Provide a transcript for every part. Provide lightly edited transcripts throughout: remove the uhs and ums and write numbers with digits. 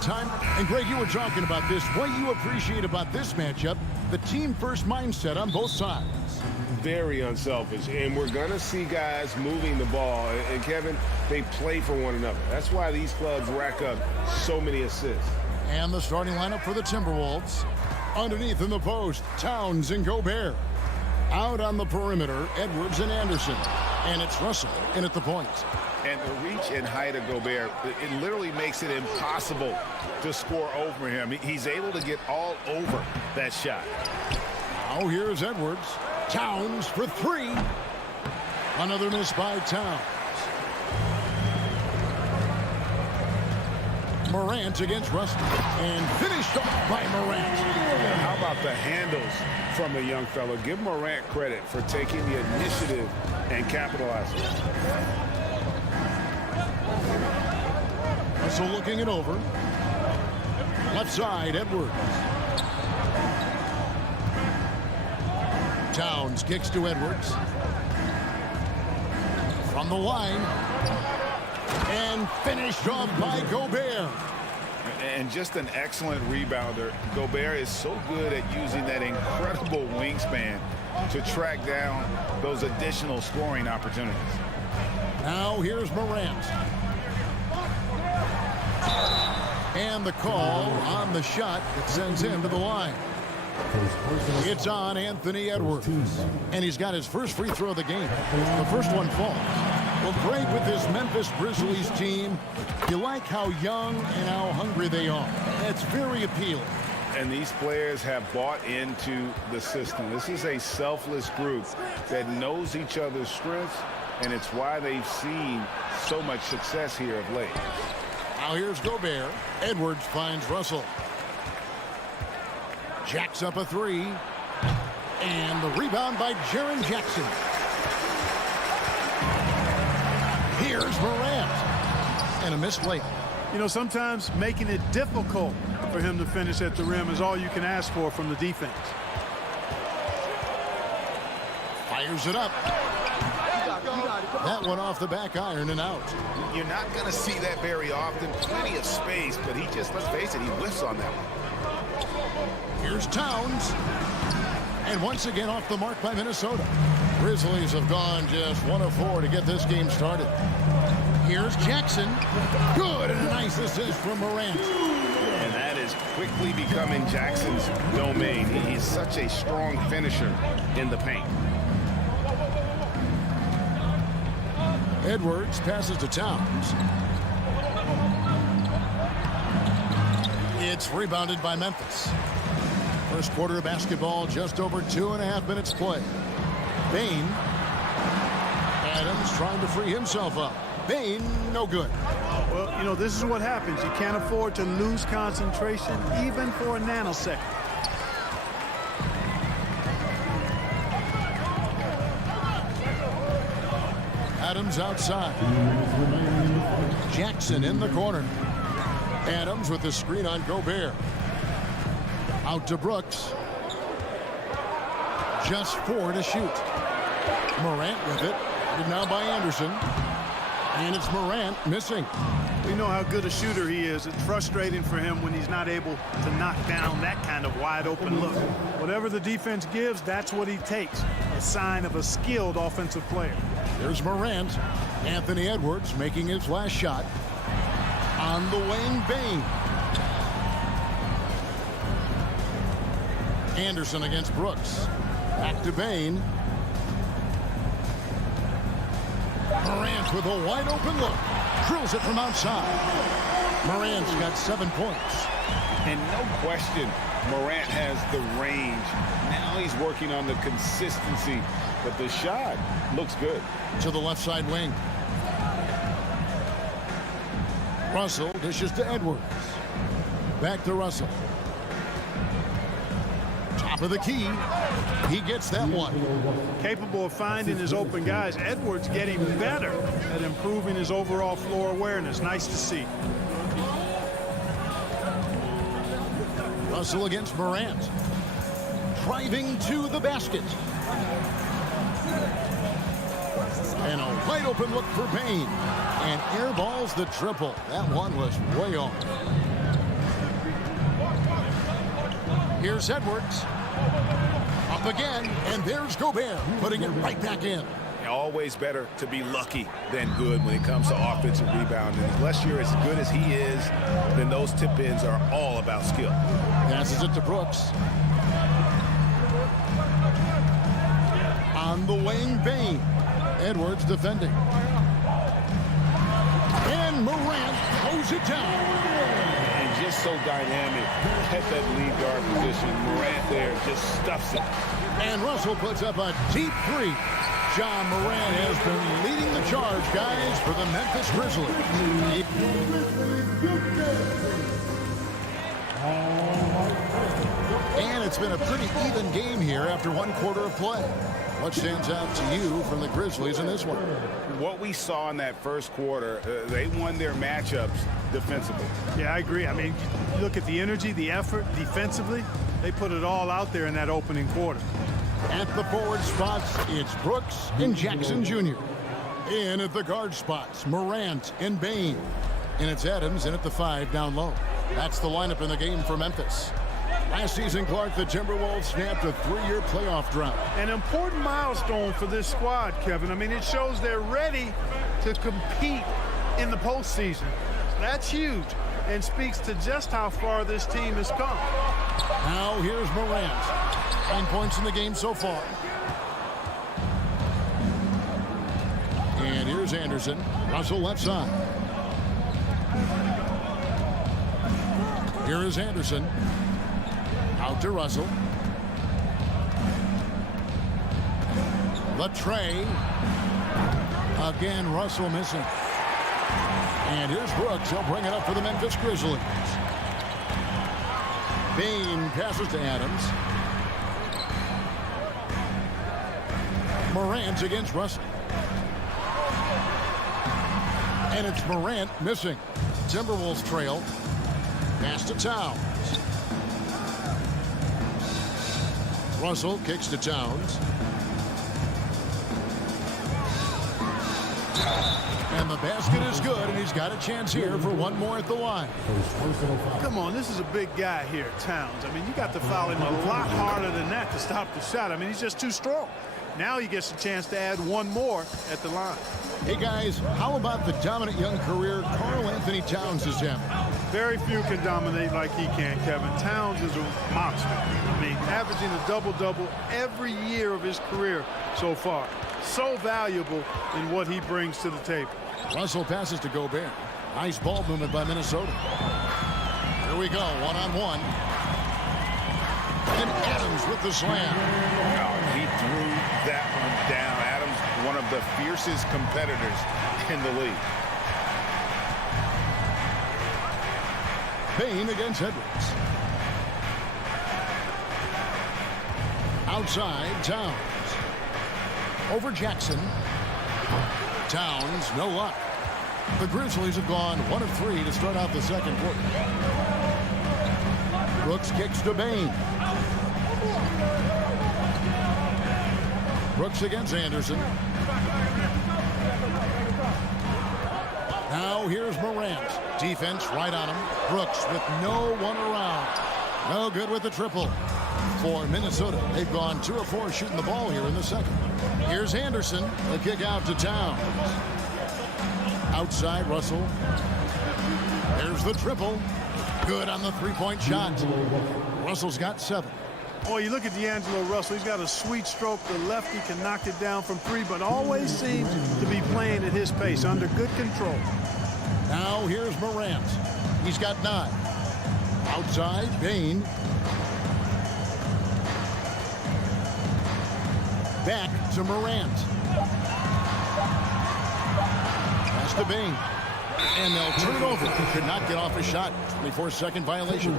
time. And, Greg, you were talking about this. What you appreciate about this matchup, the team-first mindset on both sides. Very unselfish. And we're going to see guys moving the ball. And, Kevin, they play for one another. That's why these clubs rack up so many assists. And the starting lineup for the Timberwolves. Underneath in the post, Towns and Gobert. Out on the perimeter, Edwards and Anderson. And it's Russell in at the point. And the reach and height of Gobert, it literally makes it impossible to score over him. He's able to get all over that shot. Now here's Edwards. Towns for three. Another miss by Towns. Morant against Russell. And finished off by Morant. How about the handles from the young fellow? Give Morant credit for taking the initiative and capitalizing. Russell looking it over. Left side, Edwards. Towns kicks to Edwards. From the line. And finished off by Gobert. And just an excellent rebounder. Gobert is so good at using that incredible wingspan to track down those additional scoring opportunities. Now here's Morant. And the call on the shot that sends him to the line. It's on Anthony Edwards. And he's got his first free throw of the game. The first one falls. Well, Greg, with this Memphis Grizzlies team, you like how young and how hungry they are. It's very appealing. And these players have bought into the system. This is a selfless group that knows each other's strengths, and it's why they've seen so much success here of late. Now here's Gobert. Edwards finds Russell. Jacks up a three. And the rebound by Jaren Jackson. Here's Morant. And a missed layup. You know, sometimes making it difficult for him to finish at the rim is all you can ask for from the defense. Fires it up. That one off the back iron and out. You're not going to see that very often. Plenty of space, but he just, let's face it, he whiffs on that one. Here's Towns. And once again off the mark by Minnesota. Grizzlies have gone just 1 of 4 to get this game started. Here's Jackson. Good, and a nice assist from Morant. And that is quickly becoming Jackson's domain. He's such a strong finisher in the paint. Edwards passes to Towns. It's rebounded by Memphis. First quarter of basketball, just over 2.5 minutes play. Bane. Adams trying to free himself up. Bane, no good. Well, you know, this is what happens. You can't afford to lose concentration even for a nanosecond. Adams outside. Jackson in the corner. Adams with the screen on Gobert. Out to Brooks. Just 4 to shoot. Morant with it. And now by Anderson. And it's Morant missing. We know how good a shooter he is. It's frustrating for him when he's not able to knock down that kind of wide open look. Whatever the defense gives, that's what he takes. A sign of a skilled offensive player. There's Morant. Anthony Edwards making his last shot. On the wing, Bane. Anderson against Brooks. Back to Bane. Morant with a wide open look. Drills it from outside. Morant's got 7 points. And no question, Morant has the range. Now he's working on the consistency, but the shot looks good. To the left side wing. Russell dishes to Edwards. Back to Russell. Top of the key. He gets that one. Capable of finding his open guys. Edwards getting better at improving his overall floor awareness. Nice to see. Russell against Morant. Driving to the basket. And a wide open look for Bane. And airballs the triple. That one was way off. Here's Edwards. Up again, and there's Gobert, putting it right back in. Always better to be lucky than good when it comes to offensive rebounding. Unless you're as good as he is, then those tip-ins are all about skill. Passes it to Brooks. On the wing, Bane. Edwards defending. And Morant throws it down. And just so dynamic at that lead guard position. Morant there just stuffs it. And Russell puts up a deep three. John Morant has been leading the charge, guys, for the Memphis Grizzlies. And it's been a pretty even game here after one quarter of play. What stands out to you from the Grizzlies in this one? What we saw in that first quarter, they won their matchups defensively. Yeah, I agree. I mean, you look at the energy, the effort defensively. They put it all out there in that opening quarter. At the forward spots, it's Brooks and Jackson Jr. In at the guard spots, Morant and Bane. And it's Adams in at the 5 down low. That's the lineup in the game for Memphis. Last season, Clark, the Timberwolves snapped a 3-year playoff drought. An important milestone for this squad, Kevin. I mean, it shows they're ready to compete in the postseason. That's huge and speaks to just how far this team has come. Now here's Morant. 9 points in the game so far. And here's Anderson. Russell left side. Here is Anderson. Out to Russell. The tray. Again, Russell missing. And here's Brooks. He'll bring it up for the Memphis Grizzlies. Bane passes to Adams. Morant against Russell. And it's Morant missing. Timberwolves trail. Pass to Towns. Russell kicks to Towns. And the basket is good, and he's got a chance here for one more at the line. Come on, this is a big guy here, Towns. I mean, you got to foul him a lot harder than that to stop the shot. I mean, he's just too strong. Now he gets a chance to add one more at the line. Hey, guys, how about the dominant young career Karl Anthony Towns is having? Very few can dominate like he can, Kevin. Towns is a monster. I mean, averaging a double-double every year of his career so far. So valuable in what he brings to the table. Russell passes to Gobert. Nice ball movement by Minnesota. Here we go, one-on-one. And Adams with the slam. Oh, he threw that one down. Adams, one of the fiercest competitors in the league. Bane against Edwards. Outside, Towns. Over Jackson. Towns, no luck. The Grizzlies have gone 1 of 3 to start out the second quarter. Brooks kicks to Bane. Brooks against Anderson. Now here's Morant. Defense right on him. Brooks with no one around. No good with the triple. For Minnesota, they've gone 2 of 4 shooting the ball here in the second. Here's Anderson. The kick out to Towns. Outside, Russell. There's the triple. Good on the three-point shot. Russell's got 7. Oh, you look at D'Angelo Russell. He's got a sweet stroke. The lefty can knock it down from 3, but always seems to be playing at his pace, under good control. Now here's Morant. He's got 9. Outside, Bane. Back to Morant. Pass to Bane. And they'll turn it over. Could not get off a shot. 24-second violation.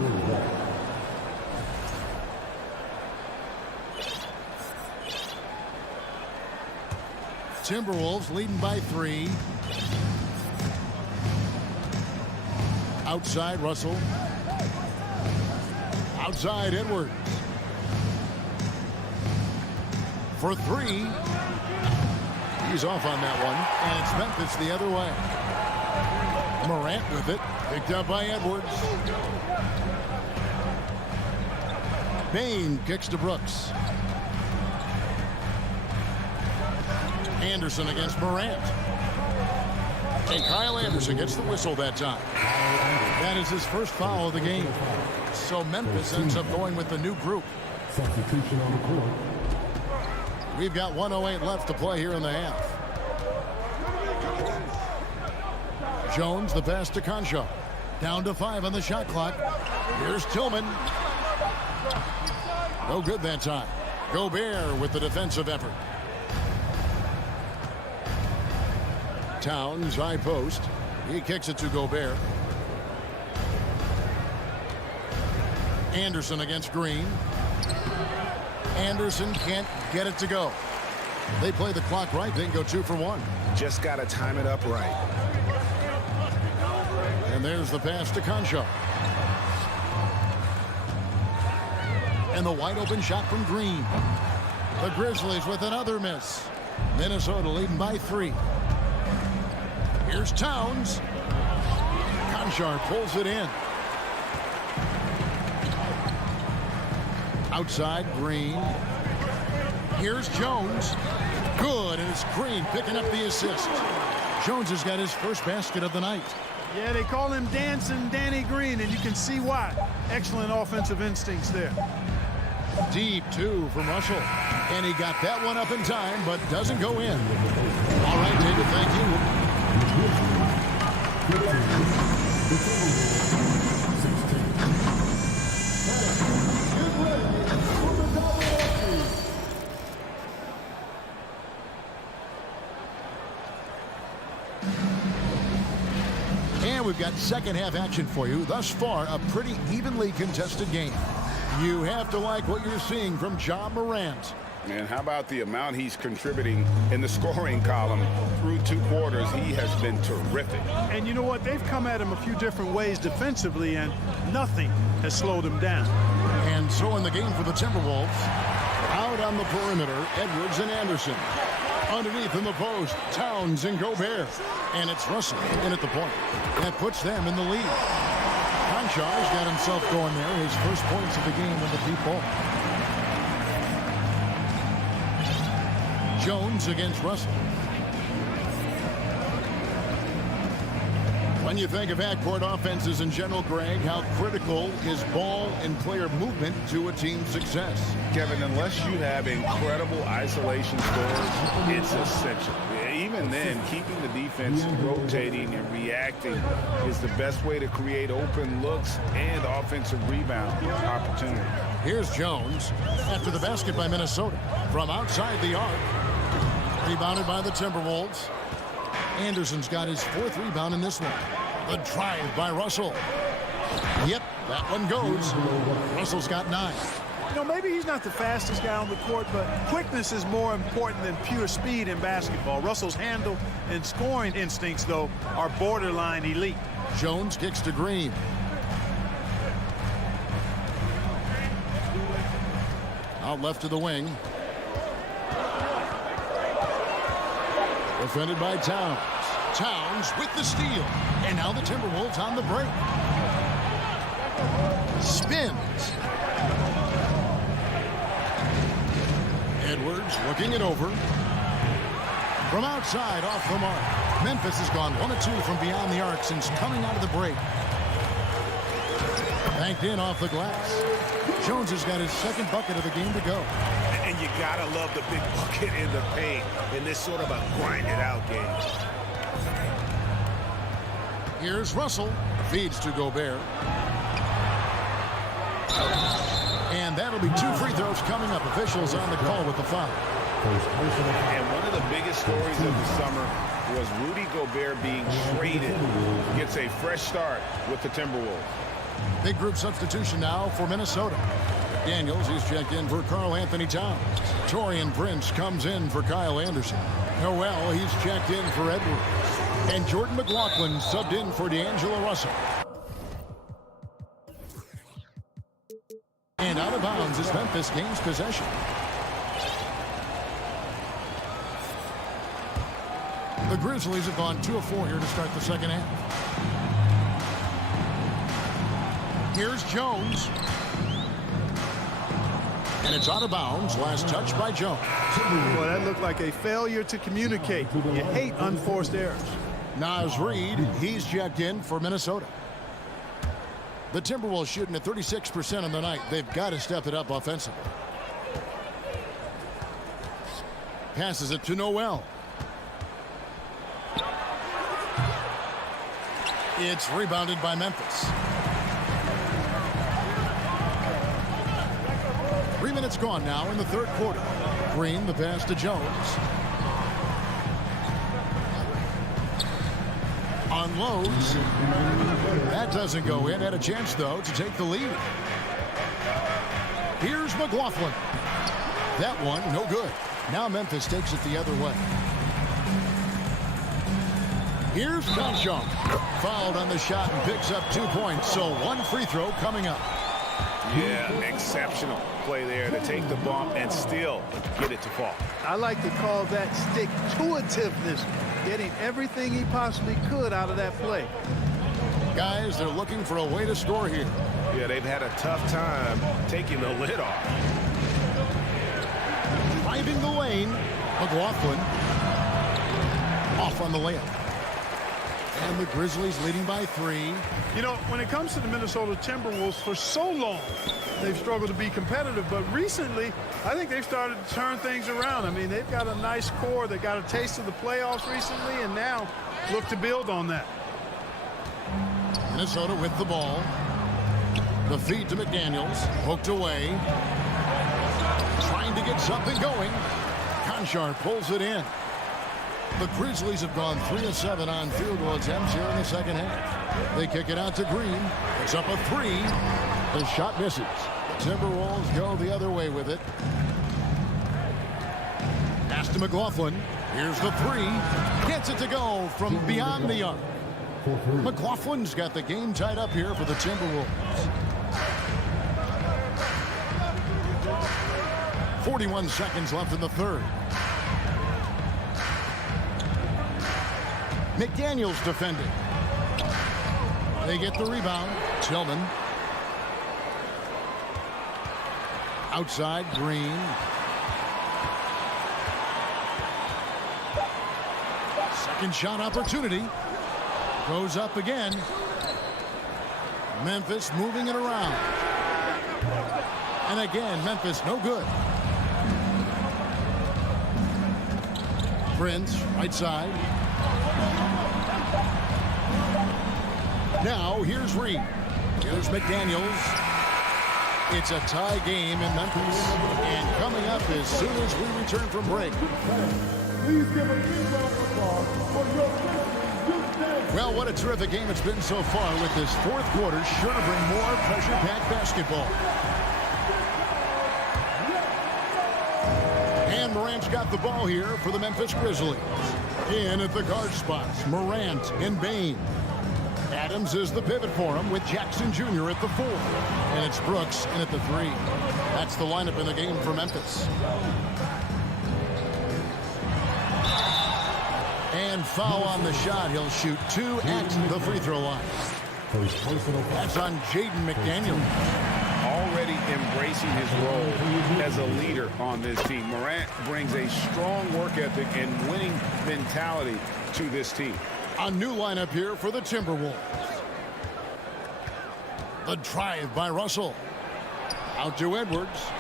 Timberwolves leading by 3. Outside, Russell. Outside, Edwards. For 3. He's off on that one. And it's Memphis the other way. Morant with it. Picked up by Edwards. Bain kicks to Brooks. Anderson against Morant. And Kyle Anderson gets the whistle that time. That is his first foul of the game. So Memphis ends up going with the new group. Substitution on the court. We've got 1:08 left to play here in the half. Jones, the pass to Concha. Down to 5 on the shot clock. Here's Tillman. No good that time. Gobert with the defensive effort. Towns, high post. He kicks it to Gobert. Anderson against Green. Anderson can't get it to go. They play the clock right. They can go 2 for 1. Just got to time it up right. And there's the pass to Concha. And the wide open shot from Green. The Grizzlies with another miss. Minnesota leading by 3. Here's Towns. Conchar pulls it in. Outside, Green. Here's Jones. Good, and it's Green picking up the assist. Jones has got his first basket of the night. Yeah, they call him Dancing Danny Green, and you can see why. Excellent offensive instincts there. Deep 2 from Russell. And he got that one up in time, but doesn't go in. All right, David, thank you. And we've got second half action for you. Thus far, a pretty evenly contested game. You have to like what you're seeing from Ja Morant. And how about the amount he's contributing in the scoring column through 2 quarters? He has been terrific. And you know what? They've come at him a few different ways defensively, and nothing has slowed him down. And so in the game for the Timberwolves, out on the perimeter, Edwards and Anderson. Underneath in the post, Towns and Gobert. And it's Russell in at the point. That puts them in the lead. Conchar's got himself going there. His first points of the game with the deep ball. Jones against Russell. When you think of backcourt offenses in general, Greg, how critical is ball and player movement to a team's success? Kevin, unless you have incredible isolation scores, it's essential. Even then, keeping the defense rotating and reacting is the best way to create open looks and offensive rebound opportunities. Here's Jones after the basket by Minnesota from outside the arc. Rebounded by the Timberwolves. Anderson's got his 4th rebound in this one. The drive by Russell. Yep, that one goes. Russell's got 9. You know, maybe he's not the fastest guy on the court, but quickness is more important than pure speed in basketball. Russell's handle and scoring instincts, though, are borderline elite. Jones kicks to Green. Out left to the wing. Defended by Towns. Towns with the steal. And now the Timberwolves on the break. Spins. Edwards looking it over. From outside, off the mark. Memphis has gone 1 of 2 from beyond the arc since coming out of the break. Banked in off the glass. Jones has got his 2nd bucket of the game to go. And you gotta love the big bucket in the paint in this sort of a grind-it-out game. Here's Russell. Feeds to Gobert. And that'll be 2 free throws coming up. Officials on the call with the foul. And one of the biggest stories of the summer was Rudy Gobert being traded. Gets a fresh start with the Timberwolves. Big group substitution now for Minnesota. Daniels, he's checked in for Karl Anthony Towns. Torian Prince comes in for Kyle Anderson. Noel, he's checked in for Edwards. And Jordan McLaughlin subbed in for D'Angelo Russell. And out of bounds as Memphis gains possession. The Grizzlies have gone 2 of 4 here to start the second half. Here's Jones. And it's out of bounds. Last touch by Jones. Boy, that looked like a failure to communicate. You hate unforced errors. Naz Reid, he's checked in for Minnesota. The Timberwolves shooting at 36% on the night. They've got to step it up offensively. Passes it to Noel. It's rebounded by Memphis. 3 minutes gone now in the third quarter. Green, the pass to Jones. Unloads. That doesn't go in. Had a chance, though, to take the lead. Here's McLaughlin. That one, no good. Now Memphis takes it the other way. Here's Conchon. Fouled on the shot and picks up 2 points. So one free throw coming up. Yeah, exceptional play there to take the bump and still get it to fall. I like to call that stick-to-itiveness, getting everything he possibly could out of that play. Guys, they're looking for a way to score here. Yeah, they've had a tough time taking the lid off. Driving the lane. McLaughlin off on the layup. And the Grizzlies leading by 3. You know, when it comes to the Minnesota Timberwolves, for so long, they've struggled to be competitive. But recently, I think they've started to turn things around. I mean, they've got a nice core. They got a taste of the playoffs recently, and now look to build on that. Minnesota with the ball. The feed to McDaniels. Poked away. Trying to get something going. Conchard pulls it in. The Grizzlies have gone 3 of 7 on field goal attempts here in the second half. They kick it out to Green. It's up a 3. The shot misses. The Timberwolves go the other way with it. Pass to McLaughlin. Here's the 3. Gets it to go from beyond the arc. McLaughlin's got the game tied up here for the Timberwolves. 41 seconds left in the third. McDaniels defending. They get the rebound. Tillman. Outside, Green. Second shot opportunity. Goes up again. Memphis moving it around. And again, Memphis no good. Prince, right side. Now, here's Reed. Here's McDaniels. It's a tie game in Memphis. And coming up as soon as we return from break. Well, what a terrific game it's been so far, with this fourth quarter sure to bring more pressure-packed basketball. And Morant's got the ball here for the Memphis Grizzlies. In at the guard spots, Morant and Bane. Adams is the pivot for him with Jackson Jr. at the 4. And it's Brooks in at the 3. That's the lineup in the game for Memphis. And foul on the shot. He'll shoot 2 at the free throw line. That's on Jaden McDaniels. Already embracing his role as a leader on this team. Morant brings a strong work ethic and winning mentality to this team. A new lineup here for the Timberwolves. The drive by Russell. Out to Edwards.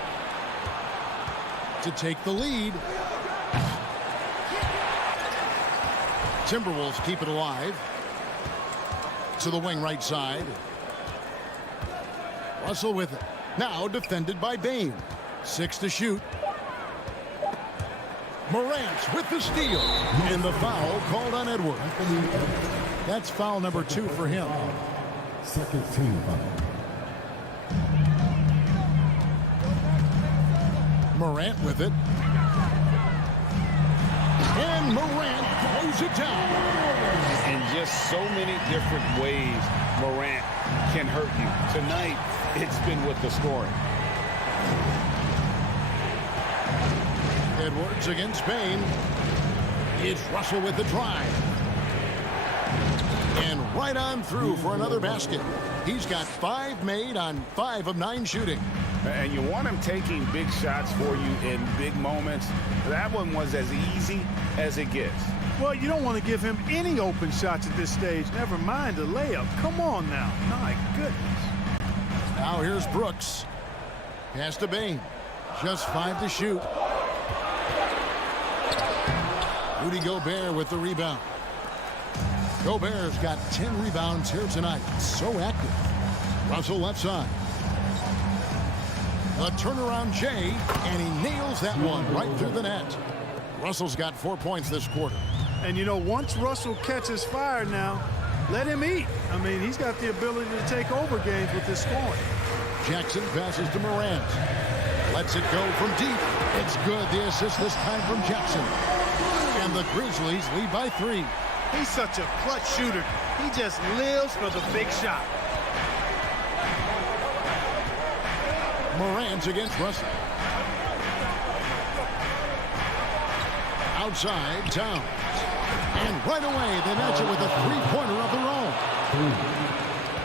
To take the lead. Timberwolves keep it alive. To the wing right side. Russell with it. Now defended by Bane. 6 to shoot. Morant with the steal. And the foul called on Edwards. That's foul number 2 for him. Second team foul. Morant with it. And Morant throws it down. In just so many different ways, Morant can hurt you. Tonight, it's been with the scoring. Edwards against Bane. It's Russell with the drive. And right on through for another basket. He's got 5 made on 5 of 9 shooting. And you want him taking big shots for you in big moments. That one was as easy as it gets. Well, you don't want to give him any open shots at this stage. Never mind a layup. Come on now. My goodness. Now here's Brooks. Pass to Bain. Just 5 to shoot. Rudy Gobert with the rebound. Gobert's got 10 rebounds here tonight. So active. Russell left side. A turnaround Jay, and he nails that one right through the net. Russell's got 4 points this quarter. And, you know, once Russell catches fire now, let him eat. I mean, he's got the ability to take over games with his scoring. Jackson passes to Morant. Lets it go from deep. It's good. The assist this time from Jackson. And the Grizzlies lead by 3. He's such a clutch shooter. He just lives for the big shot. Morant against Russell. Outside, Towns. And right away, they match it with a three-pointer of their own.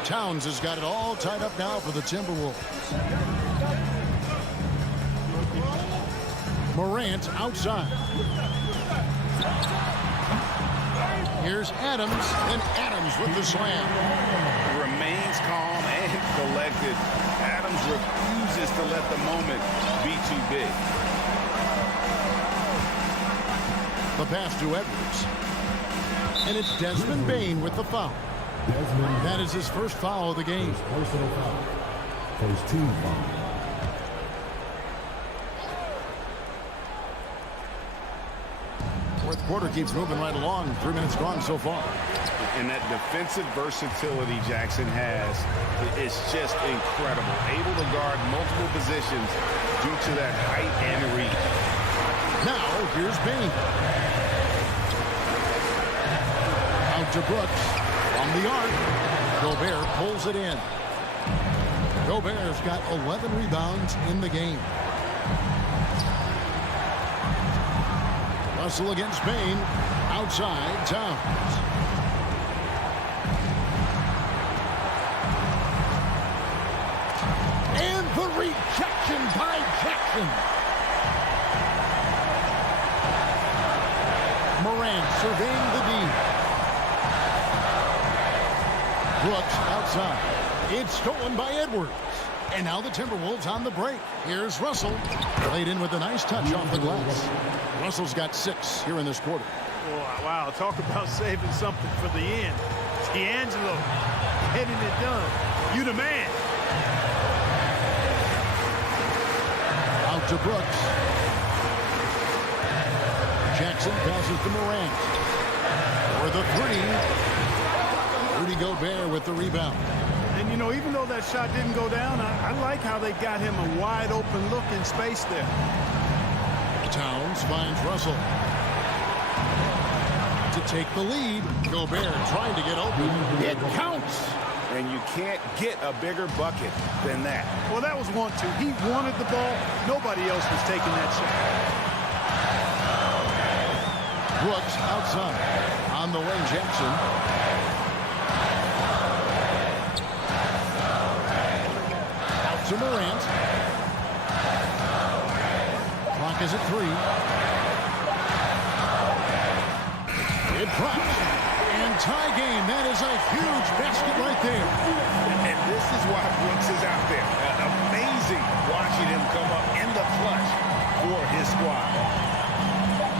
Towns has got it all tied up now for the Timberwolves. Morant outside. Here's Adams, and Adams with the slam. Remains calm and collected. Adams refuses to let the moment be too big. The pass to Edwards. And it's Desmond Bain with the foul. That is his first foul of the game. Personal foul. First team foul. Fourth quarter keeps moving right along. 3 minutes gone so far. And that defensive versatility Jackson has is just incredible. Able to guard multiple positions due to that height and reach. Now, here's Bain. Out to Brooks. From the arc. Gobert pulls it in. Gobert's got 11 rebounds in the game. Russell against Bain. Outside, Towns. And the rejection by Jackson. Morant surveying the D. Brooks outside. It's stolen by Edwards. And now the Timberwolves on the break. Here's Russell. Played in with a nice touch off the glass. Russell's got 6 here in this quarter. Oh, wow, talk about saving something for the end. D'Angelo getting it done. You the man. Out to Brooks. Jackson passes to Morant. For the 3. Rudy Gobert with the rebound. And, you know, even though that shot didn't go down, I like how they got him a wide open look in space there. Towns finds Russell. To take the lead, Gobert trying to get open. It counts! And you can't get a bigger bucket than that. Well, that was 1-2. He wanted the ball. Nobody else was taking that shot. Brooks outside. On the wing, Jackson. Out to Morant. Clock is at 3. It drops. And tie game. That is a huge basket right there. And this is why Brooks is out there. Amazing watching him come up in the clutch for his squad.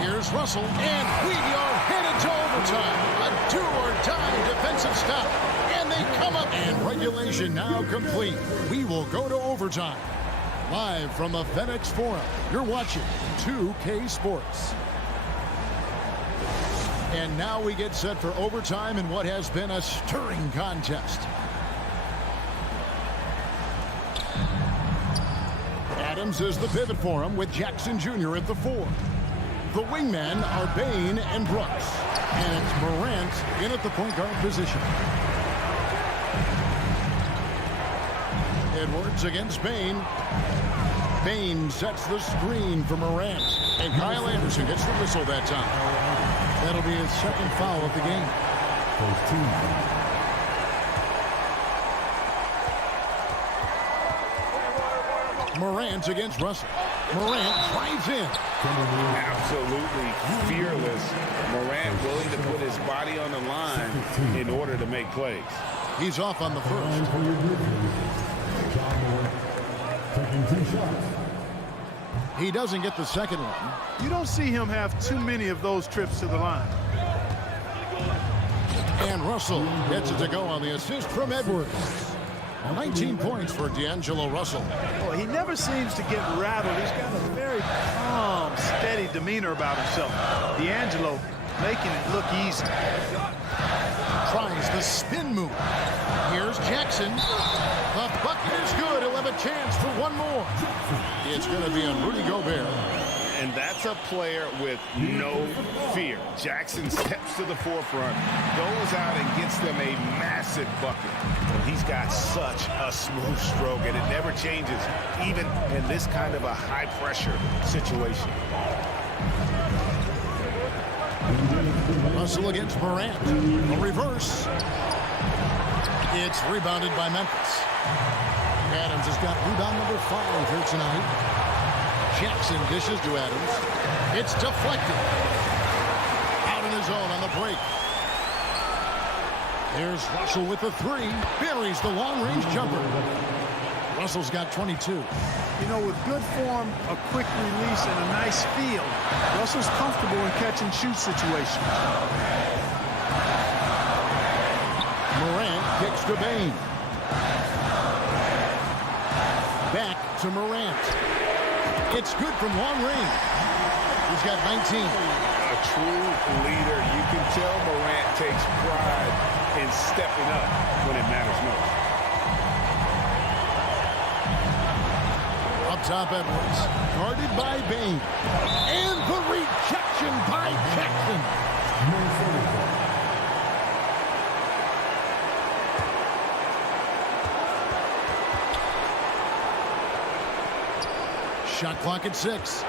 Here's Russell, and we are headed to overtime. A do-or-die defensive stop, and they come up. And regulation now complete. We will go to overtime. Live from the FedEx Forum, you're watching 2K Sports. And now we get set for overtime in what has been a stirring contest. Adams is the pivot for him with Jackson Jr. at the 4. The wingmen are Bain and Brooks. And it's Morant in at the point guard position. Edwards against Bain. Bain sets the screen for Morant. And Kyle Anderson gets the whistle that time. That'll be his second foul of the game. First team foul. Morant against Russell. Morant drives in. Absolutely fearless. Morant willing to put his body on the line in order to make plays. He's off on the first. He doesn't get the second one. You don't see him have too many of those trips to the line. And Russell gets it to go on the assist from Edwards. 19 points for D'Angelo Russell. Boy, he never seems to get rattled. He's got a very calm, steady demeanor about himself. D'Angelo making it look easy. Tries the spin move. Here's Jackson. The bucket is good. He'll have a chance for one more. It's going to be on Rudy Gobert. And that's a player with no fear. Jackson steps to the forefront, goes out and gets them a massive bucket. And he's got such a smooth stroke, and it never changes, even in this kind of a high-pressure situation. Russell against Morant. A reverse. It's rebounded by Memphis. Adams has got rebound number 5 here tonight. Jackson dishes to Adams. It's deflected. Out in his own on the break. There's Russell with the 3. Buries the long-range jumper. Russell's got 22. You know, with good form, a quick release, and a nice feel, Russell's comfortable in catch-and-shoot situations. Morant kicks to Bain. Back to Morant. It's good from long range. He's got 19. A true leader. You can tell Morant takes pride in stepping up when it matters most. Up top, Edwards. Guarded by Bain. And the rejection by Jackson. Shot clock at 6.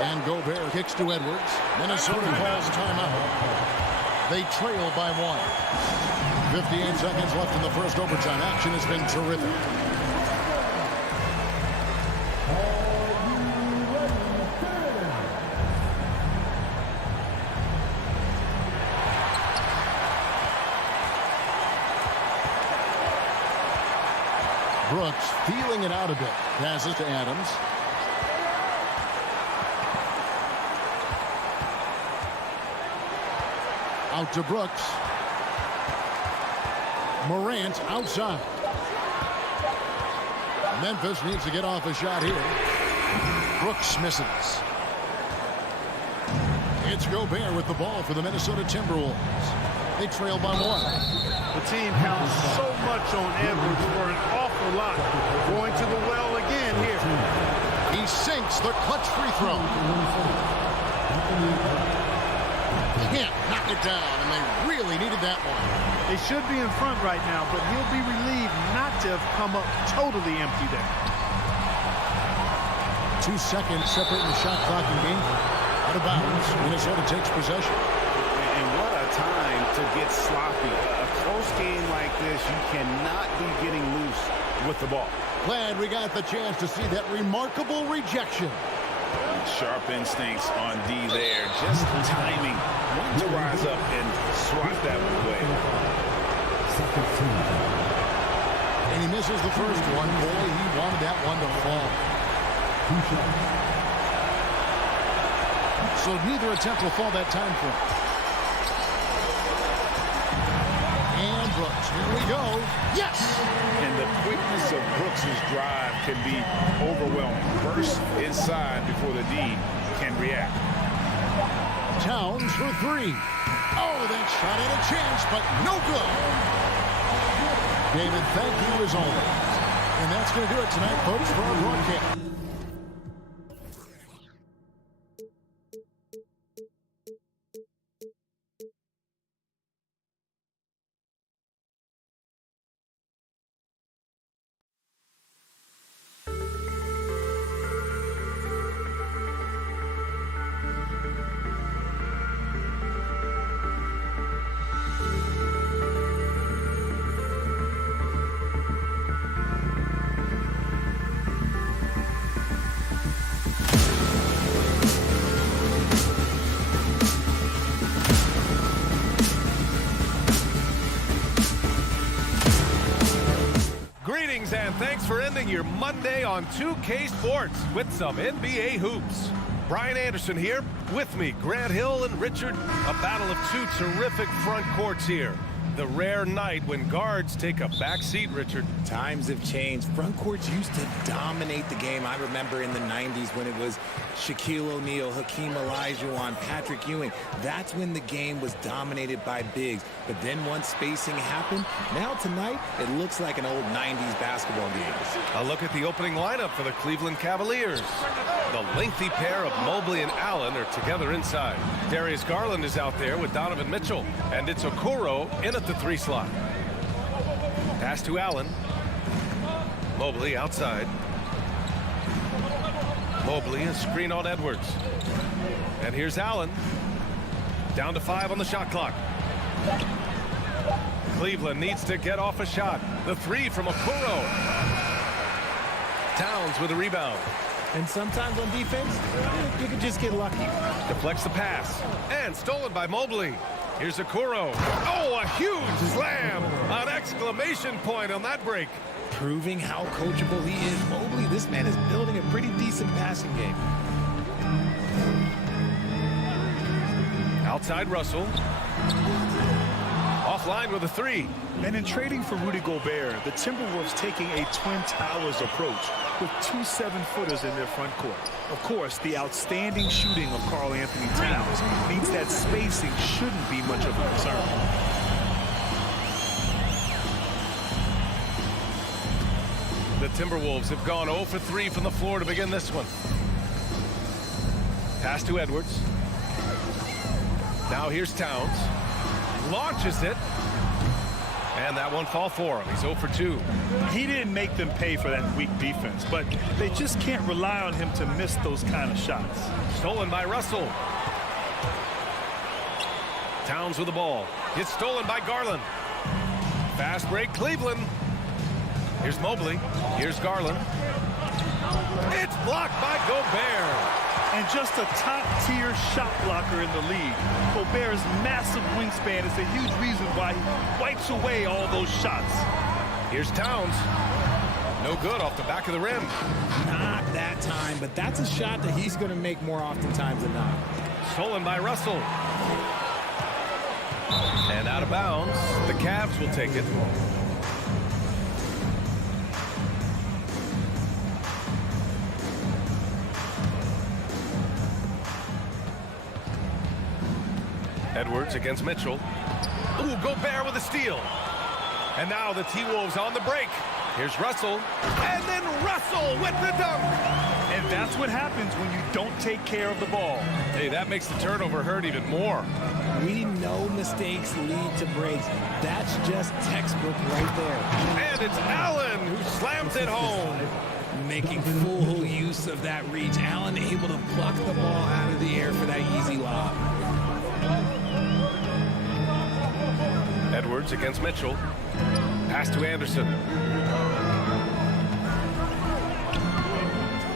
And Gobert kicks to Edwards. Minnesota calls timeout. They trail by 1. 58 seconds left in the first overtime. Action has been terrific. Brooks feeling it out a bit. Passes to Adams. Out to Brooks. Morant outside. Memphis needs to get off a shot here. Brooks misses. It's Gobert with the ball for the Minnesota Timberwolves. They trail by 1. The team counts so much on Edwards for an awful lot. Going to the well again here. He sinks the clutch free throw. Can't knock it down, and they really needed that one. They should be in front right now, but he'll be relieved not to have come up totally empty there. 2 seconds separating the shot clock and game. Out of bounds. Minnesota takes possession. And what a time to get sloppy. A close game like this, you cannot be getting loose with the ball. Glad we got the chance to see that remarkable rejection. Sharp instincts on D there. Just timing when to rise up and swat that one away. And he misses the first one. Boy, he wanted that one to fall. So neither attempt will fall that time for him. And Brooks, here we go. Yes! And the quickness of Brooks' drive can be overwhelming. Burst inside before the D can react. Towns for 3. Oh, that shot had a chance, but no good. David, thank you as always. And that's going to do it tonight, folks, for our broadcast. Greetings and thanks for ending your Monday on 2K Sports with some NBA hoops. Brian Anderson here, with me, Grant Hill and Richard. A battle of two terrific front courts here. The rare night when guards take a back seat, Richard. Times have changed. Front courts used to dominate the game. I remember in the 90s when it was Shaquille O'Neal, Hakeem Olajuwon, Patrick Ewing. That's when the game was dominated by bigs. But then once spacing happened, now tonight, it looks like an old 90s basketball game. A look at the opening lineup for the Cleveland Cavaliers. The lengthy pair of Mobley and Allen are together inside. Darius Garland is out there with Donovan Mitchell. And it's Okoro in at the 3 slot. Pass to Allen. Mobley outside. Mobley, a screen on Edwards. And here's Allen. Down to 5 on the shot clock. Cleveland needs to get off a shot. The 3 from Okoro. Towns with a rebound. And sometimes on defense, you can just get lucky. Deflects the pass. And stolen by Mobley. Here's Okoro. Oh, a huge slam. An exclamation point on that break. Proving how coachable he is. Mobley, this man is building a pretty decent passing game. Outside Russell. Offline with a 3. And in trading for Rudy Gobert, the Timberwolves taking a Twin Towers approach with 2 7-footers in their front court. Of course, the outstanding shooting of Karl Anthony Towns means that spacing shouldn't be much of a concern. The Timberwolves have gone 0 for 3 from the floor to begin this one. Pass to Edwards. Now here's Towns. Launches it. And that one fall for him. He's 0 for 2. He didn't make them pay for that weak defense, but they just can't rely on him to miss those kind of shots. Stolen by Russell. Towns with the ball. It's stolen by Garland. Fast break, Cleveland. Here's Mobley. Here's Garland. It's blocked by Gobert. And just a top-tier shot blocker in the league. Gobert's massive wingspan is a huge reason why he wipes away all those shots. Here's Towns. No good off the back of the rim. Not that time, but that's a shot that he's going to make more oftentimes than not. Stolen by Russell. And out of bounds. The Cavs will take it. Edwards against Mitchell. Ooh, Gobert with a steal. And now the T-Wolves on the break. Here's Russell. And then Russell with the dunk. And that's what happens when you don't take care of the ball. Hey, that makes the turnover hurt even more. We know mistakes lead to breaks. That's just textbook right there. And it's Allen who slams it home. Making full use of that reach. Allen able to pluck the ball out of the air for that easy lob. Edwards against Mitchell. Pass to Anderson.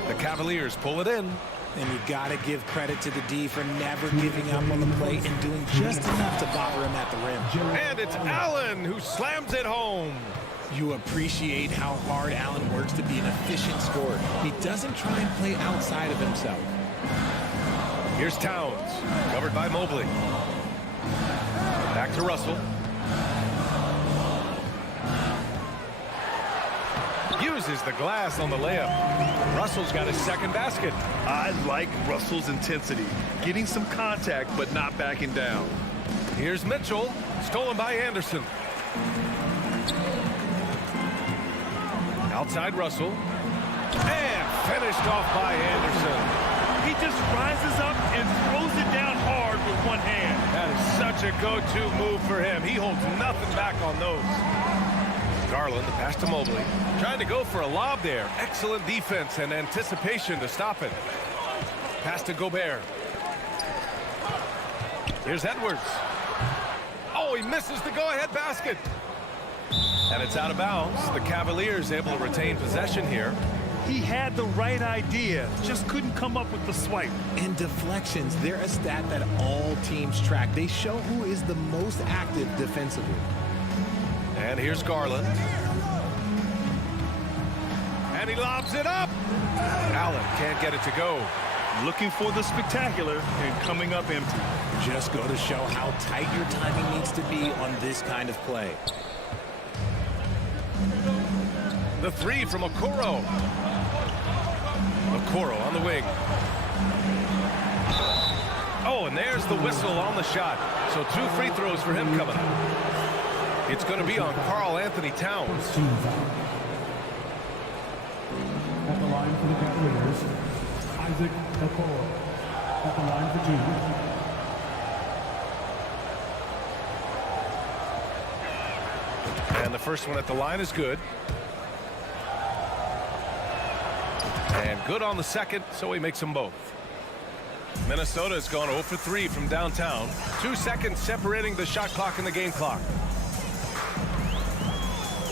The Cavaliers pull it in. And you got to give credit to the D for never giving up on the play and doing just enough to bother him at the rim. And it's Allen who slams it home. You appreciate how hard Allen works to be an efficient scorer. He doesn't try and play outside of himself. Here's Towns, covered by Mobley. Back to Russell. Uses the glass on the layup. Russell's got his second basket. I like Russell's intensity. Getting some contact, but not backing down. Here's Mitchell, stolen by Anderson. Outside Russell. And finished off by Anderson. He just rises up and throws it down hard with one hand. That is such a go-to move for him. He holds nothing back on those. Garland, the pass to Mobley. Trying to go for a lob there. Excellent defense and anticipation to stop it. Pass to Gobert. Here's Edwards. Oh, he misses the go-ahead basket. And it's out of bounds. The Cavaliers able to retain possession here. He had the right idea, just couldn't come up with the swipe. And deflections, they're a stat that all teams track. They show who is the most active defensively. And here's Garland. And he lobs it up. Allen can't get it to go. Looking for the spectacular and coming up empty. Just go to show how tight your timing needs to be on this kind of play. The three from Okoro. Okoro on the wing. Oh, and there's the whistle on the shot. So 2 free throws for him coming up. It's going to be on Karl Anthony Towns. At the line for the Cavaliers, Isaac Okoro. At the line for 2. And the first one at the line is good. And good on the second, so he makes them both. Minnesota has gone 0 for 3 from downtown. 2 seconds separating the shot clock and the game clock.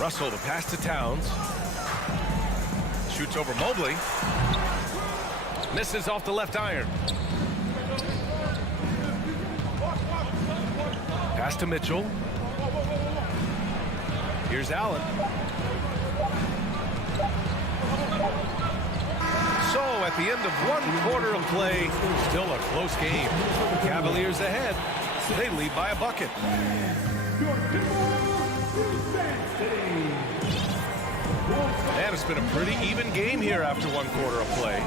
Russell, the pass to Towns. Shoots over Mobley. Misses off the left iron. Pass to Mitchell. Here's Allen. So at the end of 1 quarter of play, still a close game. Cavaliers ahead. They lead by a bucket. And it's been a pretty even game here after 1 quarter of play.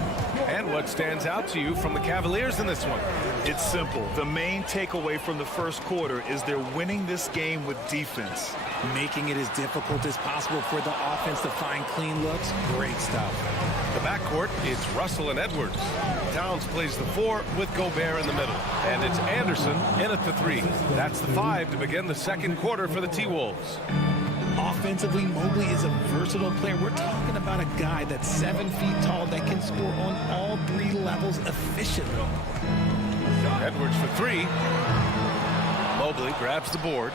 And what stands out to you from the Cavaliers in this one? It's simple. The main takeaway from the first quarter is they're winning this game with defense. Making it as difficult as possible for the offense to find clean looks. Great stuff. The backcourt, it's Russell and Edwards. Towns plays the 4 with Gobert in the middle. And it's Anderson in at the 3. That's the 5 to begin the second quarter for the T-Wolves. Offensively, Mobley is a versatile player. We're talking about a guy that's 7 feet tall that can score on all 3 levels efficiently. Edwards for 3. Mobley grabs the board.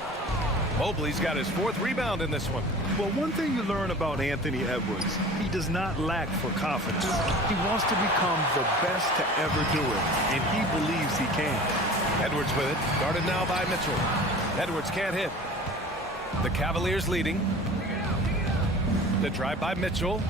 Mobley's got his 4th rebound in this one. Well, one thing you learn about Anthony Edwards, he does not lack for confidence. He wants to become the best to ever do it, and he believes he can. Edwards with it, guarded now by Mitchell. Edwards can't hit. The Cavaliers leading. The drive by Mitchell.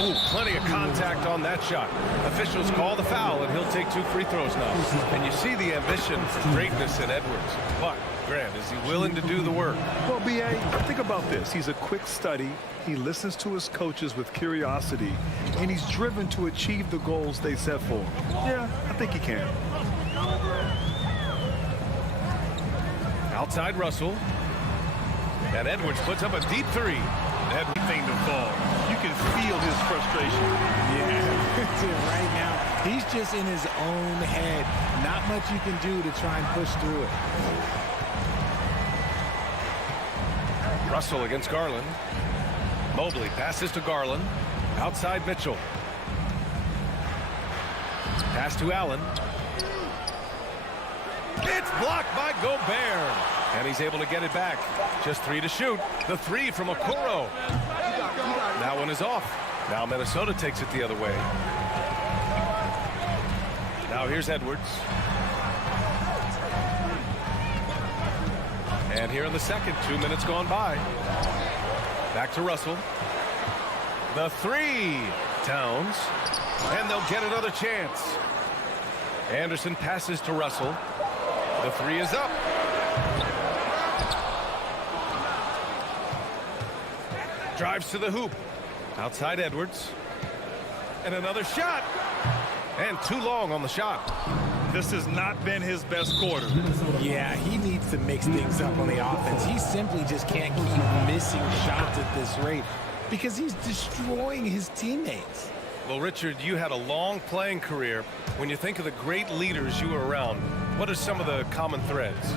Ooh, plenty of contact on that shot. Officials call the foul, and he'll take 2 free throws now. And you see the ambition for greatness in Edwards. But, Grant, is he willing to do the work? Well, B.A., think about this. He's a quick study. He listens to his coaches with curiosity, and he's driven to achieve the goals they set for him. Yeah, I think he can. Outside Russell. And Edwards puts up a deep 3. Everything to fall. You can feel his frustration. Yeah, right now, he's just in his own head. Not much you can do to try and push through it. Russell against Garland. Mobley passes to Garland. Outside Mitchell. Pass to Allen. It's blocked by Gobert. And he's able to get it back. Just 3 to shoot. The 3 from Okoro. That one is off. Now Minnesota takes it the other way. Now here's Edwards. And here in the second, 2 minutes gone by. Back to Russell. The 3. Towns. And they'll get another chance. Anderson passes to Russell. The 3 is up. Drives to the hoop. Outside Edwards. And another shot. And too long on the shot. This has not been his best quarter. Yeah, he needs to mix things up on the offense. He simply just can't keep missing shots at this rate because he's destroying his teammates. Well, Richard, you had a long playing career. When you think of the great leaders you were around, what are some of the common threads?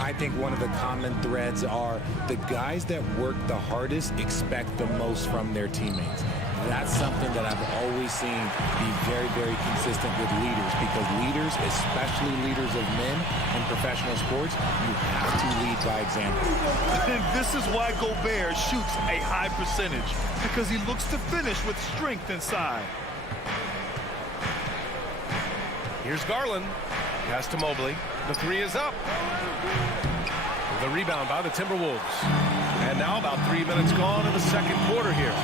I think one of the common threads are the guys that work the hardest expect the most from their teammates. That's something that I've always seen be very, very consistent with leaders, because leaders, especially leaders of men in professional sports, you have to lead by example. And this is why Gobert shoots a high percentage, because he looks to finish with strength inside. Here's Garland. Pass to Mobley. The 3 is up. The rebound by the Timberwolves. And now about 3 minutes gone in the second quarter here.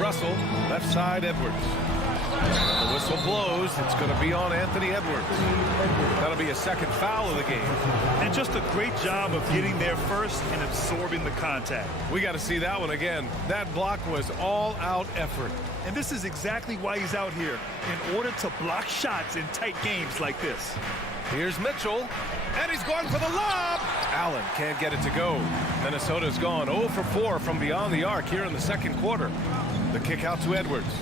Russell, left side Edwards. And the whistle blows. It's going to be on Anthony Edwards. That'll be a second foul of the game. And just a great job of getting there first and absorbing the contact. We got to see that one again. That block was all-out effort. And this is exactly why he's out here, in order to block shots in tight games like this. Here's Mitchell, and he's going for the lob. Allen can't get it to go. Minnesota's gone 0 for 4 from beyond the arc here in the second quarter. The kick out to Edwards.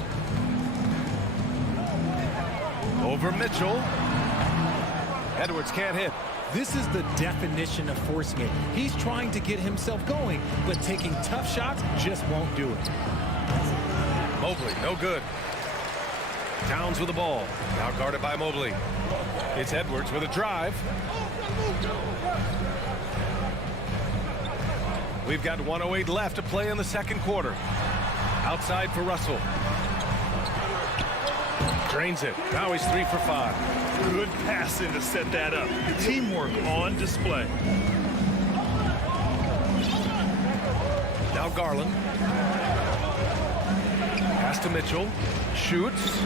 Over Mitchell. Edwards can't hit. This is the definition of forcing it. He's trying to get himself going, but taking tough shots just won't do it. Mobley, no good. Towns with the ball. Now guarded by Mobley. It's Edwards with a drive. We've got 1:08 left to play in the second quarter. Outside for Russell. Drains it. Now he's 3 for 5. Good passing to set that up. Teamwork on display. Now Garland. Pass to Mitchell. Shoots.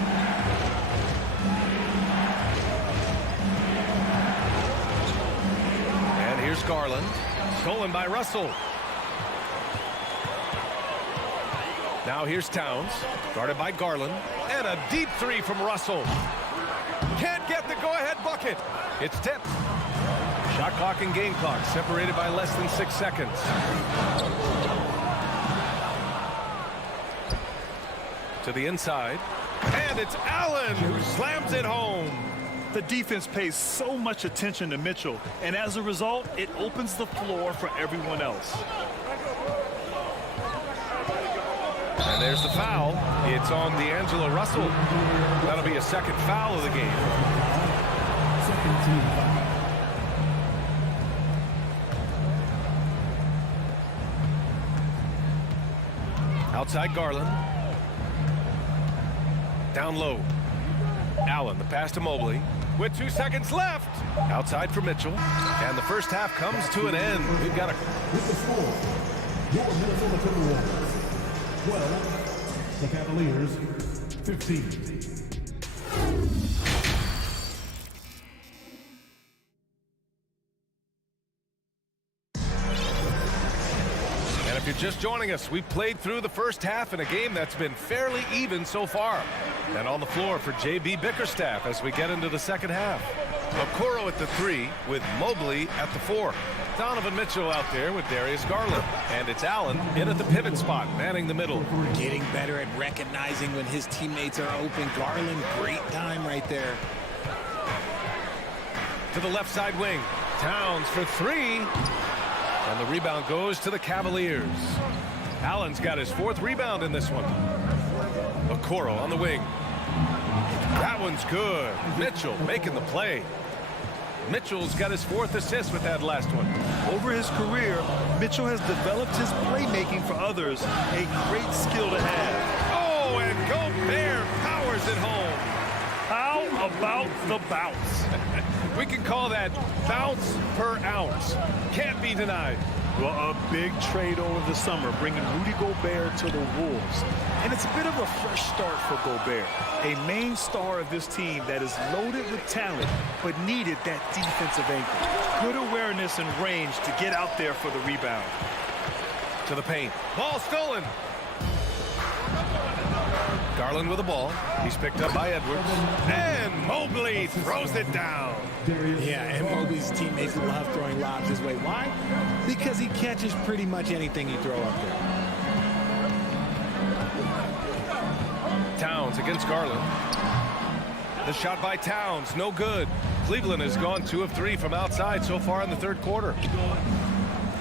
And here's Garland. Stolen by Russell. Now here's Towns, guarded by Garland, and a deep three from Russell. Can't get the go-ahead bucket. It's tipped. Shot clock and game clock separated by less than 6 seconds. To the inside, and it's Allen who slams it home. The defense pays so much attention to Mitchell, and as a result, it opens the floor for everyone else. And there's the foul. It's on D'Angelo Russell. That'll be a second foul of the game. Second team foul. Outside Garland. Down low. Allen, the pass to Mobley. With 2 seconds left. Outside for Mitchell. And the first half comes to an end. We've got a... With the score, your Minnesota Timberwolves 12, the Cavaliers 15. And if you're just joining us, we've played through the first half in a game that's been fairly even so far. And on the floor for J.B. Bickerstaff as we get into the second half. Okoro at the 3 with Mobley at the 4. Donovan Mitchell out there with Darius Garland. And it's Allen in at the pivot spot, manning the middle. Getting better at recognizing when his teammates are open. Garland, great time right there. To the left side wing. Towns for 3. And the rebound goes to the Cavaliers. Allen's got his 4th rebound in this one. Okoro on the wing. That one's good. Mitchell making the play. Mitchell's got his 4th assist with that last one. Over his career, Mitchell has developed his playmaking for others, a great skill to have. Oh, and Gobert powers it home. How about the bounce? We can call that bounce per ounce. Can't be denied. Well, a big trade over the summer, bringing Rudy Gobert to the Wolves. And it's a bit of a fresh start for Gobert, a main star of this team that is loaded with talent, but needed that defensive anchor. Good awareness and range to get out there for the rebound. To the paint. Ball stolen. Garland with the ball. He's picked up by Edwards. And Mobley throws it down. Yeah, and Mobley's teammates love throwing lobs his way. Why? Because he catches pretty much anything you throw up there. Towns against Garland. The shot by Towns, no good. Cleveland has gone 2 of 3 from outside so far in the third quarter.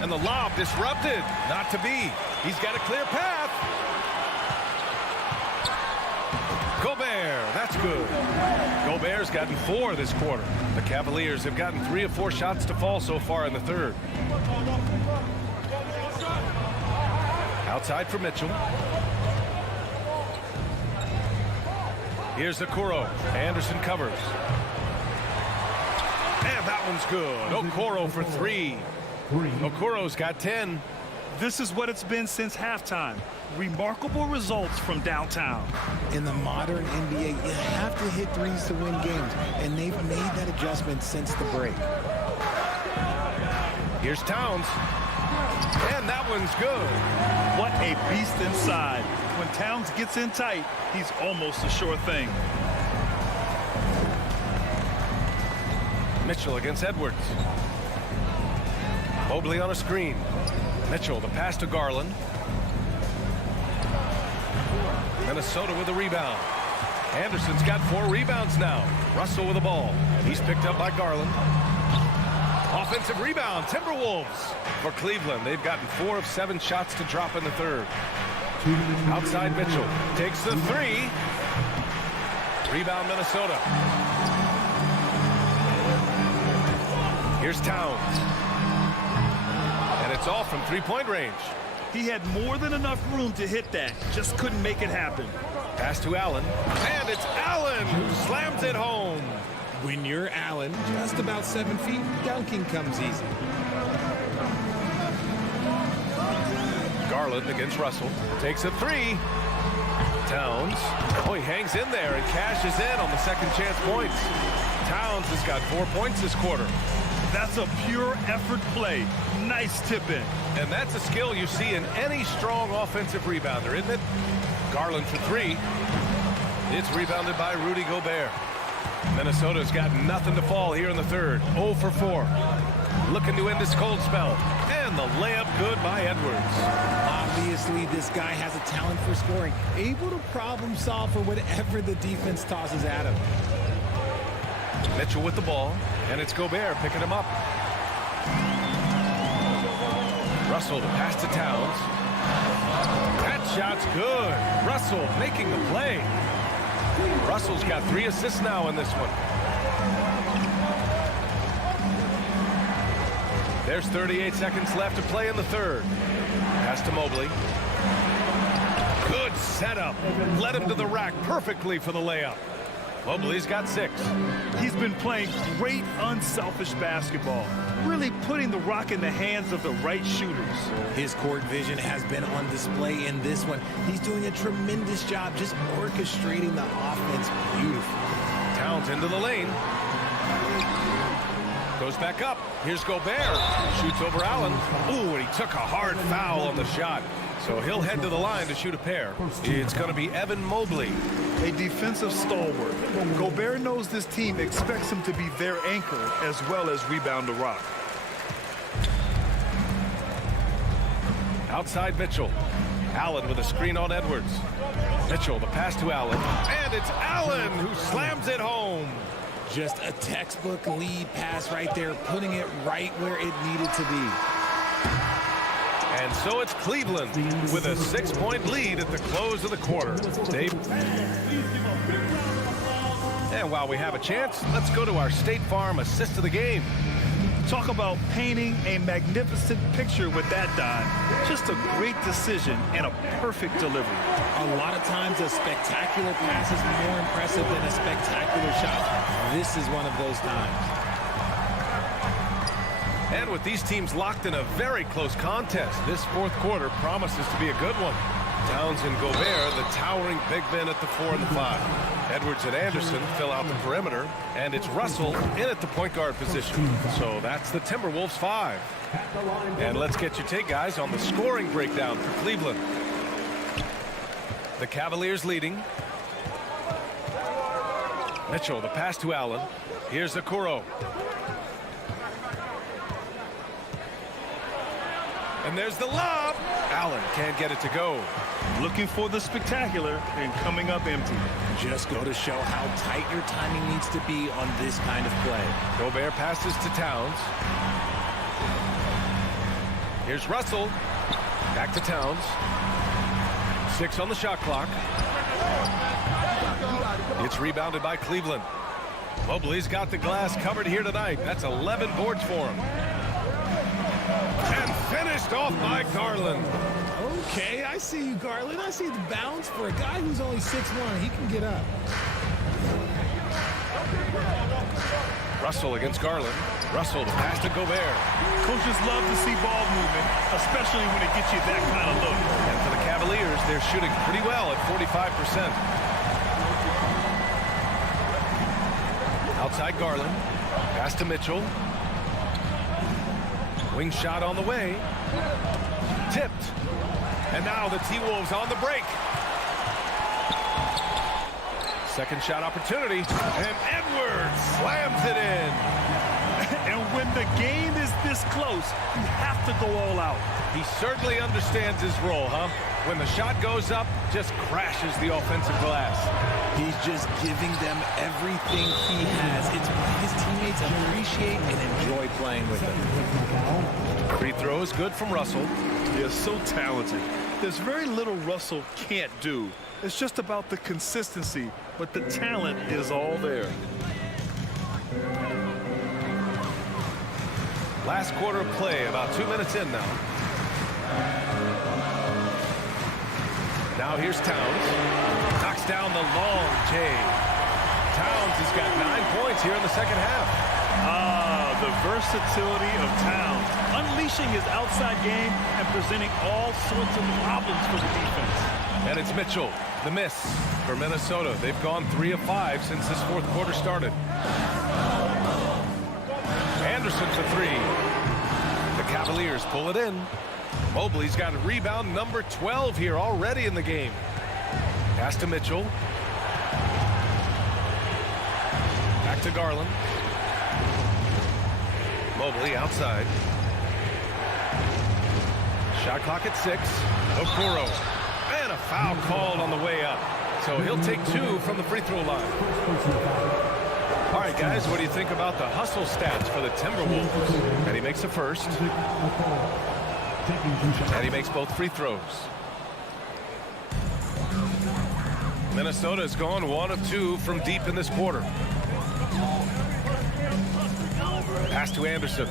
And the lob disrupted. Not to be. He's got a clear path. Gobert, that's good. Gobert's gotten 4 this quarter. The Cavaliers have gotten 3 of 4 shots to fall so far in the third. Outside for Mitchell. Here's Okoro. Anderson covers. And that one's good. Okoro for 3. Okoro's got 10. This is what it's been since halftime. Remarkable results from downtown. In the modern NBA, you have to hit threes to win games, and they've made that adjustment since the break. Here's Towns. And that one's good. What a beast inside. When Towns gets in tight, he's almost a sure thing. Mitchell against Edwards. Mobley on a screen. Mitchell, the pass to Garland. Minnesota with a rebound. Anderson's got 4 rebounds now. Russell with the ball. He's picked up by Garland. Offensive rebound, Timberwolves. For Cleveland, they've gotten 4 of 7 shots to drop in the third. Outside Mitchell. Takes the 3. Rebound Minnesota. Here's Towns. And it's off from 3-point range. He had more than enough room to hit that. Just couldn't make it happen. Pass to Allen. And it's Allen who slams it home. When you're Allen, just about 7 feet, dunking comes easy. Garland against Russell. Takes a 3. Towns. Oh, he hangs in there and cashes in on the second chance points. Towns has got 4 points this quarter. That's a pure effort play. Nice tip in. And that's a skill you see in any strong offensive rebounder, isn't it? Garland for 3. It's rebounded by Rudy Gobert. Minnesota's got nothing to fall here in the third. 0 for 4. Looking to end this cold spell. And the layup good by Edwards. Obviously, this guy has a talent for scoring. Able to problem solve for whatever the defense tosses at him. Mitchell with the ball. And it's Gobert picking him up. Russell to pass to Towns. That shot's good. Russell making the play. Russell's got 3 assists now in this one. There's 38 seconds left to play in the third. Pass to Mobley. Good setup. Led him to the rack perfectly for the layup. Mobley's got 6. He's been playing great, unselfish basketball. Really putting the rock in the hands of the right shooters. His court vision has been on display in this one. He's doing a tremendous job just orchestrating the offense beautifully. Towns into the lane. Goes back up. Here's Gobert. Shoots over Allen. Ooh, and he took a hard foul on the shot. So he'll head to the line to shoot a pair. It's going to be Evan Mobley. A defensive stalwart. Gobert knows this team expects him to be their anchor as well as rebound the rock. Outside Mitchell. Allen with a screen on Edwards. Mitchell, the pass to Allen. And it's Allen who slams it home. Just a textbook lead pass right there, putting it right where it needed to be. And so it's Cleveland with a 6-point lead at the close of the quarter. Dave. And while we have a chance, let's go to our State Farm assist of the game. Talk about painting a magnificent picture with that, Don. Just a great decision and a perfect delivery. A lot of times a spectacular pass is more impressive than a spectacular shot. This is one of those times. And with these teams locked in a very close contest, this fourth quarter promises to be a good one. Towns and Gobert, the towering big men at the 4 and the 5. Edwards and Anderson fill out the perimeter, and it's Russell in at the point guard position. So that's the Timberwolves 5. And let's get your take, guys, on the scoring breakdown for Cleveland. The Cavaliers leading. Mitchell, the pass to Allen. Here's Okoro. And there's the lob. Allen can't get it to go. Looking for the spectacular and coming up empty. Just go to show how tight your timing needs to be on this kind of play. Gobert passes to Towns. Here's Russell. Back to Towns. 6 on the shot clock. It's rebounded by Cleveland. Mobley's got the glass covered here tonight. That's 11 boards for him. And finished off by Garland. Okay, I see you, Garland. I see the bounce for a guy who's only 6'1". He can get up. Russell against Garland. Russell to pass to Gobert. Coaches love to see ball movement, especially when it gets you that kind of look. And for the Cavaliers, they're shooting pretty well at 45%. Outside Garland. Pass to Mitchell. Wing shot on the way. Tipped. And now the T-Wolves on the break. Second shot opportunity. And Edwards slams it in. And when the game is this close, you have to go all out. He certainly understands his role, huh? When the shot goes up, just crashes the offensive glass. He's just giving them everything he has. It's what his teammates appreciate and enjoy playing with him. Free throw is good from Russell. He is so talented. There's very little Russell can't do. It's just about the consistency, but the talent is all there. Last quarter of play, about 2 minutes in now. Now here's Towns. Knocks down the long J. Towns has got 9 points here in the second half. The versatility of Towns, unleashing his outside game and presenting all sorts of problems for the defense. And it's Mitchell, the miss for Minnesota. They've gone 3 of 5 since this fourth quarter started. Anderson for 3. The Cavaliers pull it in. Mobley's got a rebound number 12 here already in the game. Pass to Mitchell. Back to Garland. Mobley outside. Shot clock at 6. Okoro. And a foul called on the way up. So he'll take 2 from the free throw line. All right, guys, what do you think about the hustle stats for the Timberwolves? And he makes the first. And he makes both free throws. Minnesota has gone 1 of 2 from deep in this quarter. Pass to Anderson.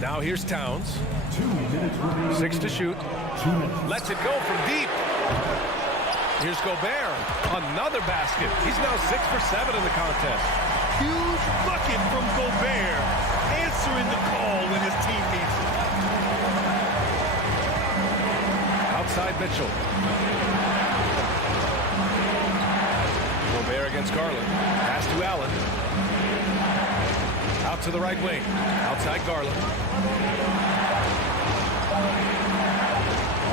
Now here's Towns. 6 to shoot. Lets it go from deep. Here's Gobert. Another basket. He's now 6 for 7 in the contest. Huge bucket from Gobert, answering the call when his team needs it. Outside Mitchell. Gobert against Garland. Pass to Allen. Out to the right wing. Outside Garland.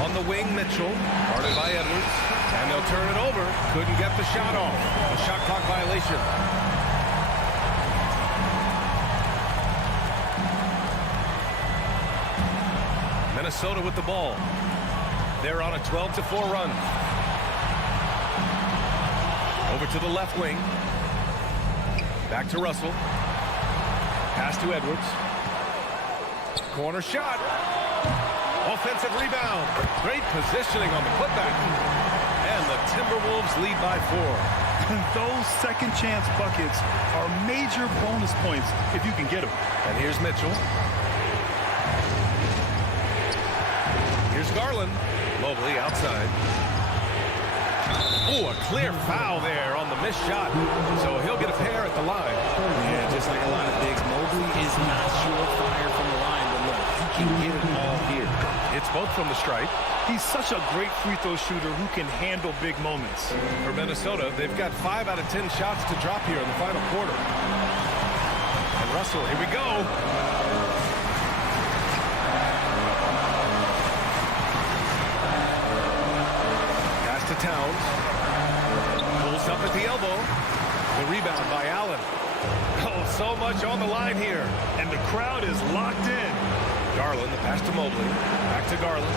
On the wing, Mitchell. Guarded by Edwards. And they'll turn it over. Couldn't get the shot off. A shot clock violation. Minnesota with the ball. They're on a 12-4 run. Over to the left wing. Back to Russell. Pass to Edwards. Corner shot. Offensive rebound. Great positioning on the putback. And the Timberwolves lead by 4. Those second chance buckets are major bonus points if you can get them. And here's Mitchell. Here's Garland. Mobley outside. Oh, a clear foul there on the missed shot. So he'll get a pair at the line. Yeah, just like a lot of bigs, Mobley is not surefire from the line, but look, he can get it all here. It's both from the stripe. He's such a great free throw shooter who can handle big moments. For Minnesota, they've got 5 out of 10 shots to drop here in the final quarter. And Russell, here we go. To Towns. Pulls up at the elbow. The rebound by Allen. Oh, so much on the line here. And the crowd is locked in. Garland, the pass to Mobley. Back to Garland.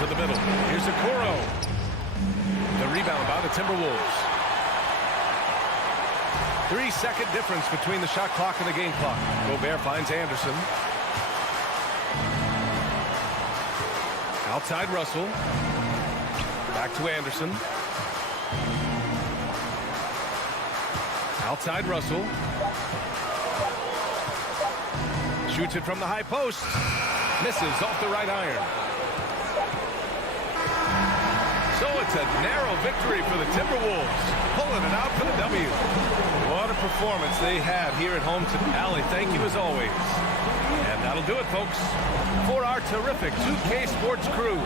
To the middle. Here's Okoro. The rebound by the Timberwolves. 3-second difference between the shot clock and the game clock. Gobert finds Anderson. Outside Russell. Back to Anderson. Outside Russell. Shoots it from the high post. Misses off the right iron. So it's a narrow victory for the Timberwolves, pulling it out for the W. What a performance they had here at home tonight. Allie, thank you as always. And that'll do it, folks, for our terrific 2K Sports crew.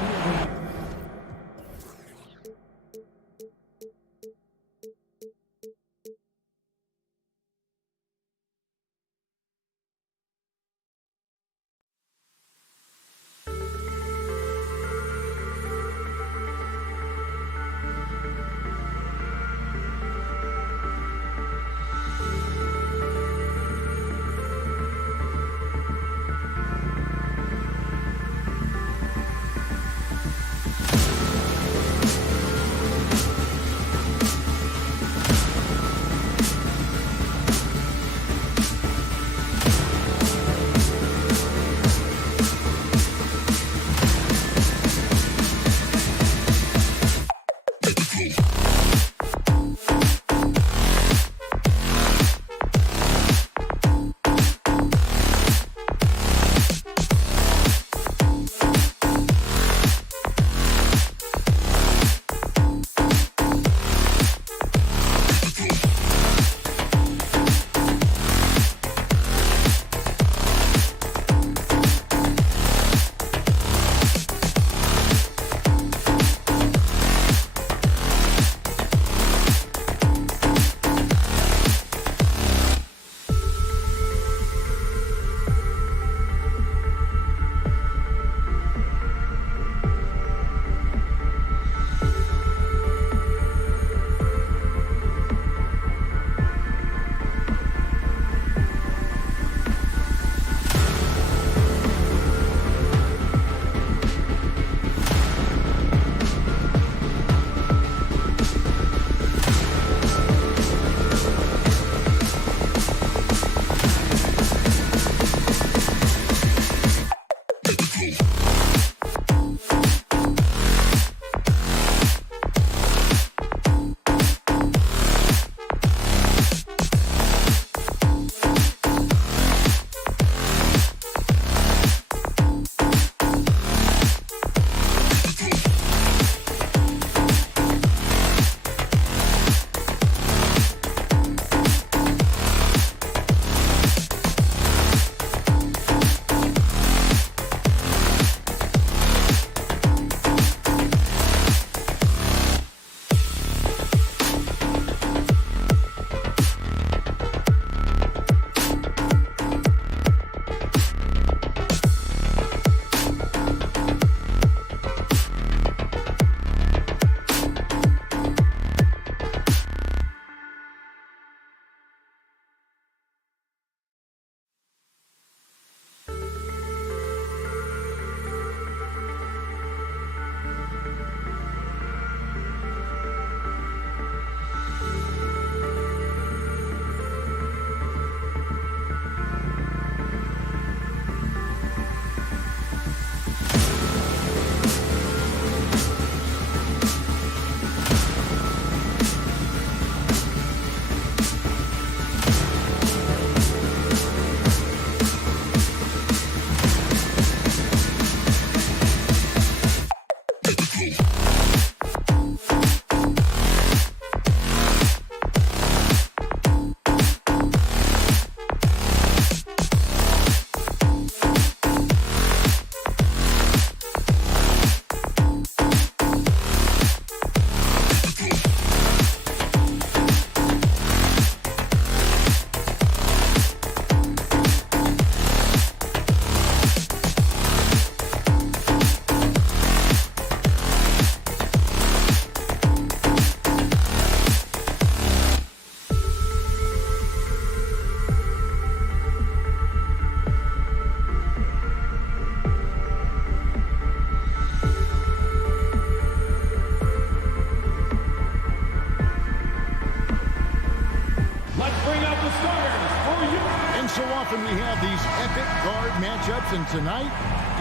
often we have these epic guard matchups, and tonight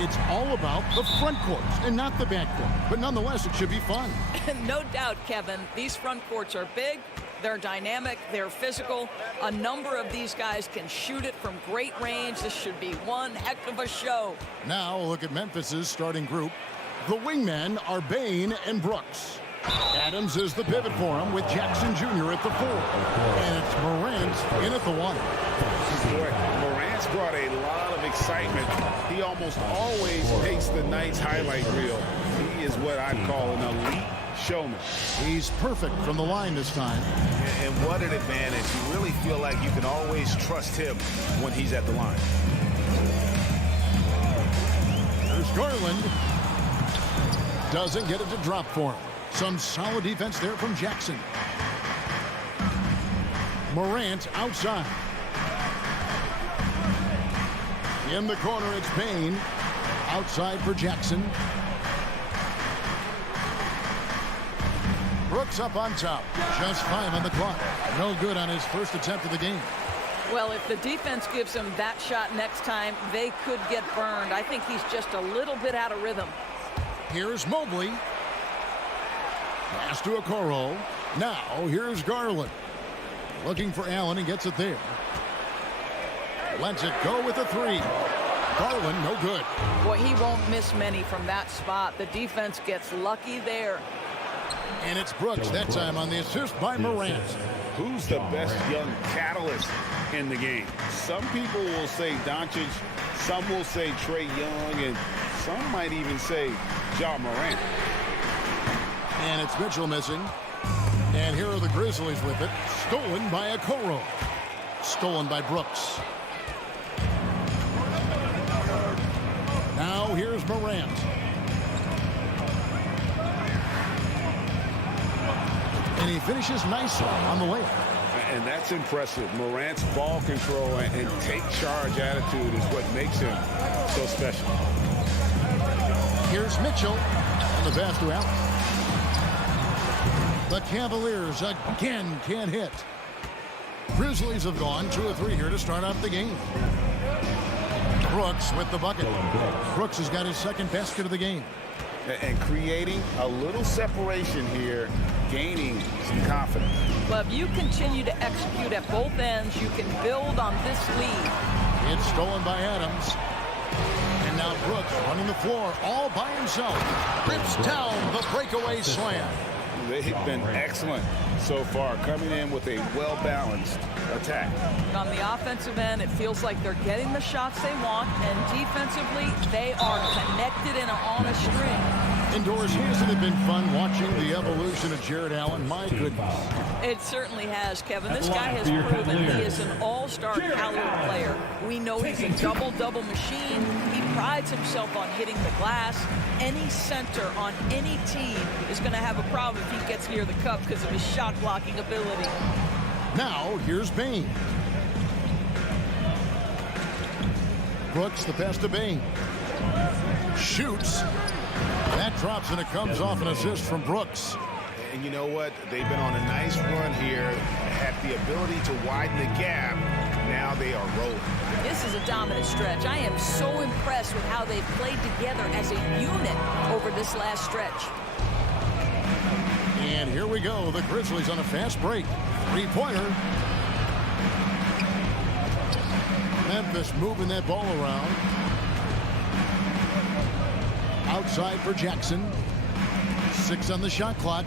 it's all about the front courts and not the back court. But nonetheless, it should be fun. No doubt, Kevin. These front courts are big, they're dynamic, they're physical. A number of these guys can shoot it from great range. This should be one heck of a show. Now, look at Memphis's starting group. The wingmen are Bain and Brooks. Adams is the pivot for him with Jackson Jr. at the 4. And it's Morant in at the 1. Boy, Morant's brought a lot of excitement. He almost always makes the night's highlight reel. He is what I'd call an elite showman. He's perfect from the line this time. And what an advantage. You really feel like you can always trust him when he's at the line. There's Garland. Doesn't get it to drop for him. Some solid defense there from Jackson. Morant outside. In the corner, it's Payne. Outside for Jackson. Brooks up on top. Just 5 on the clock. No good on his first attempt of the game. Well, if the defense gives him that shot next time, they could get burned. I think he's just a little bit out of rhythm. Here's Mobley. Pass to Okoro. Now, here's Garland. Looking for Allen and gets it there. Lets it go with a 3. Garland, no good. Boy, he won't miss many from that spot. The defense gets lucky there. And it's Brooks that time on the assist by Morant. Who's the best young catalyst in the game? Some people will say Doncic, some will say Trae Young, and some might even say Ja Morant. And it's Mitchell missing. And here are the Grizzlies with it. Stolen by Okoro. Stolen by Brooks. Now here's Morant. And he finishes nicely on the layup. And that's impressive. Morant's ball control and take charge attitude is what makes him so special. Here's Mitchell on the pass to Allen. The Cavaliers again can't hit. Grizzlies have gone 2 of 3 here to start off the game. Brooks with the bucket. Brooks has got his second basket of the game. And creating a little separation here, gaining some confidence. But if you continue to execute at both ends, you can build on this lead. It's stolen by Adams. And now Brooks running the floor all by himself. Rips down the breakaway slam. They've been excellent so far, coming in with a well-balanced attack. On the offensive end, it feels like they're getting the shots they want, and defensively, they are connected and on a string. Indoors, hasn't it been fun watching the evolution of Jared Allen? My goodness. It certainly has, Kevin. This guy has proven he is an all-star caliber player. We know he's a double-double machine. He prides himself on hitting the glass. Any center on any team is going to have a problem if he gets near the cup because of his shot-blocking ability. Now, here's Bain. Brooks, the pass to Bain. Shoots. That drops, and it comes off an assist from Brooks. And you know what? They've been on a nice run here, had the ability to widen the gap. Now they are rolling. This is a dominant stretch. I am so impressed with how they've played together as a unit over this last stretch. And here we go. The Grizzlies on a fast break. 3-pointer. Memphis moving that ball around. Outside for Jackson. 6 on the shot clock.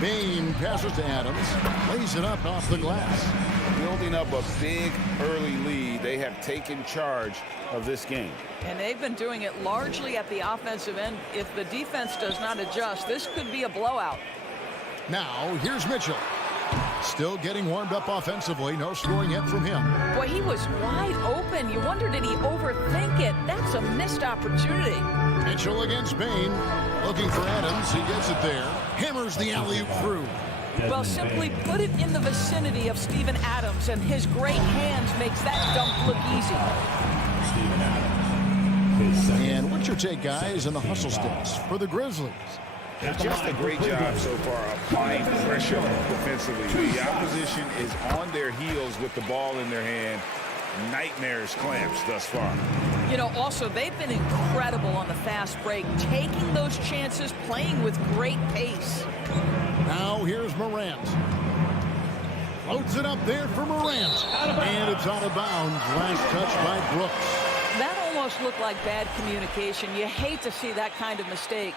Bain passes to Adams. Lays it up off the glass. Building up a big early lead. They have taken charge of this game. And they've been doing it largely at the offensive end. If the defense does not adjust, this could be a blowout. Now, here's Mitchell. Still getting warmed up offensively. No scoring yet from him. Boy, he was wide open. You wonder, did he overthink it? That's a missed opportunity. Mitchell against Bain. Looking for Adams. He gets it there. Hammers the alley-oop through. Well, simply put it in the vicinity of Steven Adams, and his great hands makes that dunk look easy. And what's your take, guys, in the hustle sticks for the Grizzlies? Just a great job so far applying pressure defensively. The opposition is on their heels with the ball in their hand. Nightmares clamps thus far. You know, also, they've been incredible on the fast break, taking those chances, playing with great pace. Now here's Morant. Floats it up there for Morant. And it's out of bounds. Last touch by Brooks. That almost looked like bad communication. You hate to see that kind of mistake.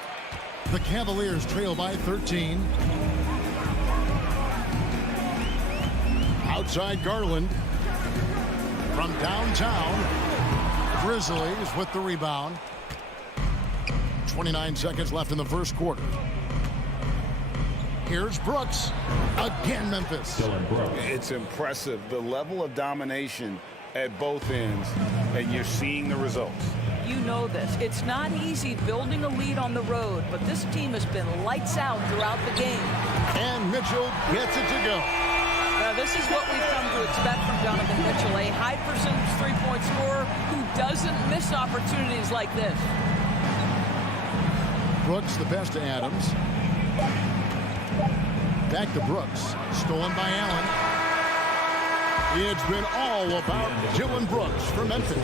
The Cavaliers trail by 13. Outside Garland. From downtown, Grizzlies with the rebound. 29 seconds left in the first quarter. Here's Brooks. Again, Memphis. It's impressive, the level of domination at both ends, and you're seeing the results. You know this. It's not easy building a lead on the road, but this team has been lights out throughout the game. And Mitchell gets it to go. Now, this is what we've come to expect from Donovan Mitchell, a high percentage three-point scorer who doesn't miss opportunities like this. Brooks the best to Adams. Back to Brooks. Stolen by Allen. It's been all about Dylan Brooks for Memphis.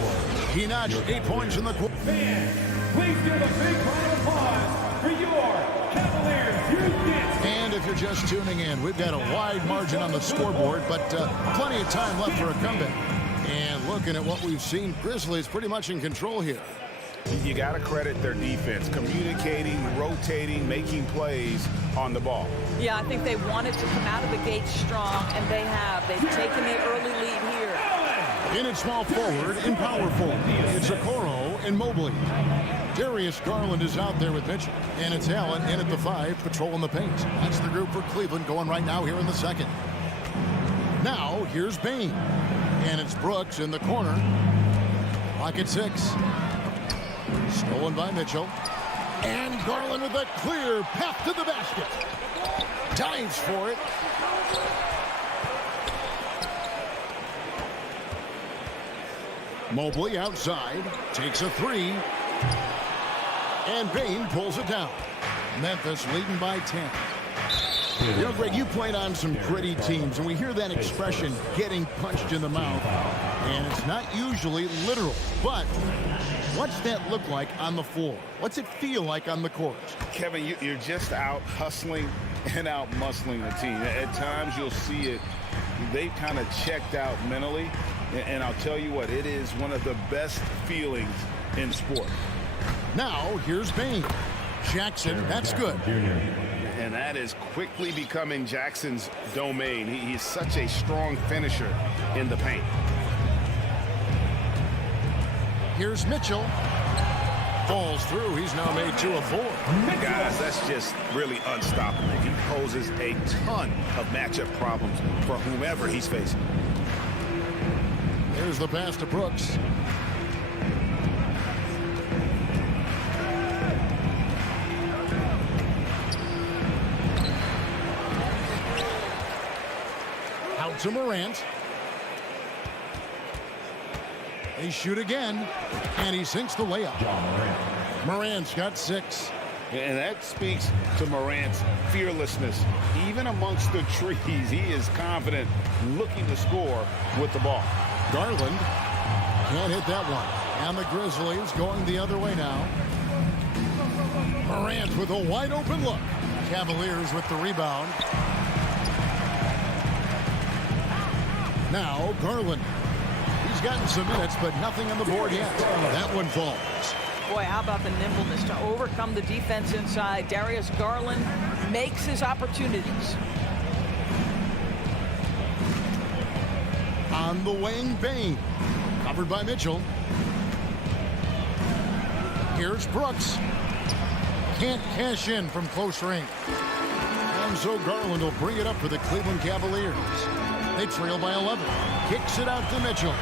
He notched 8 points in the quarter. Please give a big round of applause for your Cavaliers. And if you're just tuning in, we've got a wide margin on the scoreboard, but plenty of time left for a comeback. And looking at what we've seen, Grizzlies pretty much in control here. You got to credit their defense, communicating, rotating, making plays on the ball. Yeah, I think they wanted to come out of the gate strong, and they have. They've taken the early lead here. In at small forward, in power forward, it's Okoro and Mobley. Darius Garland is out there with Mitchell, and it's Allen in at the 5, patrolling the paint. That's the group for Cleveland going right now here in the second. Now, here's Bain, and it's Brooks in the corner. Clock at 6. Stolen by Mitchell. And Garland with a clear path to the basket. Dives for it. Mobley outside. Takes a 3. And Bain pulls it down. Memphis leading by 10. You know, Greg, you played on some gritty teams, and we hear that expression, getting punched in the mouth. And it's not usually literal, but what's that look like on the floor? What's it feel like on the court? Kevin, you're just out hustling and out muscling the team. At times you'll see it. They've kind of checked out mentally, and I'll tell you what, it is one of the best feelings in sport. Now, here's Bain. Jackson, that's good. And that is quickly becoming Jackson's domain. He's such a strong finisher in the paint. Here's Mitchell. Falls through. He's now made 2 of 4. Guys, that's just really unstoppable. He poses a ton of matchup problems for whomever he's facing. There's the pass to Brooks. Out to Morant. They shoot again, and he sinks the layup. Morant's got 6. And that speaks to Morant's fearlessness. Even amongst the trees, he is confident, looking to score with the ball. Garland can't hit that one. And the Grizzlies going the other way now. Morant with a wide open look. Cavaliers with the rebound. Now Garland. He's gotten some minutes, but nothing on the board yet. That one falls. Boy, how about the nimbleness to overcome the defense inside. Darius Garland makes his opportunities. On the wing, Bain. Covered by Mitchell. Here's Brooks. Can't cash in from close range. And so Garland will bring it up for the Cleveland Cavaliers. They trail by 11. Kicks it out to Mitchell.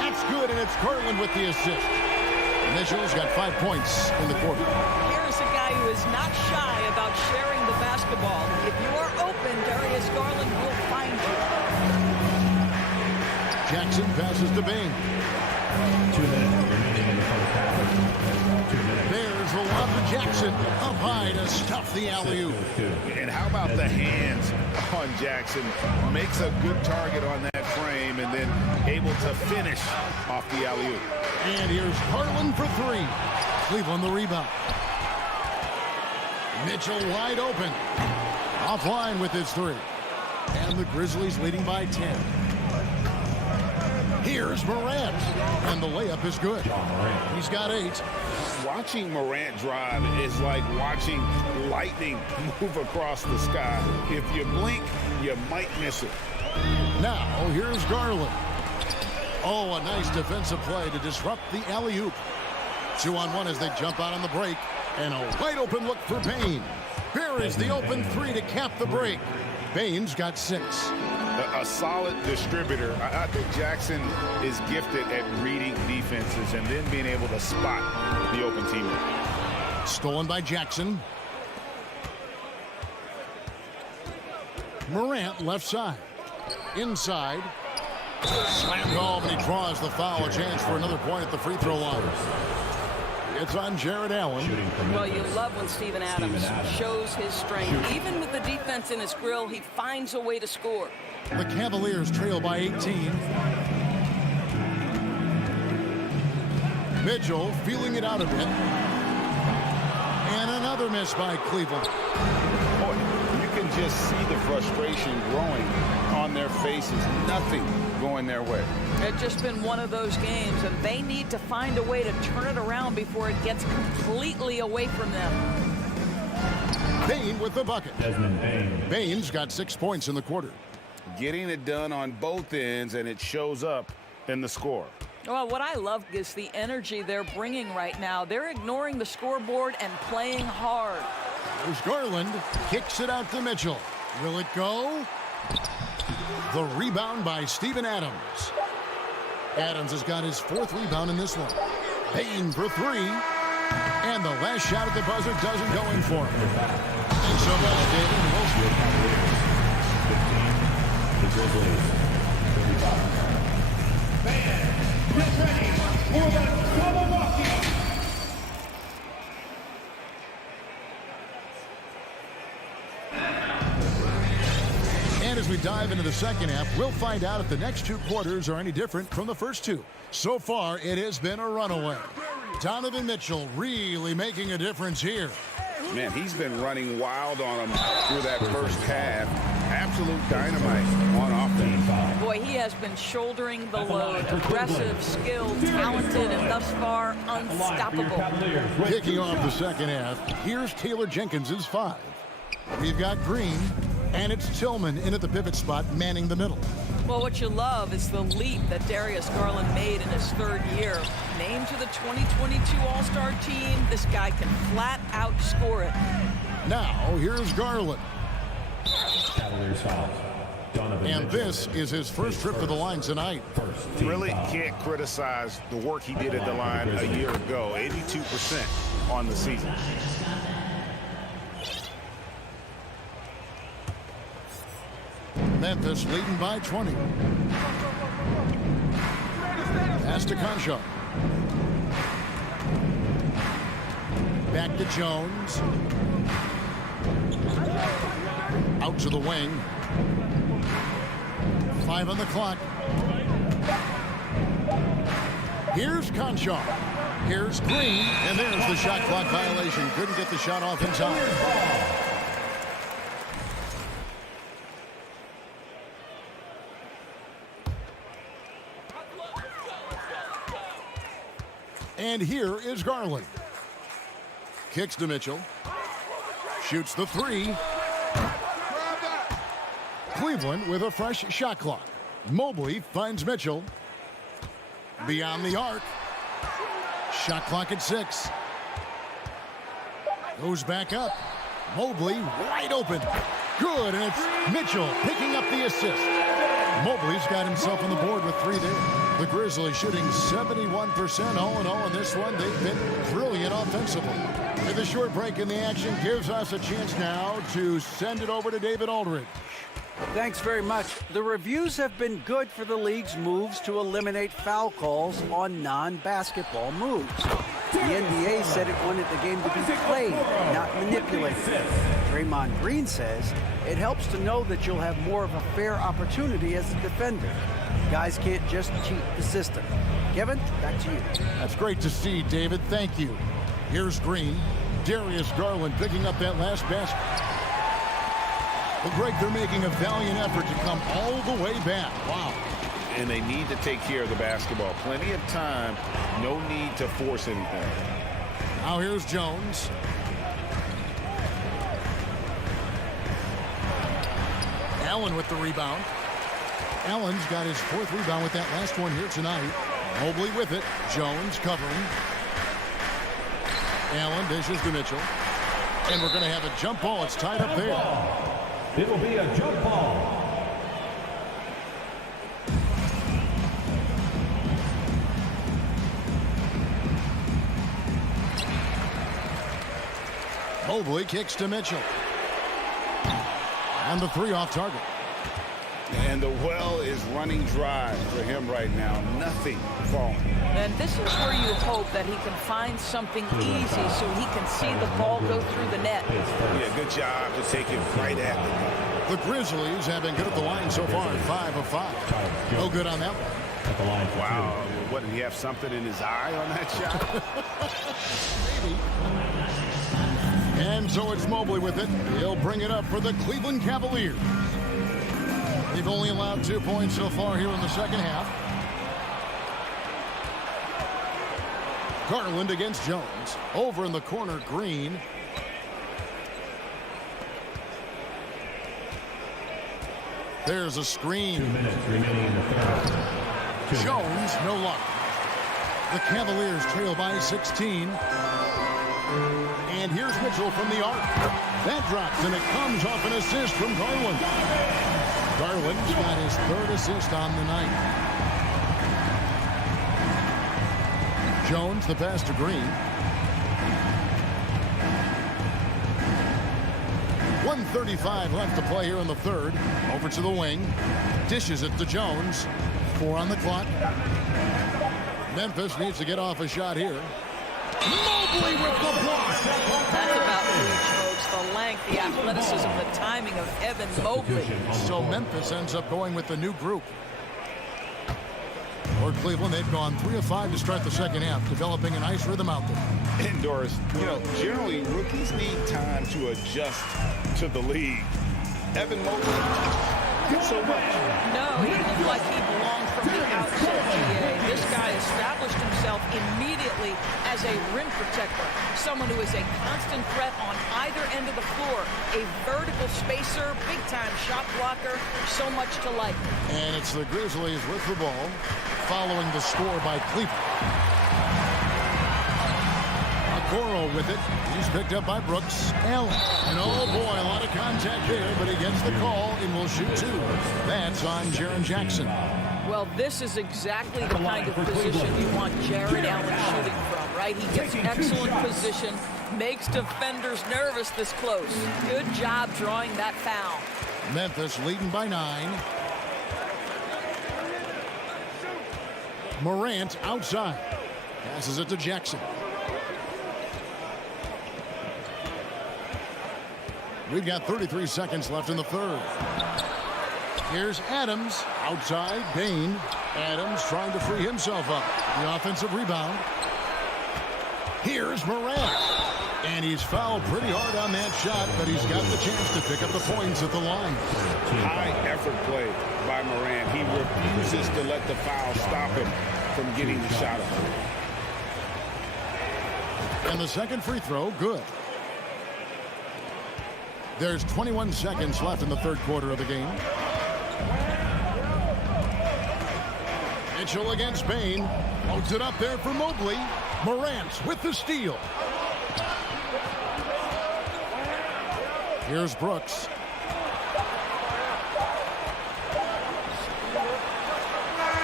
That's good, and it's Garland with the assist. Mitchell's got 5 points in the quarter. Here's a guy who is not shy about sharing the basketball. If you are open, Darius Garland will find you. Jackson passes to Bain. 2 minutes remaining in the first half. 2 minutes. There's the lob to Jackson. Up high to stuff the alley-oop. And how about the hands on Jackson? Makes a good target on that frame and then able to finish off the alley-oop. And here's Garland for 3. Cleveland the rebound. Mitchell wide open. Offline with his 3. And the Grizzlies leading by 10. Here's Morant, and the layup is good. He's got 8. Watching Morant drive is like watching lightning move across the sky. If you blink, you might miss it. Now, here's Garland. Oh, a nice defensive play to disrupt the alley-oop. 2-on-1 as they jump out on the break. And a wide open look for Payne. Here is the open 3 to cap the break. Payne's got 6. A solid distributor. I think Jackson is gifted at reading defenses and then being able to spot the open teammate. Stolen by Jackson. Morant left side. Inside. Slammed home, and he draws the foul. A chance for another point at the free throw line. It's on Jared Allen. Well, you love when Steven Adams shows his strength. Even with the defense in his grill, he finds a way to score. The Cavaliers trail by 18. Mitchell feeling it out a bit. And another miss by Cleveland. Boy, you can just see the frustration growing on their faces. Nothing going their way. It's just been one of those games, and they need to find a way to turn it around before it gets completely away from them. Payne with the bucket. Payne's got 6 points in the quarter. Getting it done on both ends, and it shows up in the score. Well, what I love is the energy they're bringing right now. They're ignoring the scoreboard and playing hard. There's Garland. Kicks it out to Mitchell. Will it go? The rebound by Steven Adams. Adams has got his 4th rebound in this one. Payne for 3. And the last shot at the buzzer doesn't go in for him. And so now David Wilson. The Grizzlies. 35. Man, get ready for the Milwaukee. And as we dive into the second half, we'll find out if the next 2 quarters are any different from the first 2. So far, it has been a runaway. Donovan Mitchell really making a difference here. Man, he's been running wild on him through that first half. Absolute dynamite on offense. Boy, he has been shouldering the load. Aggressive, skilled, talented, and thus far unstoppable. Kicking off the second half, here's Taylor Jenkins' 5. We've got Green, and it's Tillman in at the pivot spot, manning the middle. Well, what you love is the leap that Darius Garland made in his 3rd year. Named to the 2022 All-Star team, this guy can flat out score it. Now, here's Garland. Cavaliers foul. Donovan And Mitchell. this is his first trip to the line tonight. Really can't criticize the work he did at the line a year ago. 82% on the season. Memphis leading by 20. Pass to Concho. Back to Jones. Out to the wing. 5 on the clock. Here's Concho. Here's Green. And there's the shot clock violation. Couldn't get the shot off in time. And here is Garland. Kicks to Mitchell. Shoots the 3. Cleveland with a fresh shot clock. Mobley finds Mitchell. Beyond the arc. Shot clock at 6. Goes back up. Mobley wide open. Good, and it's Mitchell picking up the assist. Mobley's got himself on the board with 3 there. The Grizzlies shooting 71% all in all in this one. They've been brilliant offensively. With a short break in the action gives us a chance now to send it over to David Aldridge. Thanks very much. The reviews have been good for the league's moves to eliminate foul calls on non-basketball moves. The NBA said it wanted the game to be played, not manipulated. Draymond Green says it helps to know that you'll have more of a fair opportunity as a defender. Guys can't just cheat the system. Kevin, back to you. That's great to see, David. Thank you. Here's Green. Darius Garland picking up that last basket. Well, Greg, they're making a valiant effort to come all the way back. Wow. and they need to take care of the basketball. Plenty of time, no need to force anything. Now here's Jones. Allen with the rebound. Allen's got his 4th rebound with that last one here tonight. Mobley with it. Jones covering. Allen dishes to Mitchell. And we're going to have a jump ball. It's tied up there. It will be a jump ball. Mobley kicks to Mitchell. And the 3 off target. And the well is running dry for him right now. Nothing falling. And this is where you hope that he can find something easy so he can see the ball go through the net. Yeah, good job to take it right at the net. The Grizzlies have been good at the line so far, 5 of 5. No good on that one. At the line. Wow, what, did he have something in his eye on that shot? Maybe. And so it's Mobley with it. He'll bring it up for the Cleveland Cavaliers. They've only allowed 2 points so far here in the second half. Garland against Jones. Over in the corner, Green. There's a screen. 2 minutes remaining in the third. Jones, no luck. The Cavaliers trail by 16. And here's Mitchell from the arc. That drops, and it comes off an assist from Garland. Garland's got his 3rd assist on the night. Jones, the pass to Green. 1:35 left to play here in the third. Over to the wing. Dishes it to Jones. 4 on the clock. Memphis needs to get off a shot here. Mobley with the block. That's about reach, folks. The length, the athleticism, the timing of Evan Mobley. So Memphis ends up going with the new group. For Cleveland, they've gone 3 of 5 to start the second half, developing a nice rhythm out there. And Doris, you know, generally rookies need time to adjust to the league. Evan Mobley, not so much. No, he looked like he belonged from the outset, GA. This guy established himself immediately as a rim protector, someone who is a constant threat on either end of the floor, a vertical spacer, big-time shot blocker, so much to like. And it's the Grizzlies with the ball, following the score by Cleveland. Okoro with it. He's picked up by Brooks. Allen. And oh boy, a lot of contact there, but he gets the call and will shoot 2. That's on Jaren Jackson. Well, this is exactly the kind of position you want Jared Allen shooting from, right? He gets excellent position, makes defenders nervous this close. Good job drawing that foul. Memphis leading by 9. Morant outside. Passes it to Jackson. We've got 33 seconds left in the third. Here's Adams outside. Bain. Adams trying to free himself up. The offensive rebound. Here's Morant. And he's fouled pretty hard on that shot, but he's got the chance to pick up the points at the line. High effort play by Morant. He refuses to let the foul stop him from getting the shot up. And the second free throw, good. There's 21 seconds left in the third quarter of the game. Mitchell against Bain. Loads it up there for Mobley. Morant with the steal. Here's Brooks.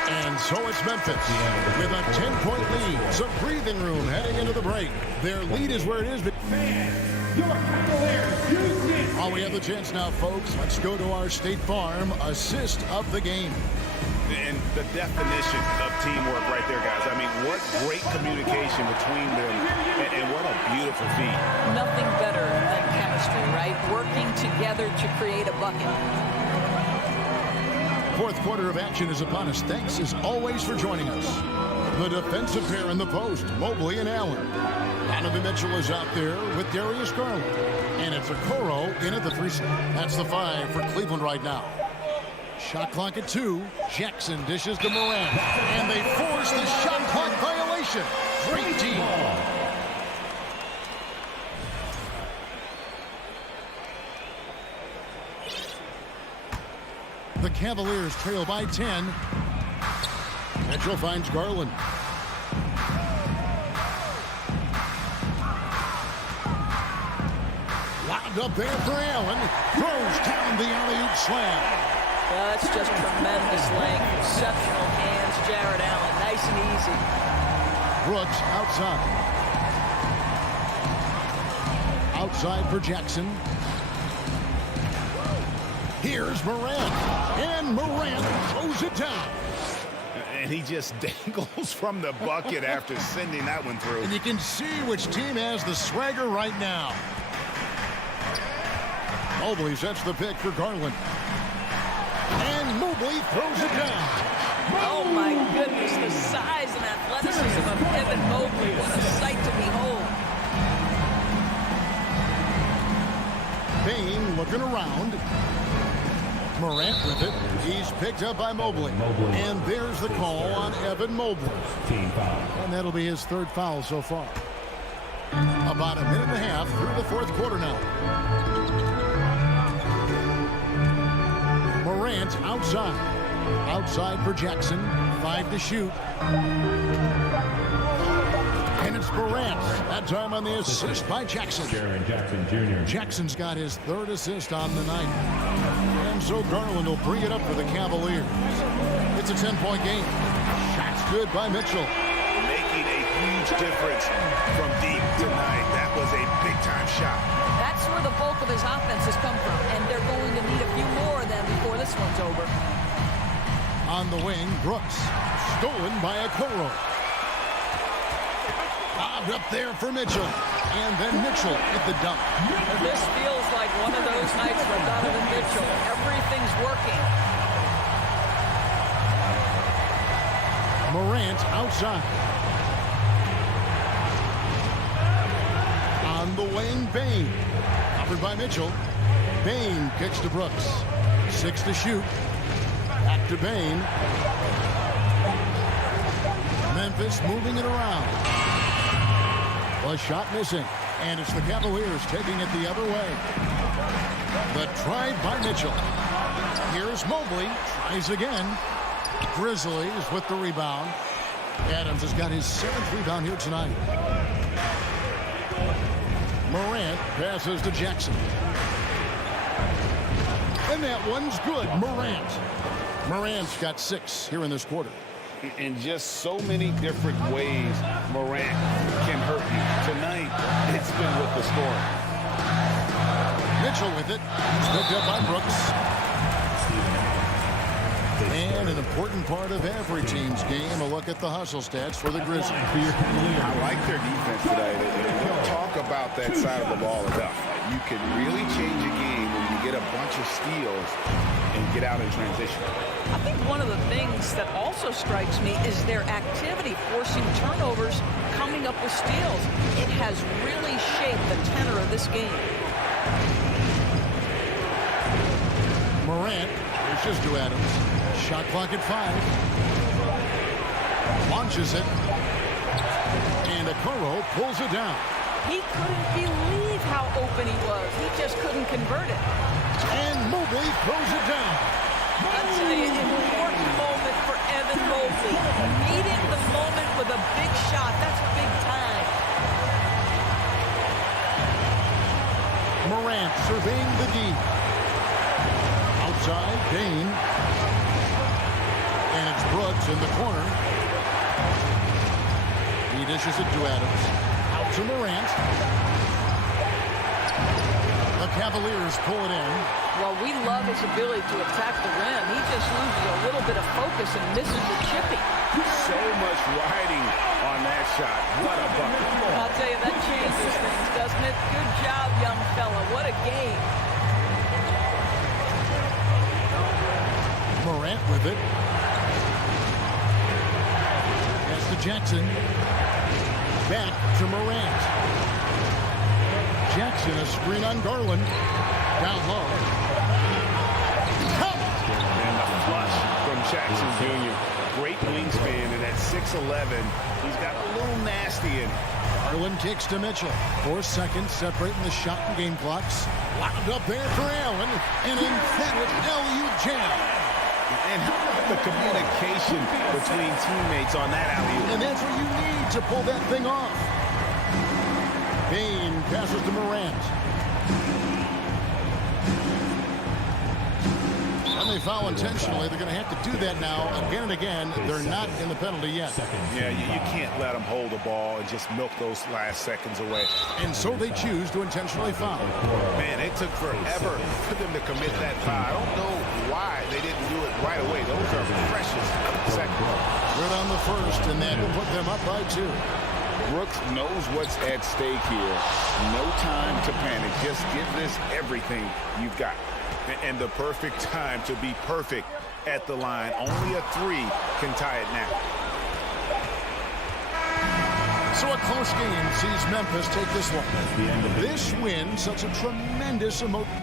And so it's Memphis with a 10-point lead. Some breathing room heading into the break. Their lead is where it is. Oh, we have the chance now, folks. Let's go to our State Farm assist of the game. And the definition of teamwork right there, guys. I mean, what great communication between them, and what a beautiful feat. Nothing better than chemistry, right? Working together to create a bucket. Fourth quarter of action is upon us. Thanks, as always, for joining us. The defensive pair in the post, Mobley and Allen. Donovan Mitchell is out there with Darius Garland. And it's Okoro in at the 3. That's the 5 for Cleveland right now. Shot clock at 2. Jackson dishes to Morant. And they force the shot clock violation. Great team. The Cavaliers trail by 10. Mitchell finds Garland. Lobbed up there for Allen. Throws down the alley-oop slam. That's just tremendous length. Exceptional hands, Jared Allen. Nice and easy. Brooks outside. Outside for Jackson. Here's Morant. And Morant throws it down. And he just dangles from the bucket after sending that one through. And you can see which team has the swagger right now. Mobley sets the pick for Garland. And Mobley throws it down. Oh, my goodness. The size and athleticism of Evan Mobley. What a sight to behold. Bane looking around. Morant with it. He's picked up by Mobley. And there's the call on Evan Mobley. And that'll be his 3rd foul so far. About a minute and a half through the 4th quarter now. Morant outside. Outside for Jackson. 5 to shoot. And it's Morant. That time on the assist by Jackson. Jackson Jr. Jackson's got his 3rd assist on the night. And so Garland will bring it up for the Cavaliers. It's a 10-point game. Shots good by Mitchell. Making a huge difference from deep tonight. That was a big-time shot. That's where the bulk of his offense has come from, and they're going to need a few more of them before this one's over. On the wing, Brooks. Stolen by Okoro. Lobbed up there for Mitchell. And then Mitchell at the dunk. This feels like one of those nights for Donovan Mitchell. Everything's working. Morant outside. On the wing, Bane. Covered by Mitchell. Bane kicks to Brooks. 6 to shoot. Back to Bane. Memphis moving it around. A shot missing. And it's the Cavaliers taking it the other way. The try by Mitchell. Here's Mobley. Tries again. Grizzlies with the rebound. Adams has got his 7th rebound here tonight. Morant passes to Jackson. And that one's good. Morant's got 6 here in this quarter. In just so many different ways, Morant can hurt you. Tonight, it's been with the scoring. Mitchell with it. It's picked up by Brooks. And an important part of every team's game, a look at the hustle stats for the Grizzlies. I like their defense today. They don't talk about that side of the ball enough. You can really change a game when you get a bunch of steals and get out in transition. I think one of the things that also strikes me is their activity forcing turnovers, coming up with steals. It has really shaped the tenor of this game. Morant pushes to Adams. Shot clock at 5. Launches it. And Okoro pulls it down. He couldn't believe how open he was. He just couldn't convert it. And Mobley throws it down. I'll tell you, an important moment for Evan Mobley. Meeting the moment with a big shot. That's big time. Morant surveying the D. Outside, Bane. And it's Brooks in the corner. He dishes it to Adams. Out to Morant. The Cavaliers pull it in. Well, we love his ability to attack the rim. He just loses a little bit of focus and misses the chipping. So much riding on that shot. What a bucket. I'll tell you, that changes things, doesn't it? Good job, young fella. What a game. Morant with it. Pass to Jackson. Back to Morant. Jackson, a screen on Garland. Down low. And the flush from Jackson Jr. Great wingspan, and at 6'11", he's got a little nasty in it. Garland kicks to Mitchell. 4 seconds separating the shot and game clocks. Locked up there for Allen. An emphatic alley-oop jam. And how about the communication between teammates on that alley-oop? And that's what you need to pull that thing off. Payne passes to Morant. And they foul intentionally. They're going to have to do that now again and again. They're not in the penalty yet. Yeah, you can't let them hold the ball and just milk those last seconds away. And so they choose to intentionally foul. Man, it took forever for them to commit that foul. I don't know why they didn't do it right away. Those are precious seconds. Good on the first, and that will put them up by 2. Brooks knows what's at stake here. No time to panic. Just give this everything you've got. And the perfect time to be perfect at the line. Only a 3 can tie it now. So a close game sees Memphis take this one. This win sets a tremendous emotion.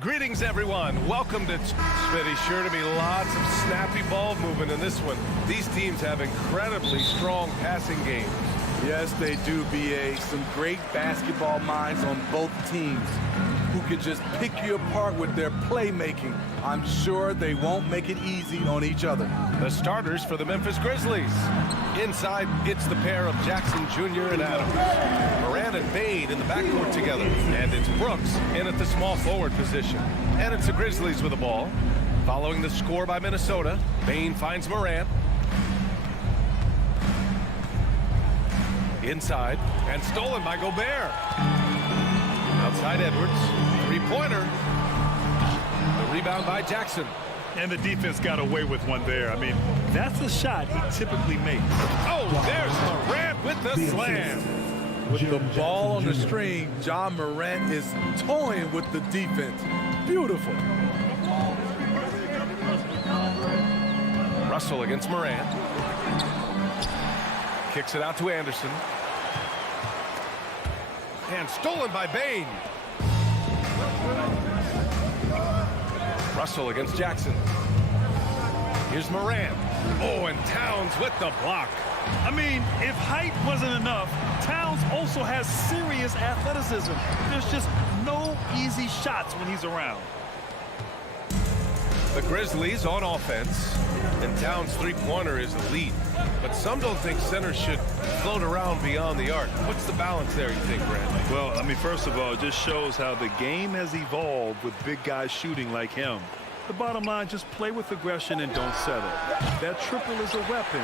Greetings, everyone. Welcome to Smitty. Sure to be lots of snappy ball movement in this one. These teams have incredibly strong passing games. Yes, they do, B.A. Some great basketball minds on both teams who can just pick you apart with their playmaking. I'm sure they won't make it easy on each other. The starters for the Memphis Grizzlies. Inside, it's the pair of Jackson Jr. and Adams. Morant and Bade in the backcourt together. And it's Brooks in at the small forward position. And it's the Grizzlies with the ball. Following the score by Minnesota, Bane finds Morant. Inside, and stolen by Gobert. Outside Edwards, three-pointer. The rebound by Jackson. And the defense got away with one there. I mean, that's a shot he typically makes. Oh, there's Morant with the slam. With the ball on the string, John Morant is toying with the defense. Beautiful. Russell against Morant. Kicks it out to Anderson. And stolen by Bane. Russell against Jackson. Here's Morant. Oh, and Towns with the block. I mean, if height wasn't enough, Towns also has serious athleticism. There's just no easy shots when he's around. The Grizzlies on offense, and Towns' three-pointer is elite. But some don't think centers should float around beyond the arc. What's the balance there, you think, Brad? Well, I mean, first of all, it just shows how the game has evolved with big guys shooting like him. The bottom line, just play with aggression and don't settle. That triple is a weapon.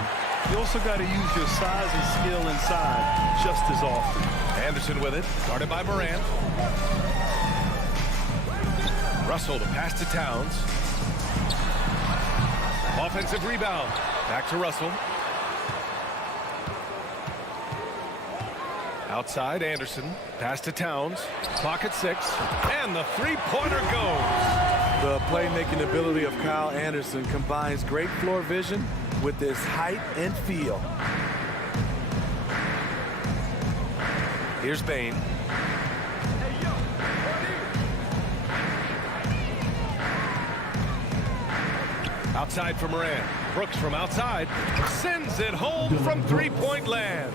You also got to use your size and skill inside just as often. Anderson with it, guarded by Morant. Russell to pass to Towns. Offensive rebound. Back to Russell. Outside, Anderson. Pass to Towns. Clock at 6. And the three-pointer goes. The playmaking ability of Kyle Anderson combines great floor vision with his height and feel. Here's Bane. Outside for Morant. Brooks from outside sends it home from three-point land.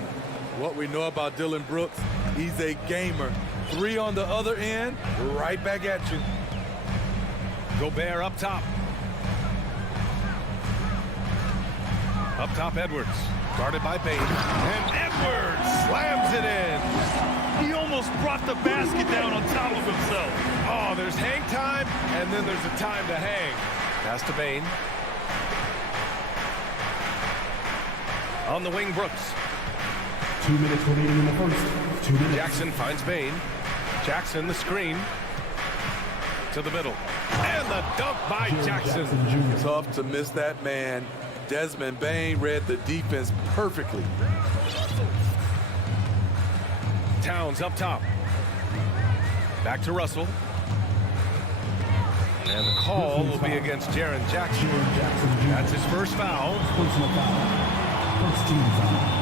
What we know about Dylan Brooks, he's a gamer. Three on the other end, right back at you. Gobert up top. Up top, Edwards. Guarded by Bane. And Edwards slams it in. He almost brought the basket down on top of himself. Oh, there's hang time, and then there's a time to hang. Pass to Bane. On the wing, Brooks. 2 minutes remaining in the first. 2 minutes. Jackson finds Bane. Jackson, the screen. To the middle. And the dunk by Jackson. Tough to miss that man. Desmond Bane read the defense perfectly. Towns up top. Back to Russell. And the call will be against Jaren Jackson. That's his first foul. Personal foul. First team foul.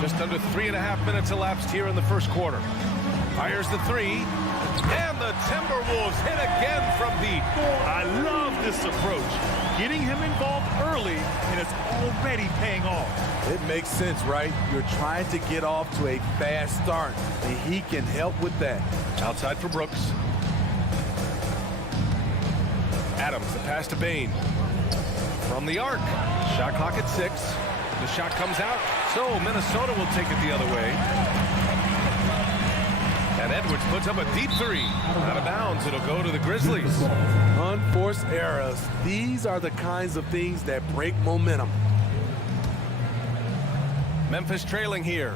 Just under 3.5 minutes elapsed here in the first quarter. Fires the three. And the Timberwolves hit again from deep. I love this approach. Getting him involved early, and it's already paying off. It makes sense, right? You're trying to get off to a fast start, and he can help with that. Outside for Brooks. Adams, the pass to Bane. From the arc. Shot clock at 6. The shot comes out, so Minnesota will take it the other way. And Edwards puts up a deep three. Out of bounds, it'll go to the Grizzlies. Unforced errors. These are the kinds of things that break momentum. Memphis trailing here.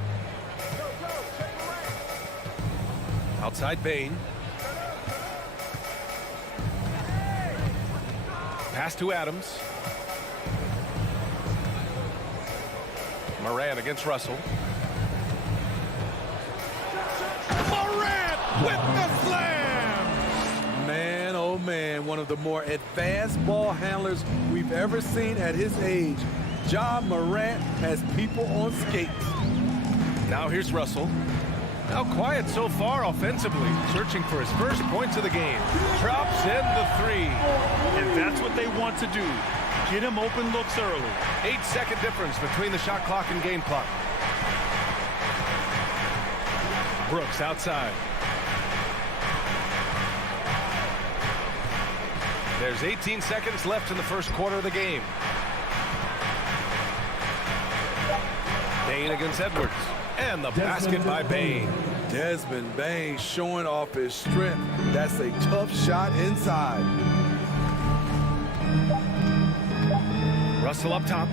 Outside Bane. Pass to Adams. Morant against Russell. Morant with the slam! Man, oh man, one of the more advanced ball handlers we've ever seen at his age. John Morant has people on skates. Now here's Russell. Now quiet so far offensively, searching for his first points of the game. Drops in the three. And that's what they want to do. Get him open looks early. 8-second difference between the shot clock and game clock. Brooks outside. There's 18 seconds left in the first quarter of the game. Bane against Edwards. And the basket by Bane. Desmond Bane showing off his strength. That's a tough shot inside. Russell up top.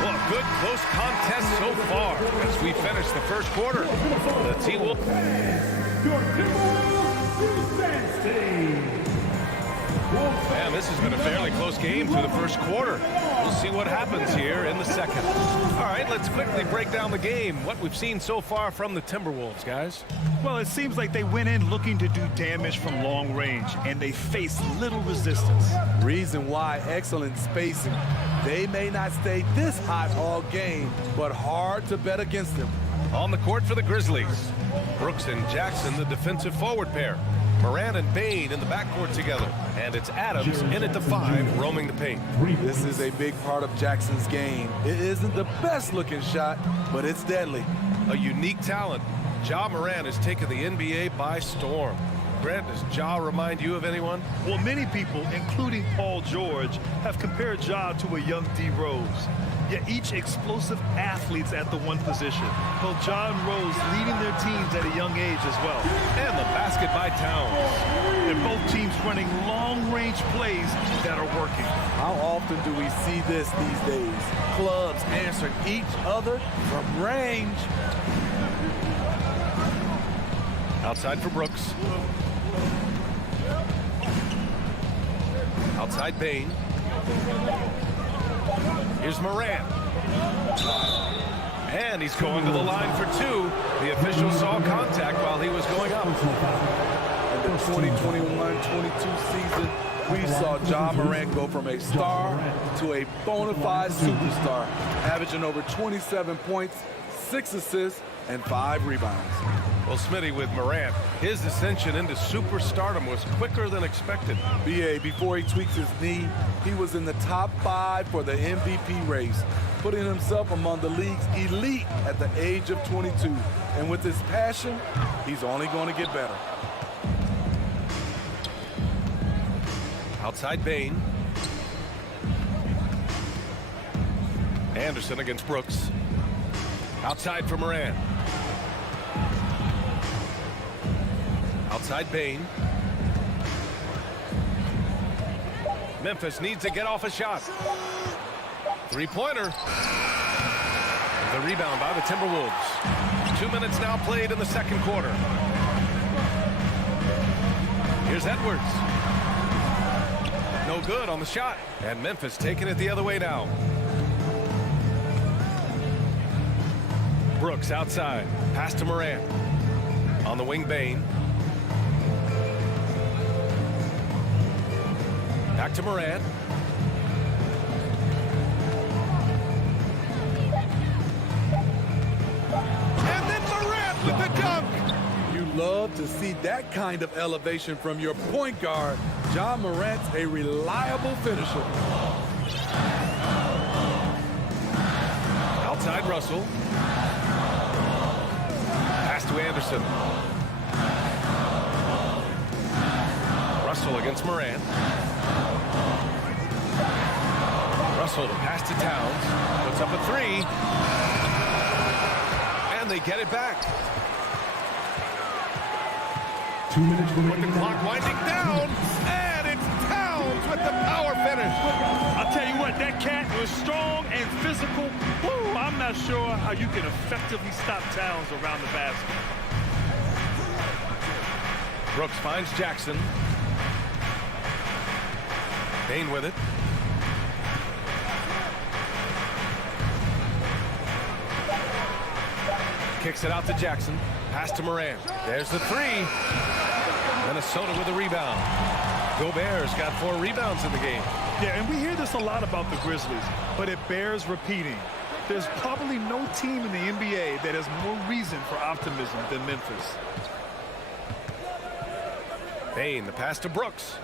Well, good close contest so far as we finish the first quarter. The T-Wolves. Man, this has been a fairly close game through the first quarter. We'll see what happens here in the second. All right, let's quickly break down the game. What we've seen so far from the Timberwolves, guys. Well, it seems like they went in looking to do damage from long range, and they faced little resistance. Reason why: excellent spacing. They may not stay this hot all game, but hard to bet against them. On the court for the Grizzlies, Brooks and Jackson, the defensive forward pair. Moran and Bane in the backcourt together. And it's Adams in at the 5, roaming the paint. This is a big part of Jackson's game. It isn't the best looking shot, but it's deadly. A unique talent. Ja Moran has taken the NBA by storm. Grant, does Ja remind you of anyone? Well, many people, including Paul George, have compared Ja to a young D. Rose. Yet each explosive athletes at the one position. Well, Ja and Rose leading their teams at a young age as well. And the basket by Towns. And both teams running long-range plays that are working. How often do we see this these days? Clubs answering each other from range. Outside for Brooks. Outside Bane. Here's Moran. And he's going to the line for 2. The official saw contact while he was going up. In the 2021-22 season, we saw Ja Morant go from a star to a bona fide superstar, averaging over 27 points, 6 assists, and 5 rebounds. Well, Smitty, with Morant, his ascension into superstardom was quicker than expected. BA, before he tweaks his knee, he was in the top 5 for the MVP race, putting himself among the league's elite at the age of 22. And with his passion, he's only going to get better. Outside Bane. Anderson against Brooks. Outside for Moran. Outside Bane. Memphis needs to get off a shot. Three-pointer. The rebound by the Timberwolves. 2 minutes now played in the second quarter. Here's Edwards. No good on the shot. And Memphis taking it the other way now. Brooks outside. Pass to Moran. On the wing, Bane. Back to Moran. And then Moran with the dunk. You love to see that kind of elevation from your point guard. Ja Morant's a reliable finisher. Outside Russell. Pass to Anderson. Russell against Moran. Russell to pass to Towns. Puts up a 3. And they get it back. 2 minutes With the clock winding down. And it's Towns with the power finish. I'll tell you what, that cat was strong and physical. Woo, I'm not sure how you can effectively stop Towns around the basket. Brooks finds Jackson. Bane with it. Kicks it out to Jackson. Pass to Moran. There's the 3. Minnesota with a rebound. Gobert's got 4 rebounds in the game. Yeah, and we hear this a lot about the Grizzlies, but it bears repeating. There's probably no team in the NBA that has more reason for optimism than Memphis. Bane, the pass to Brooks.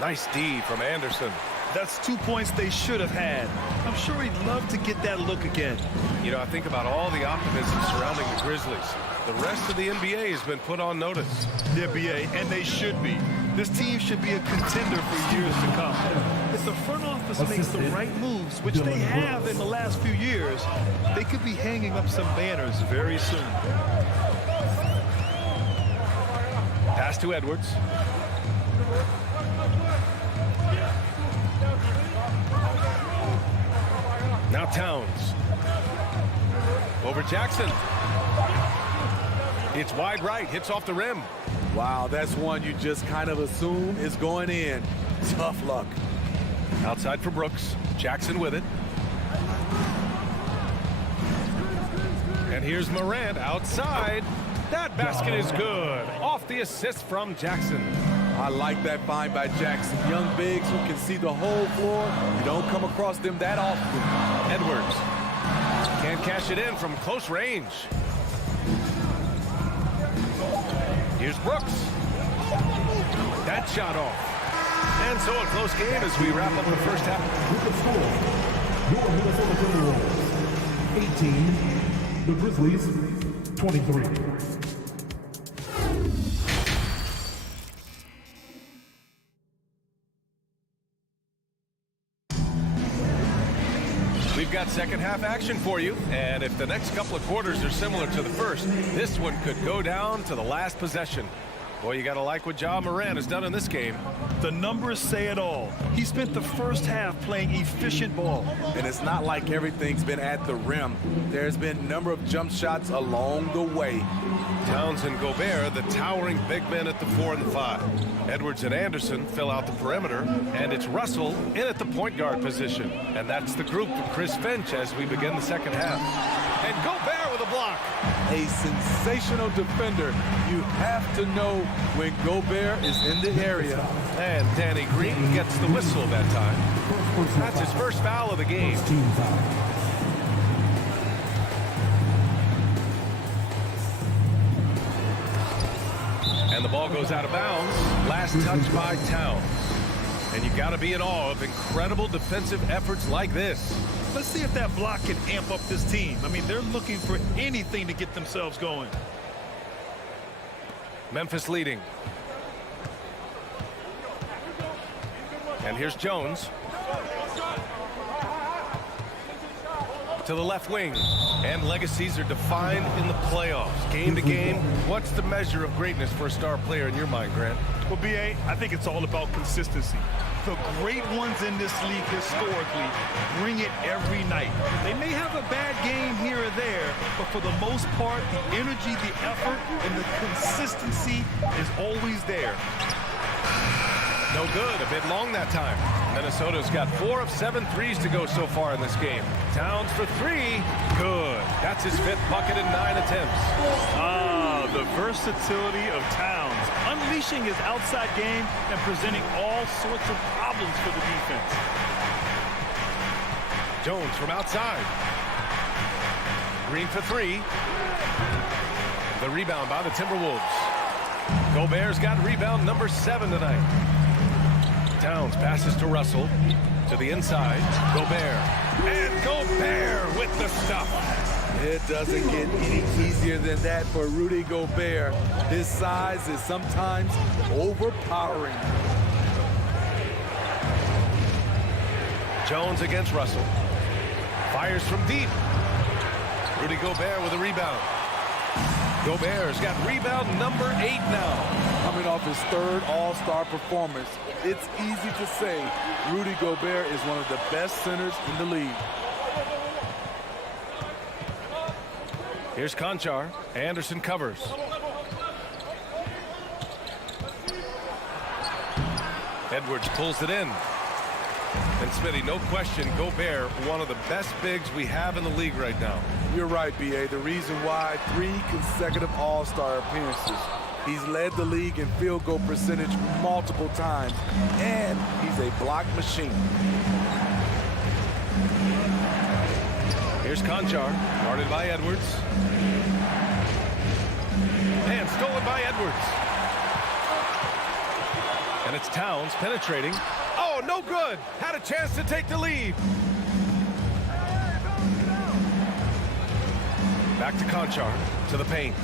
Nice D from Anderson. That's 2 points they should have had. I'm sure he'd love to get that look again. You know, I think about all the optimism surrounding the Grizzlies. The rest of the NBA has been put on notice. The NBA, and they should be. This team should be a contender for years to come. If the front office makes the right moves, which they have in the last few years, they could be hanging up some banners very soon. Pass to Edwards. Now Towns. Over Jackson. It's wide right, hits off the rim. Wow, that's one you just kind of assume is going in. Tough luck. Outside for Brooks. Jackson with it. And here's Morant outside. That basket is good. Off the assist from Jackson. I like that find by Jackson. Young bigs who can see the whole floor. You don't come across them that often. Edwards can't cash it in from close range. Here's Brooks. That shot off. And so a close game as we wrap up the first half. Your Minnesota Timberwolves, 18. The Grizzlies, 23. We've got second half action for you, and if the next couple of quarters are similar to the first, this one could go down to the last possession. Boy, you gotta like what Ja Morant has done in this game. The numbers say it all. He spent the first half playing efficient ball. And it's not like everything's been at the rim. There's been a number of jump shots along the way. Towns and Gobert, the towering big men at the 4 and the 5. Edwards and Anderson fill out the perimeter, and it's Russell in at the point guard position. And that's the group of Chris Finch as we begin the second half. And Gobert with a block. A sensational defender. You have to know when Gobert is in the area. And Danny Green gets the whistle that time. That's his first foul of the game. And the ball goes out of bounds. Last touch by Towns. And you've got to be in awe of incredible defensive efforts like this. Let's see if that block can amp up this team. I mean, they're looking for anything to get themselves going. Memphis leading. And here's Jones. To the left wing. And legacies are defined in the playoffs. Game to game, what's the measure of greatness for a star player in your mind, Grant? Well, B.A., I think it's all about consistency. The great ones in this league historically bring it every night. They may have a bad game here or there, but for the most part, the energy, the effort, and the consistency is always there. No good, a bit long that time. Minnesota's got 4 of 7 threes to go so far in this game. Towns for 3, good. That's his 5th bucket in 9 attempts. Ah, the versatility of Towns, unleashing his outside game and presenting all sorts of problems for the defense. Jones from outside. Green for 3. The rebound by the Timberwolves. Gobert's got rebound number 7 tonight. Towns passes to Russell. To the inside. Gobert. And Gobert with the stuff. It doesn't get any easier than that for Rudy Gobert. His size is sometimes overpowering. Jones against Russell. Fires from deep. Rudy Gobert with a rebound. Gobert's got rebound number 8 now. Coming off his 3rd All-Star performance, it's easy to say Rudy Gobert is one of the best centers in the league. Here's Conchar. Anderson covers. Edwards pulls it in. And Smitty, no question, Gobert, one of the best bigs we have in the league right now. You're right, B.A. The reason why 3 consecutive All-Star appearances. He's led the league in field goal percentage multiple times, and he's a block machine. Here's Conchar, guarded by Edwards. And stolen by Edwards. And And it's Towns penetrating. Oh, no good. Had a chance to take the lead. Back to Conchar, to the paint.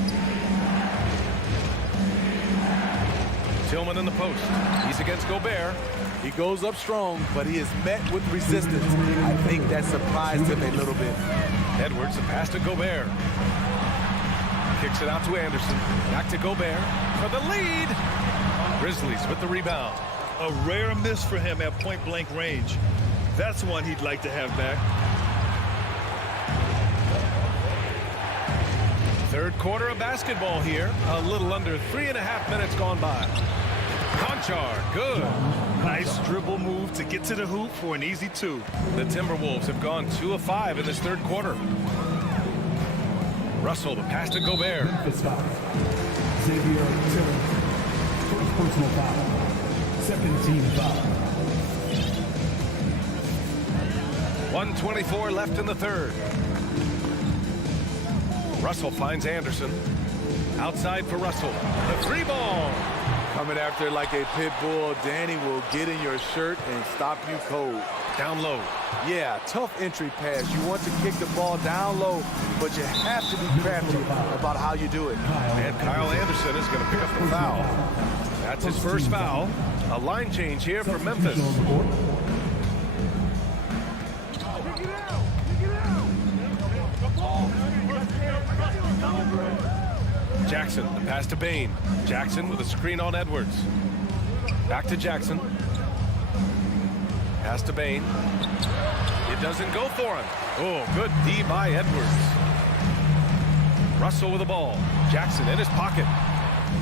Tillman in the post. He's against Gobert. He goes up strong, but he is met with resistance. I think that surprised him a little bit. Edwards, the pass to Gobert. Kicks it out to Anderson. Back to Gobert for the lead. Grizzlies with the rebound. A rare miss for him at point-blank range. That's one he'd like to have back. Third quarter of basketball here. A little under 3.5 minutes gone by. Conchar, good. Nice dribble move to get to the hoop for an easy 2. The Timberwolves have gone 2 of 5 in this third quarter. Russell, the pass to Gobert. Memphis foul. Xavier Tillman. First personal foul. Second team foul. 1:24 left in the third. Russell finds Anderson. Outside for Russell. The 3-ball. Coming after like a pit bull, Danny will get in your shirt and stop you cold. Down low. Yeah, tough entry pass. You want to kick the ball down low, but you have to be crafty about how you do it. And Kyle Anderson is going to pick up the foul. That's his first foul. A line change here for Memphis. Jackson, the pass to Bain. Jackson with a screen on Edwards. Back to Jackson. Pass to Bain. It doesn't go for him. Oh, good D by Edwards. Russell with the ball. Jackson in his pocket.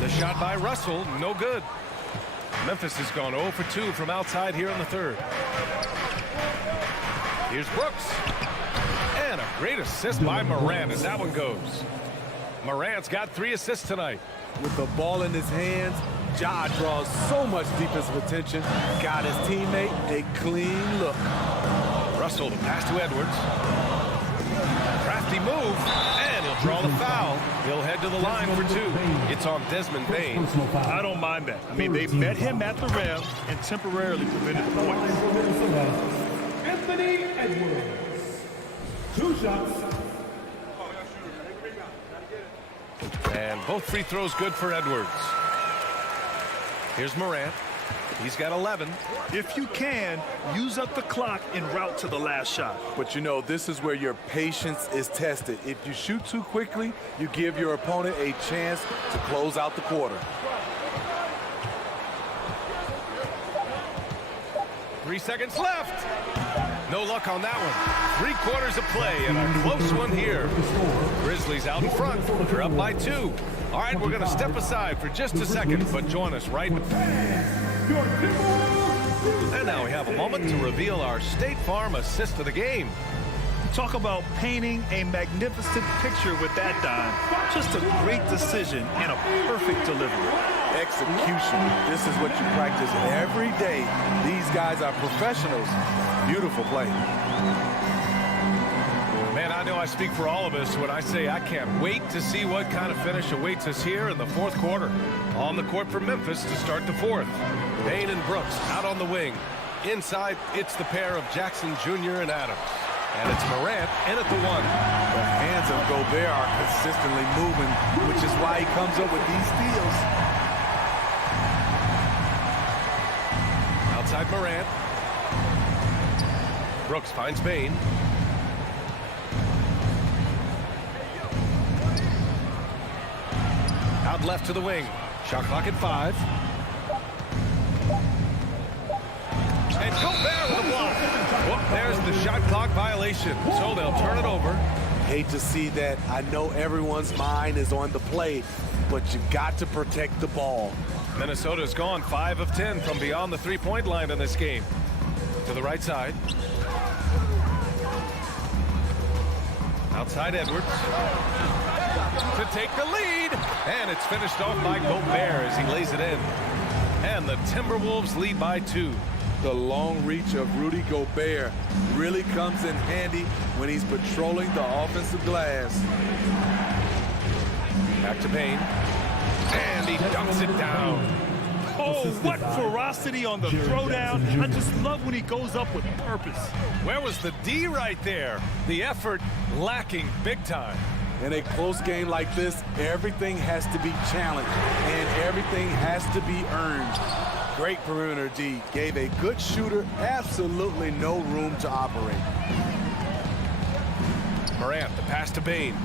The shot by Russell, no good. Memphis has gone 0 for 2 from outside here in the third. Here's Brooks. And a great assist by Morant as that one goes. Morant's got 3 assists tonight. With the ball in his hands, Ja draws so much defensive attention. Got his teammate a clean look. Russell, the pass to Edwards. Crafty move, and he'll draw the foul. He'll head to the line for 2. It's on Desmond Bain. I don't mind that. I mean, they met him at the rim and temporarily prevented points. Anthony Edwards. 2 shots. And both free throws good for Edwards. Here's Morant. He's got 11. If you can, use up the clock en route to the last shot. But you know, this is where your patience is tested. If you shoot too quickly, you give your opponent a chance to close out the quarter. 3 seconds left. No luck on that one. 3 quarters of play and a close one here. Grizzlies out in front. They're up by 2. All right, we're going to step aside for just a second, but join us right. And now we have a moment to reveal our State Farm assist of the game. Talk about painting a magnificent picture with that dime. Just a great decision and a perfect delivery. Execution. This is what you practice every day. These guys are professionals. Beautiful play. Man, I know I speak for all of us when I say I can't wait to see what kind of finish awaits us here in the fourth quarter. On the court for Memphis to start the fourth. Bain and Brooks out on the wing. Inside, it's the pair of Jackson Jr. and Adams. And it's Morant in at the 1. The hands of Gobert are consistently moving, which is why he comes up with these steals. Outside Morant. Brooks finds Bain. Out left to the wing. Shot clock at 5. And Gobert with a block. Well, there's the shot clock violation. So they'll turn it over. Hate to see that. I know everyone's mind is on the play, but you got to protect the ball. Minnesota's gone 5 of 10 from beyond the three-point line in this game. To the right side. Outside Edwards. To take the lead. And it's finished off by Gobert as he lays it in. And the Timberwolves lead by 2. The long reach of Rudy Gobert really comes in handy when he's patrolling the offensive glass. Back to Bain. And he dunks it down. Oh, Oh, what ferocity on the throwdown. I just love when he goes up with purpose. Where was the D right there? The effort lacking big time. In a close game like this, everything has to be challenged and everything has to be earned. Great perimeter D. Gave a good shooter absolutely no room to operate. Morant, the pass to Bane.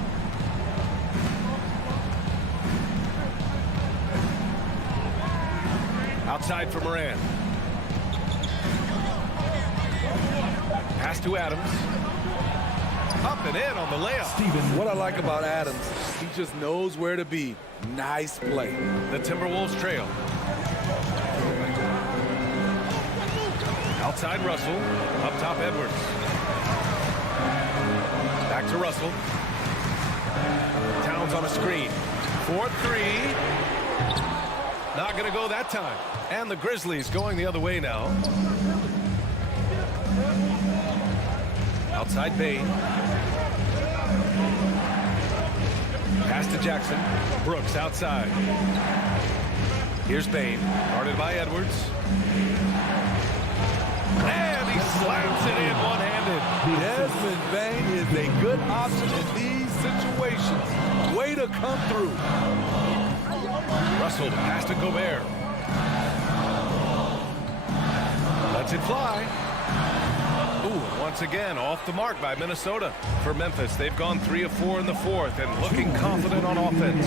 Outside for Morant. Pass to Adams. Up and in on the layup. What I like about Adams, he just knows where to be. Nice play. The Timberwolves trail. Outside Russell. Up top Edwards. Back to Russell. Towns on a screen. 4-3. Not going to go that time. And the Grizzlies going the other way now. Outside Bane. Pass to Jackson. Brooks outside. Here's Bane. Guarded by Edwards. And he slams it in one-handed. Desmond Bane is a good option in these situations. Way to come through. Russell to pass to Gobert. Lets it fly. Ooh, once again, off the mark by Minnesota. For Memphis, they've gone 3 of 4 in the fourth and looking confident on offense.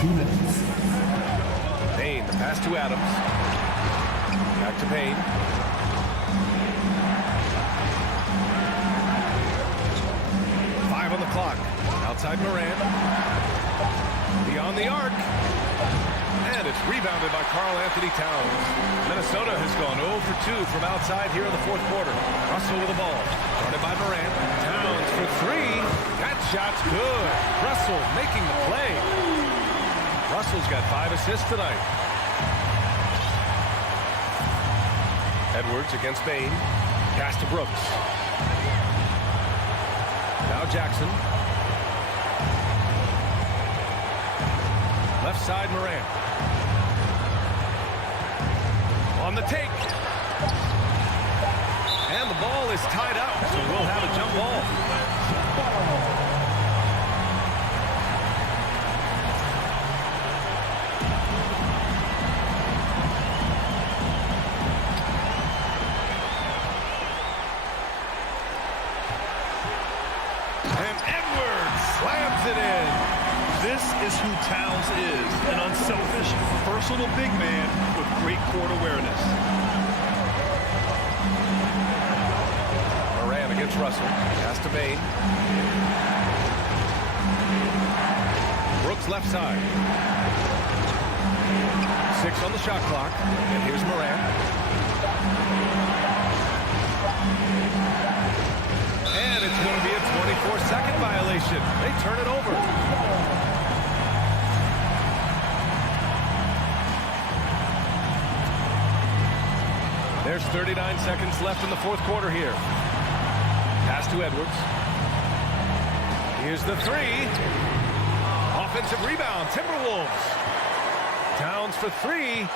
2 minutes. Payne, the pass to Adams. Back to Payne. On the clock. Outside Morant. Beyond the arc. And it's rebounded by Karl-Anthony Towns. Minnesota has gone 0 for 2 from outside here in the fourth quarter. Russell with the ball. Guarded by Morant. Towns for 3. That shot's good. Russell making the play. Russell's got 5 assists tonight. Edwards against Bane. Pass to Brooks. Now Jackson. Left side Morant. On the take. And the ball is tied up, so we'll have a jump ball. This is who Towns is, an unselfish, versatile big man with great court awareness. Morant against Russell. Pass to Bane. Brooks left side. 6 on the shot clock. And here's Morant. And it's going to be a 24-second violation. They turn it over. There's 39 seconds left in the fourth quarter here. Pass to Edwards. Here's the 3. Offensive rebound, Timberwolves. Towns for 3.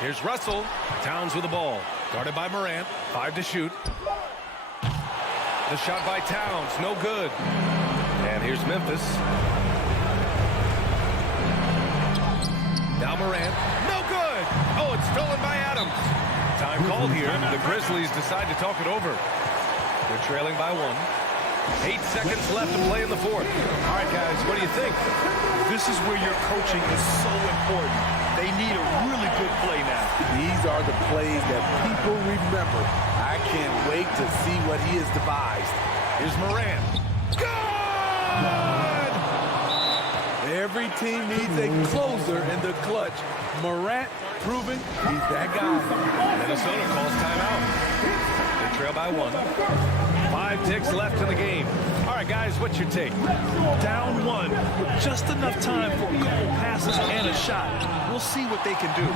Here's Russell. Towns with the ball. Guarded by Morant. 5 to shoot. The shot by Towns, no good. And here's Memphis. Now Morant, no good. Oh, it's stolen by Adams. Time called here. The Grizzlies decide to talk it over. They're trailing by 1. 8 seconds left to play in the fourth. All right, guys, what do you think? This is where your coaching is so important. They need a really good play now. These are the plays that people remember. I can't wait to see what he has devised. Here's Morant. Good! Every team needs a closer in the clutch. Morant proving he's that guy. Minnesota calls timeout. They trail by 1. 5 ticks left in the game. All right, guys, what's your take? Down 1 with just enough time for a couple passes and a shot. We'll see what they can do.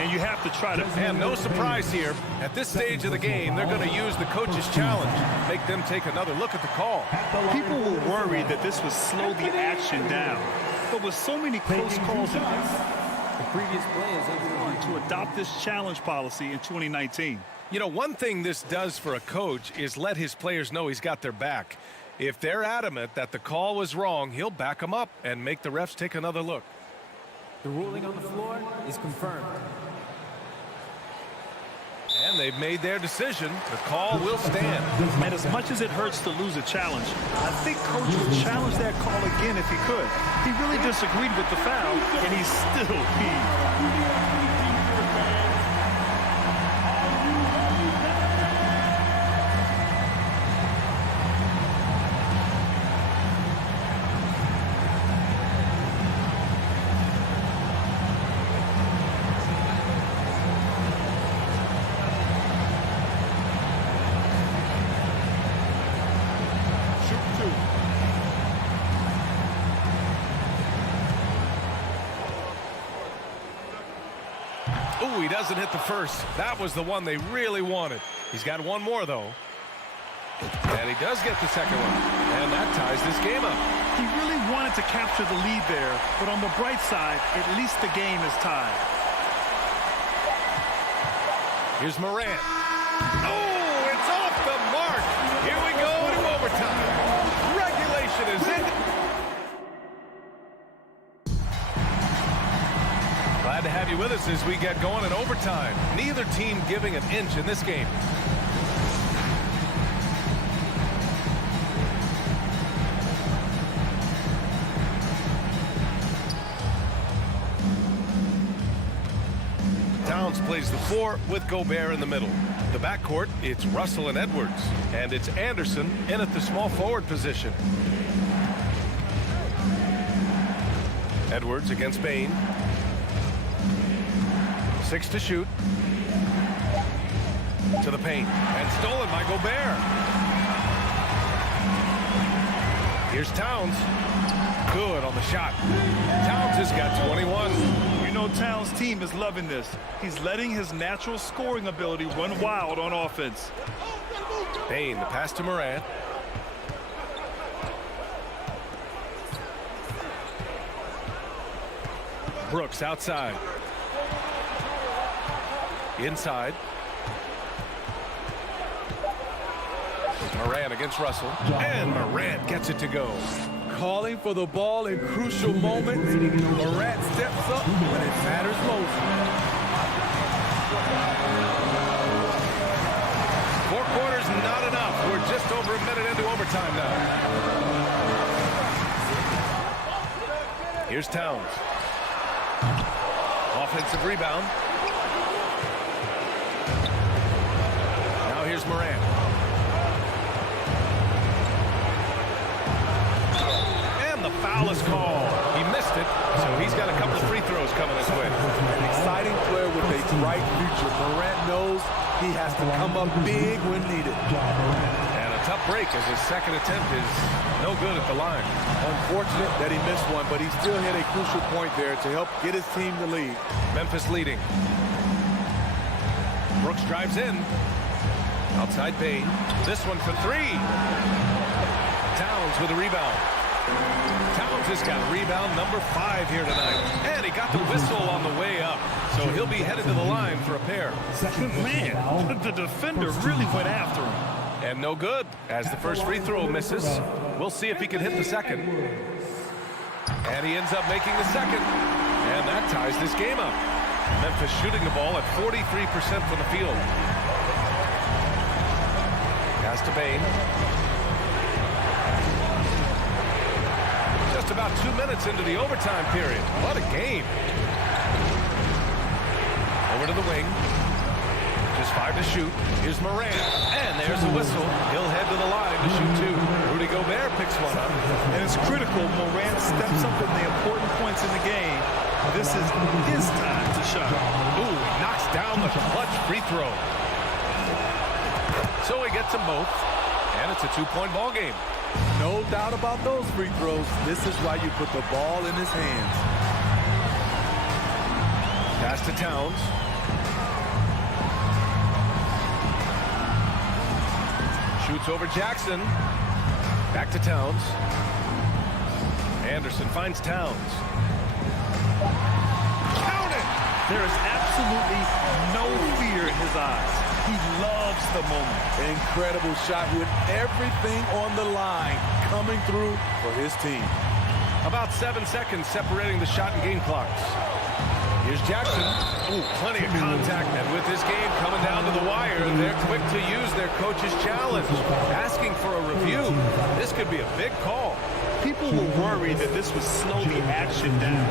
And you have to try to... And no surprise here. At this stage of the game, they're going to use the coach's challenge. Make them take another look at the call. People were worried that this would slow the action down. But with so many close calls, The previous play is overruled. To adopt this challenge policy in 2019. You know, one thing this does for a coach is let his players know he's got their back. If they're adamant that the call was wrong, he'll back them up and make the refs take another look. The ruling on the floor is confirmed. And they've made their decision. The call will stand. And as much as it hurts to lose a challenge, I think Coach would challenge that call again if he could. He really disagreed with the foul, and he still peed. Ooh, he doesn't hit the first. That was the one they really wanted. He's got one more, though. And he does get the second one. And that ties this game up. He really wanted to capture the lead there, but on the bright side, at least the game is tied. Here's Morant. Oh, it's off the mark. Here we go to overtime. Regulation is in. Glad to have you with us as we get going in overtime. Neither team giving an inch in this game. Towns plays the 4 with Gobert in the middle. The backcourt, it's Russell and Edwards. And it's Anderson in at the small forward position. Edwards against Bane. 6 to shoot. To the paint. And stolen by Gobert. Here's Towns. Good on the shot. Towns has got 21. You know Towns' team is loving this. He's letting his natural scoring ability run wild on offense. Bane, the pass to Morant. Brooks outside. Inside. Morant against Russell. And Morant gets it to go. Calling for the ball in crucial moments. Morant steps up when it matters most. 4 quarters, not enough. We're just over a minute into overtime now. Here's Towns. Offensive rebound. Now here's Morant. And the foul is called. He missed it, so he's got a couple of free throws coming his way. An exciting player with a bright future. Morant knows he has to come up big when needed. And a tough break as his second attempt is no good at the line. Unfortunate that he missed one, but he still hit a crucial point there to help get his team the lead. Memphis leading. Brooks drives in. Outside Bane. This one for 3. Towns with a rebound. Towns has got rebound number 5 here tonight. And he got the whistle on the way up. So he'll be headed to the line for a pair. Man, the defender really went after him. And no good, as the first free throw misses. We'll see if he can hit the second. And he ends up making the second. And that ties this game up. Memphis shooting the ball at 43% from the field. Pass to Bane. Just about 2 minutes into the overtime period. What a game. Over to the wing. Just 5 to shoot. Here's Morant. And there's the whistle. He'll head to the line to shoot 2. Rudy Gobert picks one up. And it's critical. Morant steps up in the important points in the game. This is his time to shine. Ooh, knocks down the clutch free throw. So he gets them both. And it's a 2-point ball game. No doubt about those free throws. This is why you put the ball in his hands. Pass to Towns. Shoots over Jackson. Back to Towns. Anderson finds Towns. Count There is absolutely no fear in his eyes. He loves the moment. Incredible shot with everything on the line coming through for his team. About 7 seconds separating the shot and game clocks. Here's Jackson. Ooh, plenty of contact. And with this game coming down to the wire, they're quick to use their coach's challenge. Asking for a review. This could be a big call. People were worried that this would slow the action down.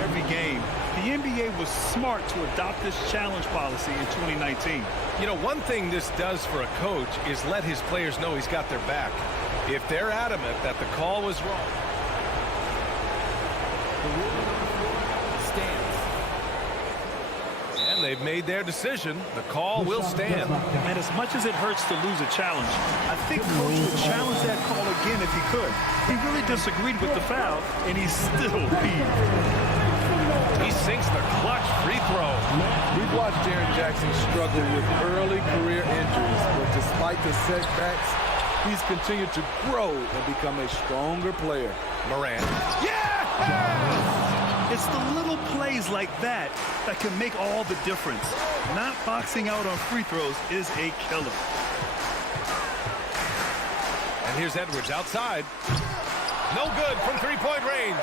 Every game, the NBA was smart to adopt this challenge policy in 2019. You know, one thing this does for a coach is let his players know he's got their back. If they're adamant that the call was wrong. The rule on the floor stands. And they've made their decision. The call will stand. And as much as it hurts to lose a challenge, I think Coach would challenge that call again if he could. He really disagreed with the foul, and he's still peeved. He sinks the clutch free throw. We've watched Jaren Jackson struggle with early career injuries, but despite the setbacks, he's continued to grow and become a stronger player. Morant. Yeah! It's the little plays like that that can make all the difference. Not boxing out on free throws is a killer. And here's Edwards outside. No good from three-point range.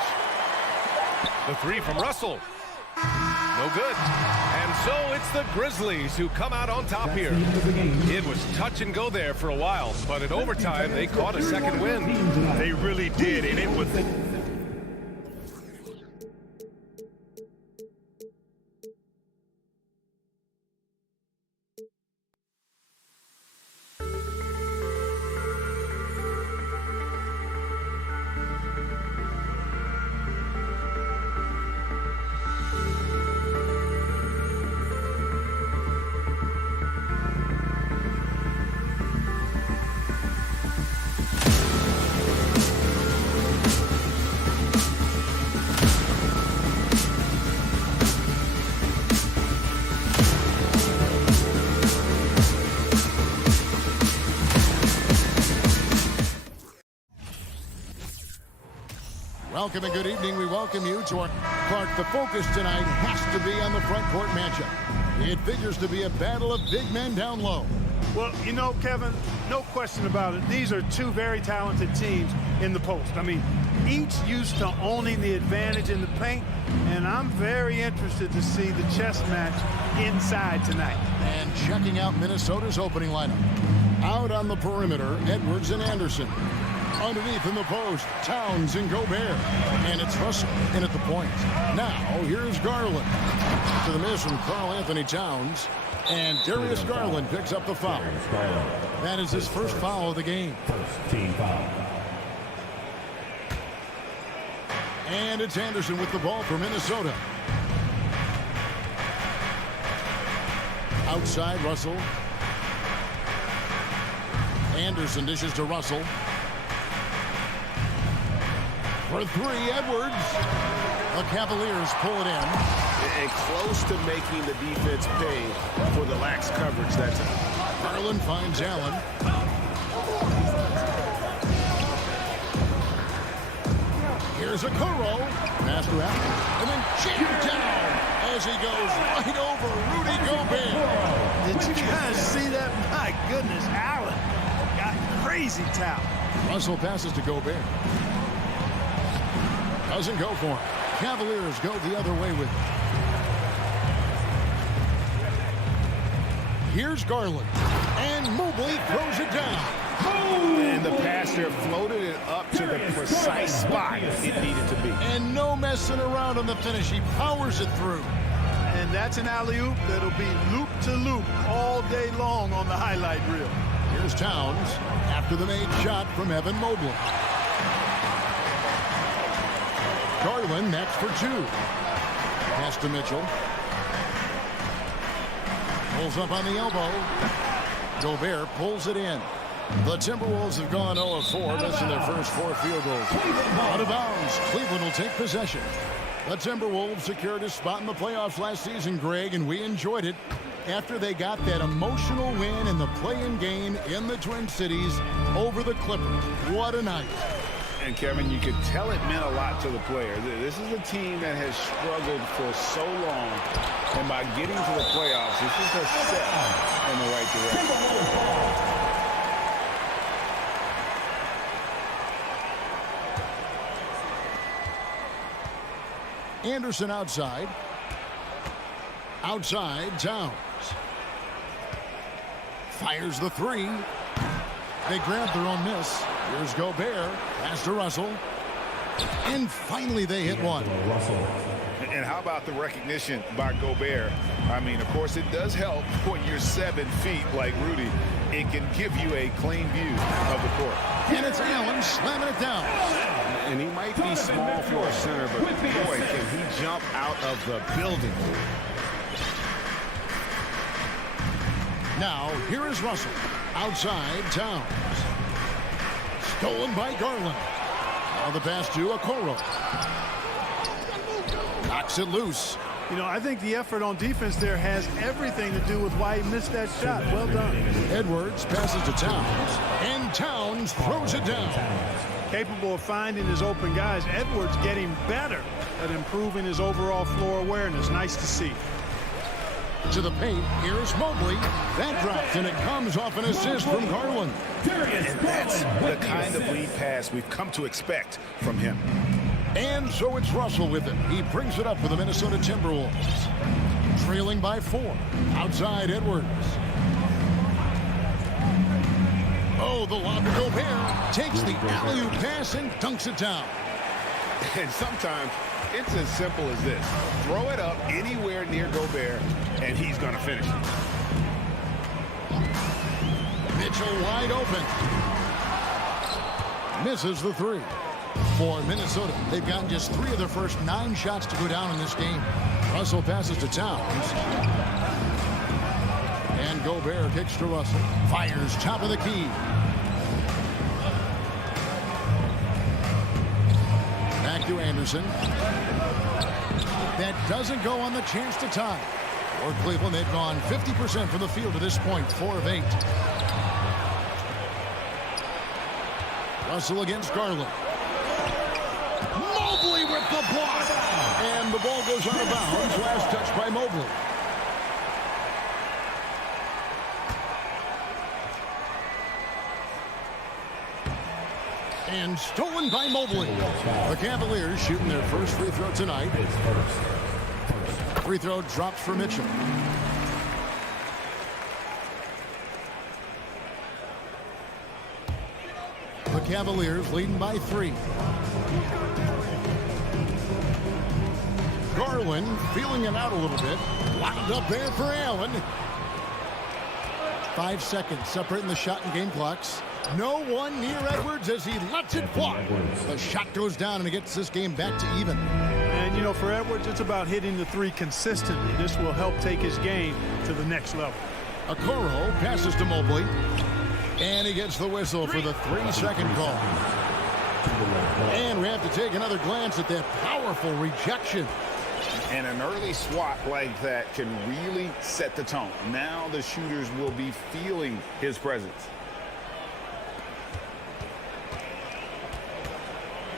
The three from Russell. No good. And so it's the Grizzlies who come out on top here. It was touch and go there for a while, but in overtime, they caught a second win. They really did, and it was... Welcome and good evening. We welcome you to our Clark. The focus tonight has to be on the front court matchup. It figures to be a battle of big men down low. Well, you know, Kevin, no question about it. These are two very talented teams in the post. I mean, each used to owning the advantage in the paint, and I'm very interested to see the chess match inside tonight. And checking out Minnesota's opening lineup. Out on the perimeter, Edwards and Anderson. Underneath in the post, Towns and Gobert. And it's Russell in at the point. Now, here's Garland. To the miss from Karl Anthony Towns. And Darius Garland picks up the foul. That is his first foul of the game. First team foul. And it's Anderson with the ball for Minnesota. Outside, Russell. Anderson dishes to Russell. For three, Edwards. The Cavaliers pull it in. And close to making the defense pay for the lax coverage that time. Garland finds Allen. Here's a Okoro. Pass to Allen. And then jammed down as he goes right over Rudy Gobert. Did you guys see that? My goodness, Allen got crazy talent. Russell passes to Gobert. Doesn't go for him. Cavaliers go the other way with it. Here's Garland. And Mobley throws it down. And the pass there floated it up to the precise spot it needed to be. And no messing around on the finish. He powers it through. And that's an alley-oop that'll be loop to loop all day long on the highlight reel. Here's Towns after the made shot from Evan Mobley. Garland next for two. Pass to Mitchell. Pulls up on the elbow. Gobert pulls it in. The Timberwolves have gone 0 of 4, missing their first 4 field goals. Out of bounds. Cleveland will take possession. The Timberwolves secured a spot in the playoffs last season, Greg, and we enjoyed it after they got that emotional win in the play-in game in the Twin Cities over the Clippers. What a night. And Kevin, you could tell it meant a lot to the player. This is a team that has struggled for so long, and by getting to the playoffs, this is a step in the right direction. Anderson outside. Outside, Towns. Fires the three. They grab their own miss. Here's Gobert. Pass to Russell. And finally they hit one. And how about the recognition by Gobert? I mean, of course, it does help when you're 7 feet like Rudy. It can give you a clean view of the court. And it's Allen slamming it down. And he might be small for a center, but boy, can he jump out of the building. Now, here is Russell. Outside, Towns. Stolen by Garland. Now the pass to Okoro. Knocks it loose. You know, I think the effort on defense there has everything to do with why he missed that shot. Well done. Edwards passes to Towns. And Towns throws it down. Capable of finding his open guys. Edwards getting better at improving his overall floor awareness. Nice to see. To the paint, here's Mobley. That drops, and it comes off an assist from Garland. And that's the kind of lead pass we've come to expect from him. And so it's Russell with it. He brings it up for the Minnesota Timberwolves. Trailing by 4. Outside, Edwards. Oh, the lob to Gobert. Takes the alley-oop pass and dunks it down. And sometimes it's as simple as this. Throw it up anywhere near Gobert, and he's going to finish it. Mitchell wide open. Misses the three. For Minnesota, they've gotten just 3 of their first 9 shots to go down in this game. Russell passes to Towns. And Gobert kicks to Russell. Fires top of the key. Back to Anderson. That doesn't go on the chance to tie. For Cleveland, they've gone 50% from the field to this point, 4 of 8. Russell against Garland. Mobley with the block. And the ball goes out of bounds. Last touch by Mobley. And stolen by Mobley. The Cavaliers shooting their first free throw tonight. Free throw drops for Mitchell. The Cavaliers leading by 3. Garland feeling it out a little bit. Lined up there for Allen. 5 seconds separating the shot and game clocks. No one near Edwards as he lets it fly. The shot goes down and it gets this game back to even. And, you know, for Edwards, it's about hitting the 3 consistently. This will help take his game to the next level. Okoro passes to Mobley. And he gets the whistle for the 3-second call. And we have to take another glance at that powerful rejection. And an early swat like that can really set the tone. Now the shooters will be feeling his presence.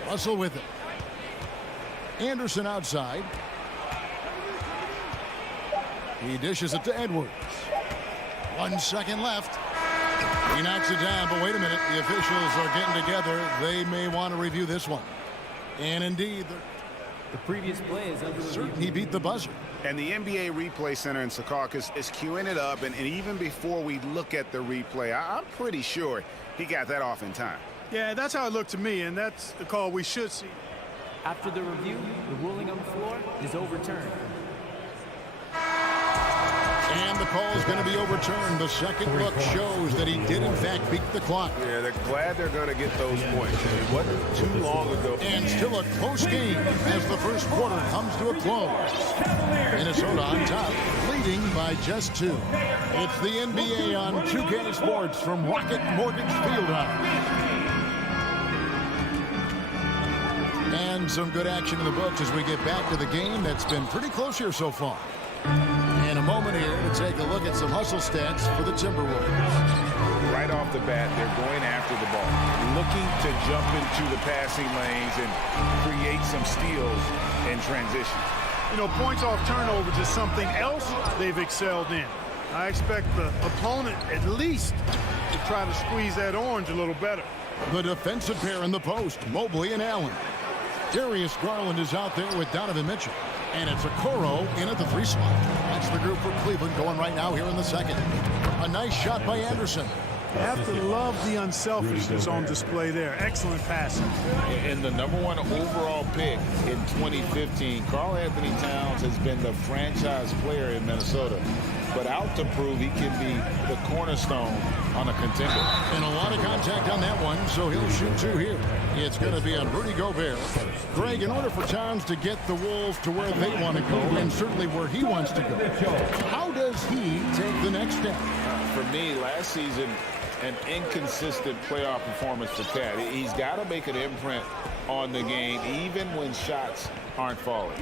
Russell with it. Anderson outside. He dishes it to Edwards. 1 second left. He knocks it down, but wait a minute. The officials are getting together. They may want to review this one. And indeed, the previous play is under review. He beat the buzzer. And the NBA Replay Center in Secaucus is queuing it up. And even before we look at the replay, I'm pretty sure he got that off in time. Yeah, that's how it looked to me, and that's the call we should see. After the review, the ruling on the floor is overturned. And the call is going to be overturned. The second look shows that he did, in fact, beat the clock. Yeah, they're glad they're going to get those points. It wasn't too long ago. And still a close game as the first quarter comes to a close. Minnesota on top, leading by just 2. It's the NBA on 2K Sports from Rocket Mortgage Fieldhouse. And some good action in the books as we get back to the game that's been pretty close here so far. In a moment here to take a look at some hustle stats for the Timberwolves. right off the bat, they're going after the ball, looking to jump into the passing lanes and create some steals in transition. You know, points off turnovers is something else they've excelled in. I expect the opponent at least to try to squeeze that orange a little better. The defensive pair in the post, Mobley and Allen. Darius Garland is out there with Donovan Mitchell. And it's Okoro in at the 3 slot. That's the group for Cleveland going right now here in the second. A nice shot by Anderson. You have to love the unselfishness on display there. Excellent passing. And the #1 overall pick in 2015, Karl Anthony Towns has been the franchise player in Minnesota. But out to prove he can be the cornerstone on a contender. And a lot of contact on that one, so he'll shoot 2 here. It's going to be on Rudy Gobert. Greg, in order for Towns to get the Wolves to where they want to go, and certainly where he wants to go, how does he take the next step? For me, last season, an inconsistent playoff performance for Cat. He's got to make an imprint on the game, even when shots aren't falling.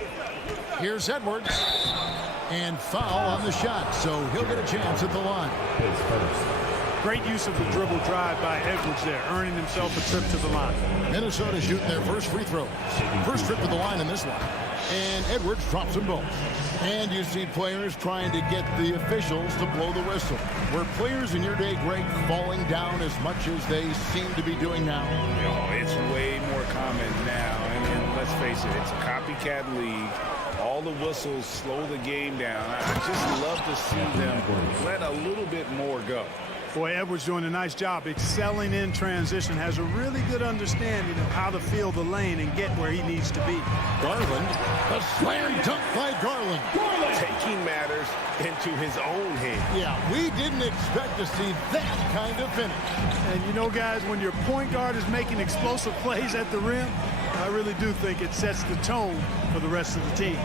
Here's Edwards. And foul on the shot, so he'll get a chance at the line. Great use of the dribble drive by Edwards there, earning himself a trip to the line. Minnesota shooting their first free throw. First trip to the line in this one. And Edwards drops them both. And you see players trying to get the officials to blow the whistle. Were players in your day, Greg, falling down as much as they seem to be doing now? Oh, it's way more common now. And let's face it, it's a copycat league. All the whistles slow the game down. I just love to see them let a little bit more go. Boy, Edwards doing a nice job excelling in transition, has a really good understanding of how to feel the lane and get where he needs to be. Garland, a slam dunk by Garland. Taking matters into his own hand. Yeah, we didn't expect to see that kind of finish. And you know, guys, when your point guard is making explosive plays at the rim, I really do think it sets the tone for the rest of the team.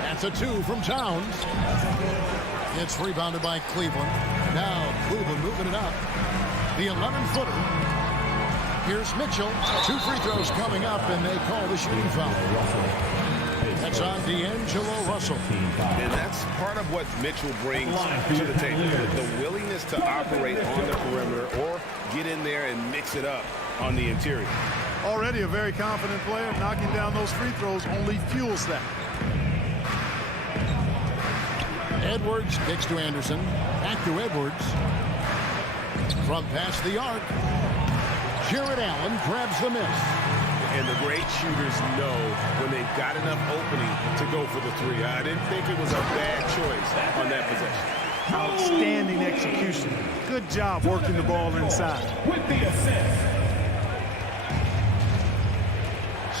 That's a 2 from Towns. It's rebounded by Cleveland. Now Cleveland moving it up. The 11-footer. Here's Mitchell. 2 free throws coming up, and they call the shooting foul. That's on D'Angelo Russell. And that's part of what Mitchell brings to the table. The willingness to operate on the perimeter or get in there and mix it up on the interior. Already a very confident player. Knocking down those free throws only fuels that. Edwards kicks to Anderson. Back to Edwards. From past the arc. Jared Allen grabs the miss. And the great shooters know when they've got enough opening to go for the 3. I didn't think it was a bad choice on that possession. Outstanding execution. Good job working the ball inside. With the assist.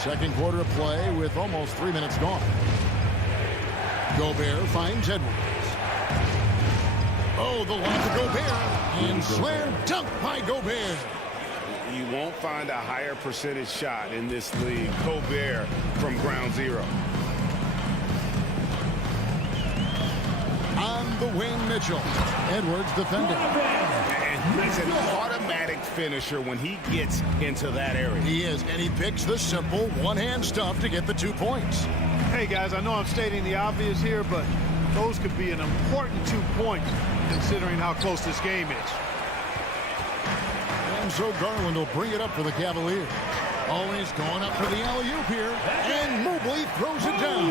Second quarter of play with almost 3 minutes gone. Gobert finds Edwards. Oh, the line to Gobert. And slam dunk by Gobert. You won't find a higher percentage shot in this league. Gobert from ground zero. On the wing, Mitchell. Edwards defending. And he's an automatic finisher when he gets into that area. He is, and he picks the simple one-hand stuff to get the 2 points. Hey, guys, I know I'm stating the obvious here, but those could be an important 2 points considering how close this game is. And so Garland will bring it up for the Cavaliers. Always going up for the alley-oop here. And Mobley throws it down.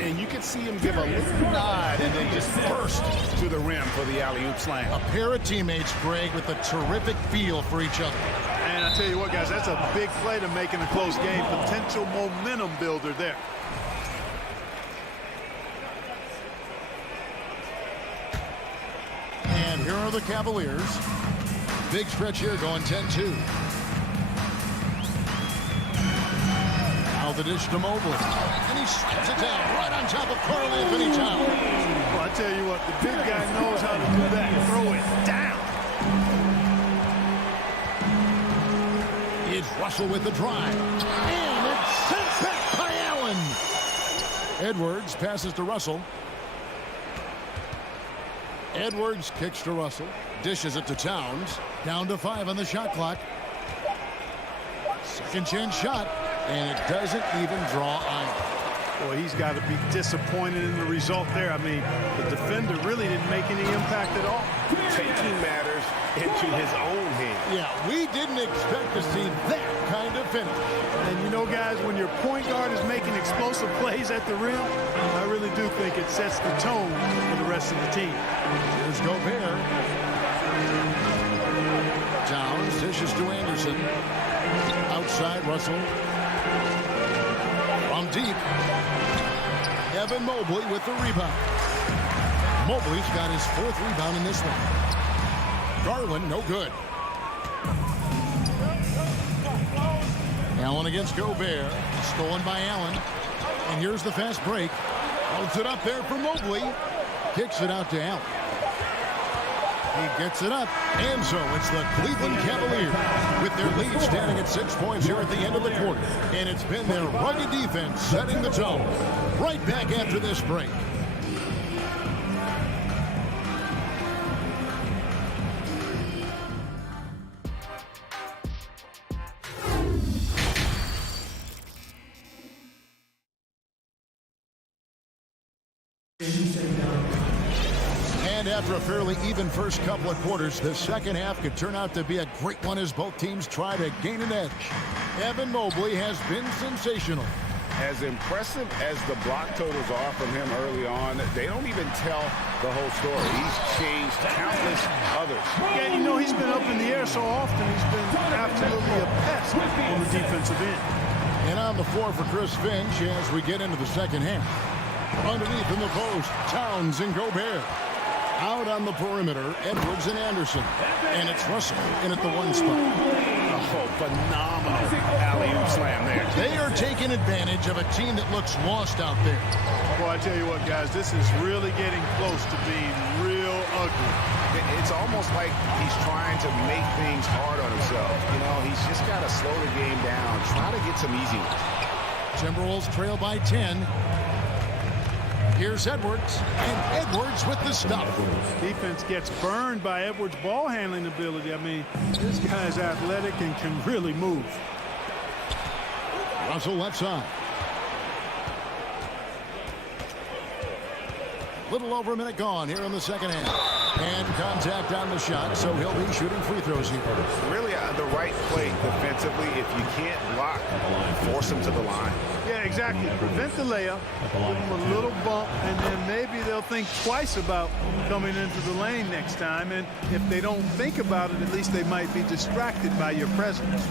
And you can see him give a little nod and then just burst to the rim for the alley-oop slam. A pair of teammates, Greg, with a terrific feel for each other. And I tell you what, guys, that's a big play to make in a close game. Potential momentum builder there. And here are the Cavaliers. Big stretch here going 10-2. Now the dish to Mobley. And he slaps it down right on top of Karl Anthony Towns. Well, I tell you what, the big guy knows how to do that. Throw it down. It's Russell with the drive. And it's sent back by Allen. Edwards passes to Russell. Edwards kicks to Russell. Dishes it to Towns. Down to 5 on the shot clock. Second chance shot. And it doesn't even draw iron. Boy, he's got to be disappointed in the result there. I mean, the defender really didn't make any impact at all. Taking matters into his own hands. Yeah, we didn't expect to see that kind of finish. And you know, guys, when your point guard is making explosive plays at the rim, I really do think it sets the tone for the rest of the team. Here's Gobert. Towns dishes to Anderson. Outside, Russell. From deep. Evan Mobley with the rebound. Mobley's got his 4th rebound in this one. Garland, no good. Allen against Gobert. Stolen by Allen. And here's the fast break. Holds it up there for Mobley. Kicks it out to Allen. He gets it up. And so it's the Cleveland Cavaliers with their lead standing at 6 points here at the end of the quarter. And it's been their rugged defense setting the tone. Right back after this break. And after a fairly even first couple of quarters, the second half could turn out to be a great one as both teams try to gain an edge. Evan Mobley has been sensational. As impressive as the block totals are from him early on, they don't even tell the whole story. He's changed countless others. Yeah, you know, he's been up in the air so often, he's been absolutely a pest on the defensive end. And on the floor for Chris Finch as we get into the second half. Underneath in the post, Towns and Gobert. Out on the perimeter, Edwards and Anderson. And it's Russell in at the 1 spot. Oh, phenomenal alley-oop slam there. They are taking advantage of a team that looks lost out there. Well, I tell you what, guys, this is really getting close to being real ugly. It's almost like he's trying to make things hard on himself. You know, he's just got to slow the game down, try to get some easy ones. Timberwolves trail by 10. Here's Edwards, and Edwards with the stop. Defense gets burned by Edwards' ball handling ability. I mean, this guy's athletic and can really move. Russell left side. Little over a minute gone here in the second half. And contact on the shot, so he'll be shooting free throws here. Really the right play defensively. If you can't block, force him to the line. Yeah, exactly. Prevent the layup, give them a little bump, and then maybe they'll think twice about coming into the lane next time. And if they don't think about it, at least they might be distracted by your presence.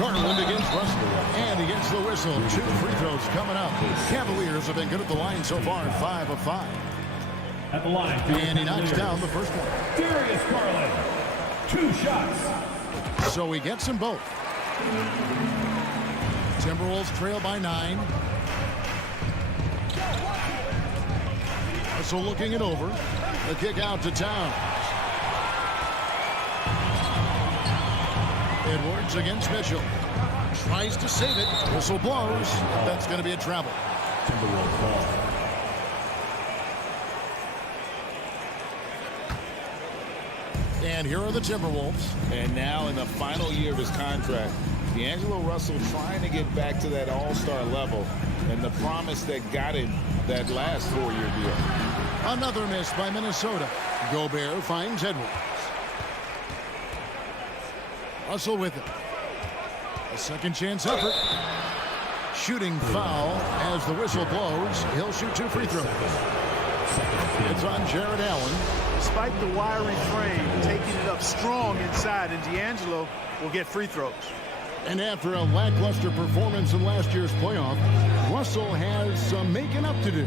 Garland against Russell, and he gets the whistle. 2 free throws coming up. Cavaliers have been good at the line so far, 5 of 5. At the line. And he knocks down the first one. Darius Garland. 2 shots. So he gets them both. Timberwolves trail by 9. Russell looking it over. The kick out to Towns. Edwards against Mitchell. Tries to save it. Whistle blows. That's going to be a travel. Timberwolves ball. And here are the Timberwolves. And now in the final year of his contract, D'Angelo Russell trying to get back to that all-star level and the promise that got him that last 4-year deal. Another miss by Minnesota. Gobert finds Edwards. Russell with it. A second chance effort. Shooting foul as the whistle blows. He'll shoot 2 free throws. It's on Jared Allen. Despite the wiry frame, taking it up strong inside, and D'Angelo will get free throws. And after a lackluster performance in last year's playoff, Russell has some making up to do.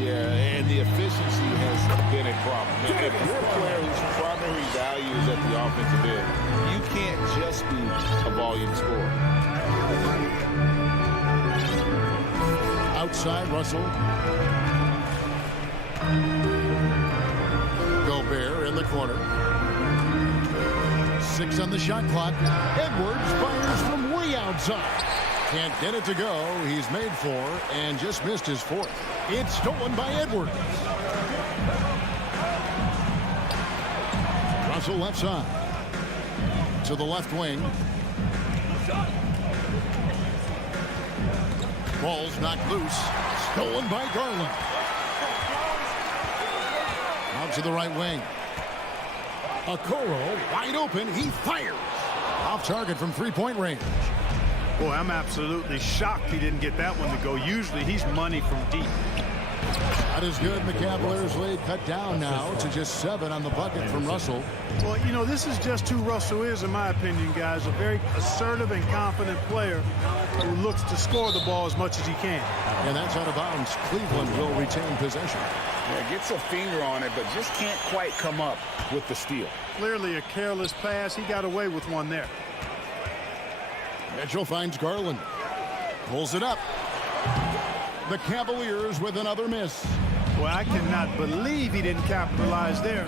Yeah, and the efficiency has been a problem. If you're a player whose primary value is at the offensive end, you can't just be a volume scorer. Outside, Russell. Gobert in the corner. 6 on the shot clock. Edwards fires from way outside. Can't get it to go. He's made 4 and just missed his 4th. It's stolen by Edwards. Russell left side. To the left wing. Ball's knocked loose. Stolen by Garland. Out to the right wing. Okoro wide open. He fires. Off target from three-point range. Boy, I'm absolutely shocked he didn't get that one to go. Usually he's money from deep. That is good. The Cavaliers lead cut down now to just 7 on the bucket from Russell. Well, you know, this is just who Russell is, in my opinion, guys. A very assertive and confident player who looks to score the ball as much as he can. And that's out of bounds. Cleveland will retain possession. Yeah, gets a finger on it, but just can't quite come up with the steal. Clearly a careless pass. He got away with one there. Mitchell finds Garland. Pulls it up. The Cavaliers with another miss. Well, I cannot believe he didn't capitalize there.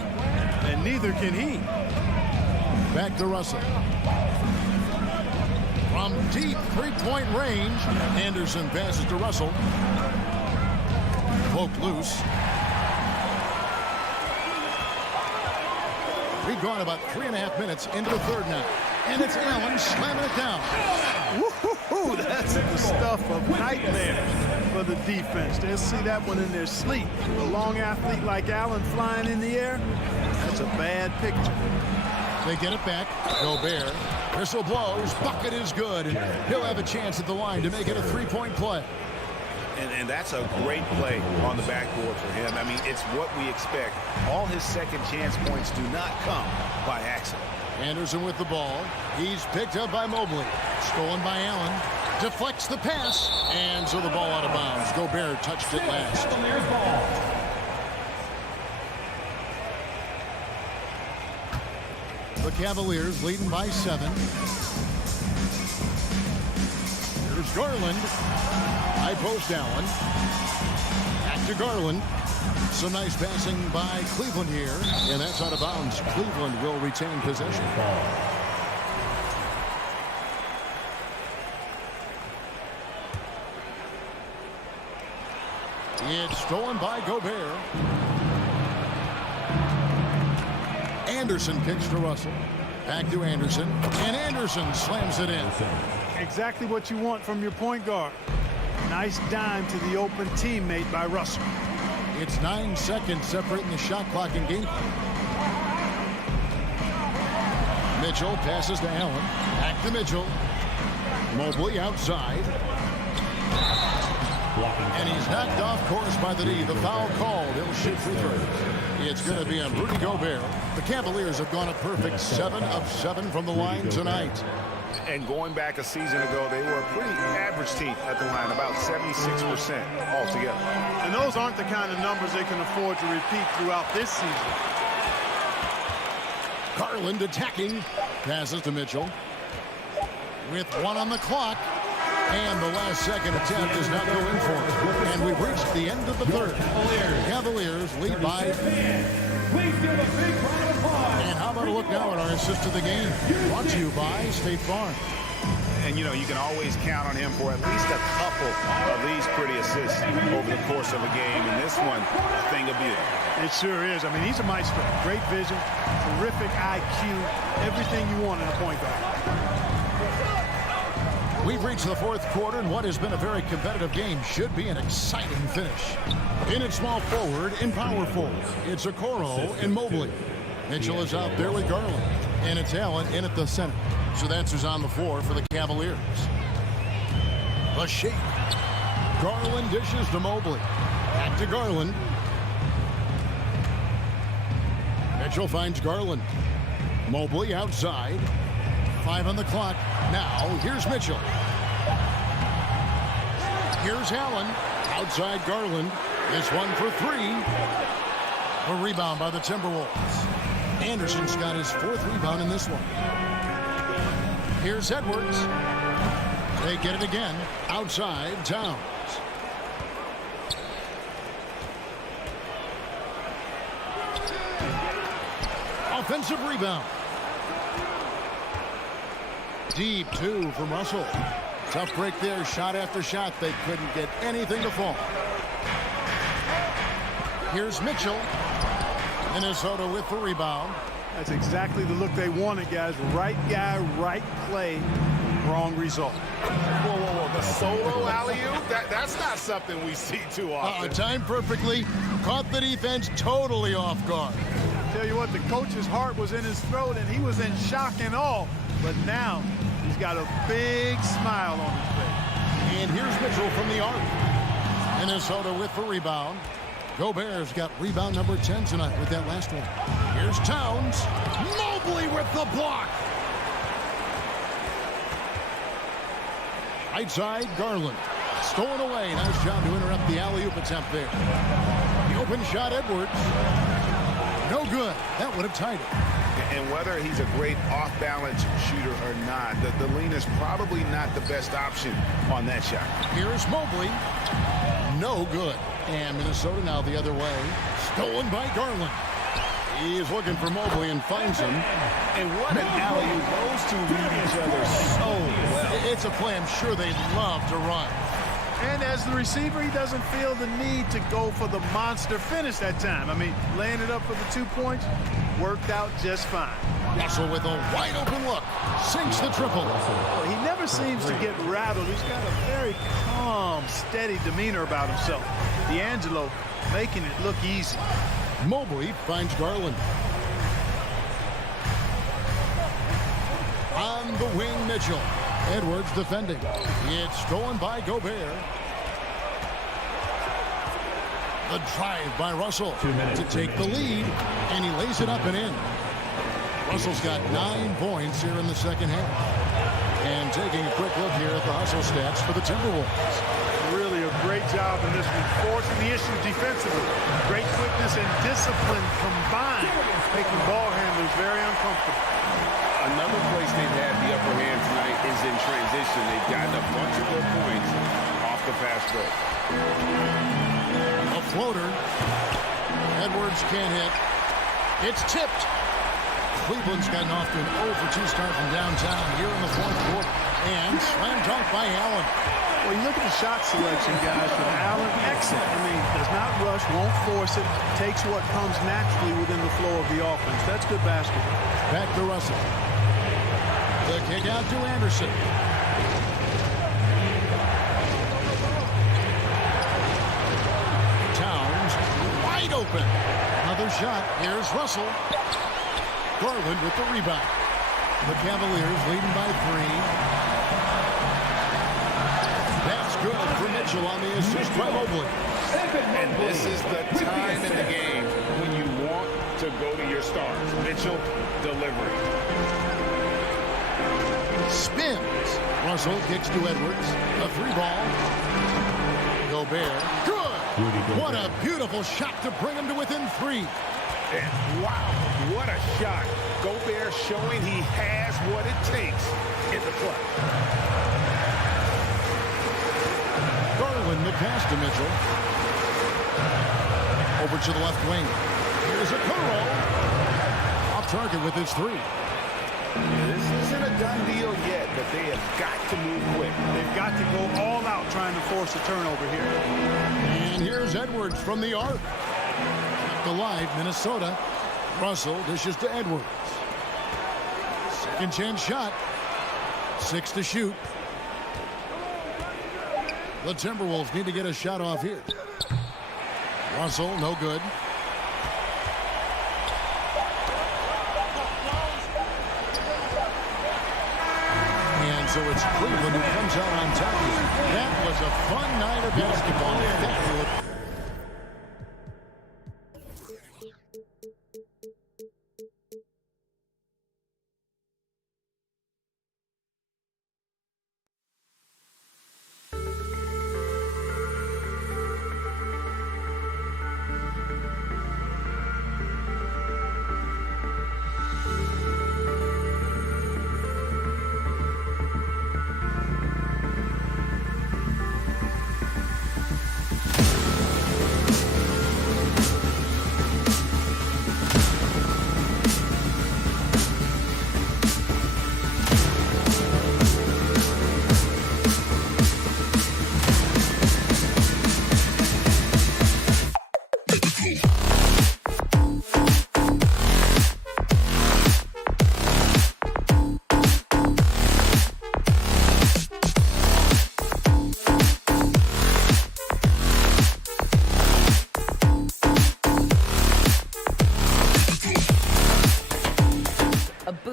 And neither can he. Back to Russell. From deep three-point range, Anderson passes to Russell. Poked loose. We've gone about 3.5 minutes into the third now. And it's Allen slamming it down. Woo-hoo-hoo, that's the stuff of nightmares for the defense. They'll see that one in their sleep. A long athlete like Allen flying in the air, that's a bad picture. They get it back. Gobert. Whistle blows. Bucket is good. And he'll have a chance at the line to make it a three-point play. And that's a great play on the backboard for him. I mean, it's what we expect. All his second chance points do not come by accident. Anderson with the ball. He's picked up by Mobley. Stolen by Allen. Deflects the pass. And so the ball out of bounds. Gobert touched it last. The Cavaliers leading by 7. Here's Garland. High post Allen. Back to Garland. Some nice passing by Cleveland here. And that's out of bounds. Cleveland will retain possession. It's stolen by Gobert. Anderson kicks to Russell. Back to Anderson. And Anderson slams it in. Exactly what you want from your point guard. Nice dime to the open teammate by Russell. It's 9 seconds separating the shot clock and game clock. Mitchell passes to Allen. Back to Mitchell. Mobley outside. And he's knocked off course by the D. The foul called. He'll shoot free throws. It's going to be on Rudy Gobert. The Cavaliers have gone a perfect 7 of 7 from the line tonight. And going back a season ago, they were a pretty average team at the line, about 76% altogether. And those aren't the kind of numbers they can afford to repeat throughout this season. Garland attacking. Passes to Mitchell. With 1 on the clock. And the last second attempt does not go in for it. And we've reached the end of the third. Cavaliers lead by. And how about a look now at our assist of the game? Brought to you by State Farm. And, you know, you can always count on him for at least a couple of these pretty assists over the course of a game. And this one, a thing of beauty. It sure is. I mean, he's a maestro. Great vision, terrific IQ, everything you want in a point guard. We've reached the fourth quarter, and what has been a very competitive game should be an exciting finish. In at small forward, in power forward, it's Okoro and Mobley. Mitchell is out there with Garland, and it's Allen in at the center. So that's who's on the floor for the Cavaliers. The shape. Garland dishes to Mobley. Back to Garland. Mitchell finds Garland. Mobley outside. 5 on the clock. Now, here's Mitchell. Here's Allen. Outside Garland. This one for 3. A rebound by the Timberwolves. Anderson's got his 4th rebound in this one. Here's Edwards. They get it again. Outside Towns. Offensive rebound. Deep 2 from Russell. Tough break there. Shot after shot. They couldn't get anything to fall. Here's Mitchell. Minnesota with the rebound. That's exactly the look they wanted, guys. Right guy, right play, wrong result. Whoa, whoa, whoa. a solo alley-oop? That's not something we see too often. Timed perfectly. Caught the defense totally off guard. Tell you what, the coach's heart was in his throat, and he was in shock and awe. But now he's got a big smile on his face. And here's Mitchell from the arc. Minnesota with the rebound. Gobert's got rebound number 10 tonight with that last one. Here's Towns. Mobley with the block. Right side, Garland. Stolen away. Nice job to interrupt the alley-oop attempt there. The open shot, Edwards. No good. That would have tied it. And whether he's a great off-balance shooter or not, the lean is probably not the best option on that shot. Here's Mobley. No good. And Minnesota now the other way. Stolen by Garland. He is looking for Mobley and finds him. And what an alley-oop. Those two read each other so well. It's a play I'm sure they love to run. And as the receiver, he doesn't feel the need to go for the monster finish that time. I mean, laying it up for the 2 points worked out just fine. Russell with a wide open look. Sinks the triple. Well, he never seems to get rattled. He's got a very calm, steady demeanor about himself. D'Angelo making it look easy. Mobley finds Garland. On the wing, Mitchell. Edwards defending. It's stolen by Gobert. The drive by Russell to take the lead, and he lays it up and in. Russell's got 9 points here in the second half. And taking a quick look here at the hustle stats for the Timberwolves. Really a great job in this one, forcing the issue defensively. Great quickness and discipline combined, making ball handlers very uncomfortable. Another place they've had the upper hand tonight is in transition. They've gotten a bunch of their points off the fast break. A floater. Edwards can't hit. It's tipped. Cleveland's gotten off to an 0-for-2 start from downtown here in the fourth quarter. And slam dunk by Allen. Well, you look at the shot selection, guys, from Allen. Excellent. I mean, does not rush, won't force it, takes what comes naturally within the flow of the offense. That's good basketball. Back to Russell. The kick out to Anderson. Towns wide open. Another shot. Here's Russell. Garland with the rebound. The Cavaliers leading by 3. That's good for Mitchell on the assist by Mobley. And this is the time in the game when you want to go to your stars. Mitchell delivering. Spins. Russell kicks to Edwards. A 3-ball. Gobert. Good. What a beautiful shot to bring him to within 3. And wow, what a shot. Gobert showing he has what it takes in the clutch. Garland the pass to Mitchell. Over to the left wing. Here's a Okoro. Off target with his 3. This isn't a done deal yet, but they have got to move quick. They've got to go all out trying to force a turnover here. And here's Edwards from the arc. Alive, Minnesota. Russell dishes to Edwards. Second chance shot. 6 to shoot. The Timberwolves need to get a shot off here. Russell, no good. And so it's Cleveland who comes out on top. That was a fun night of basketball.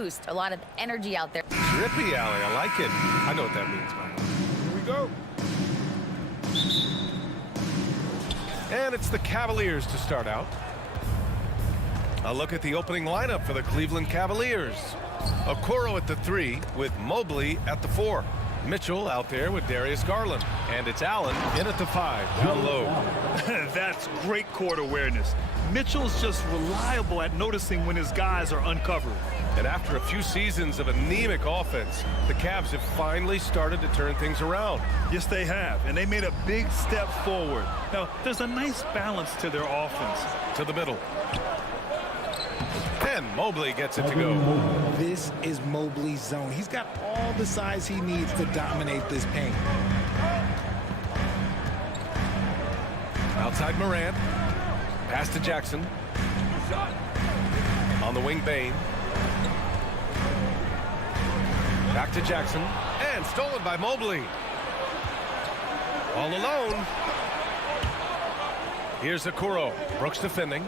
boost, a lot of energy out there. Drippy alley, I like it. I know what that means, Mike. Here we go. And it's the Cavaliers to start out. A look at the opening lineup for the Cleveland Cavaliers. Okoro at the 3 with Mobley at the 4. Mitchell out there with Darius Garland. And it's Allen in at the 5, down low. That's great court awareness. Mitchell's just reliable at noticing when his guys are uncovered. And after a few seasons of anemic offense, the Cavs have finally started to turn things around. Yes, they have, and they made a big step forward. Now, there's a nice balance to their offense. To the middle. And Mobley gets it to go. This is Mobley's zone. He's got all the size he needs to dominate this paint. Outside Morant. Pass to Jackson. On the wing, Bane. Back to Jackson. And stolen by Mobley. All alone. Here's Okoro. Brooks defending.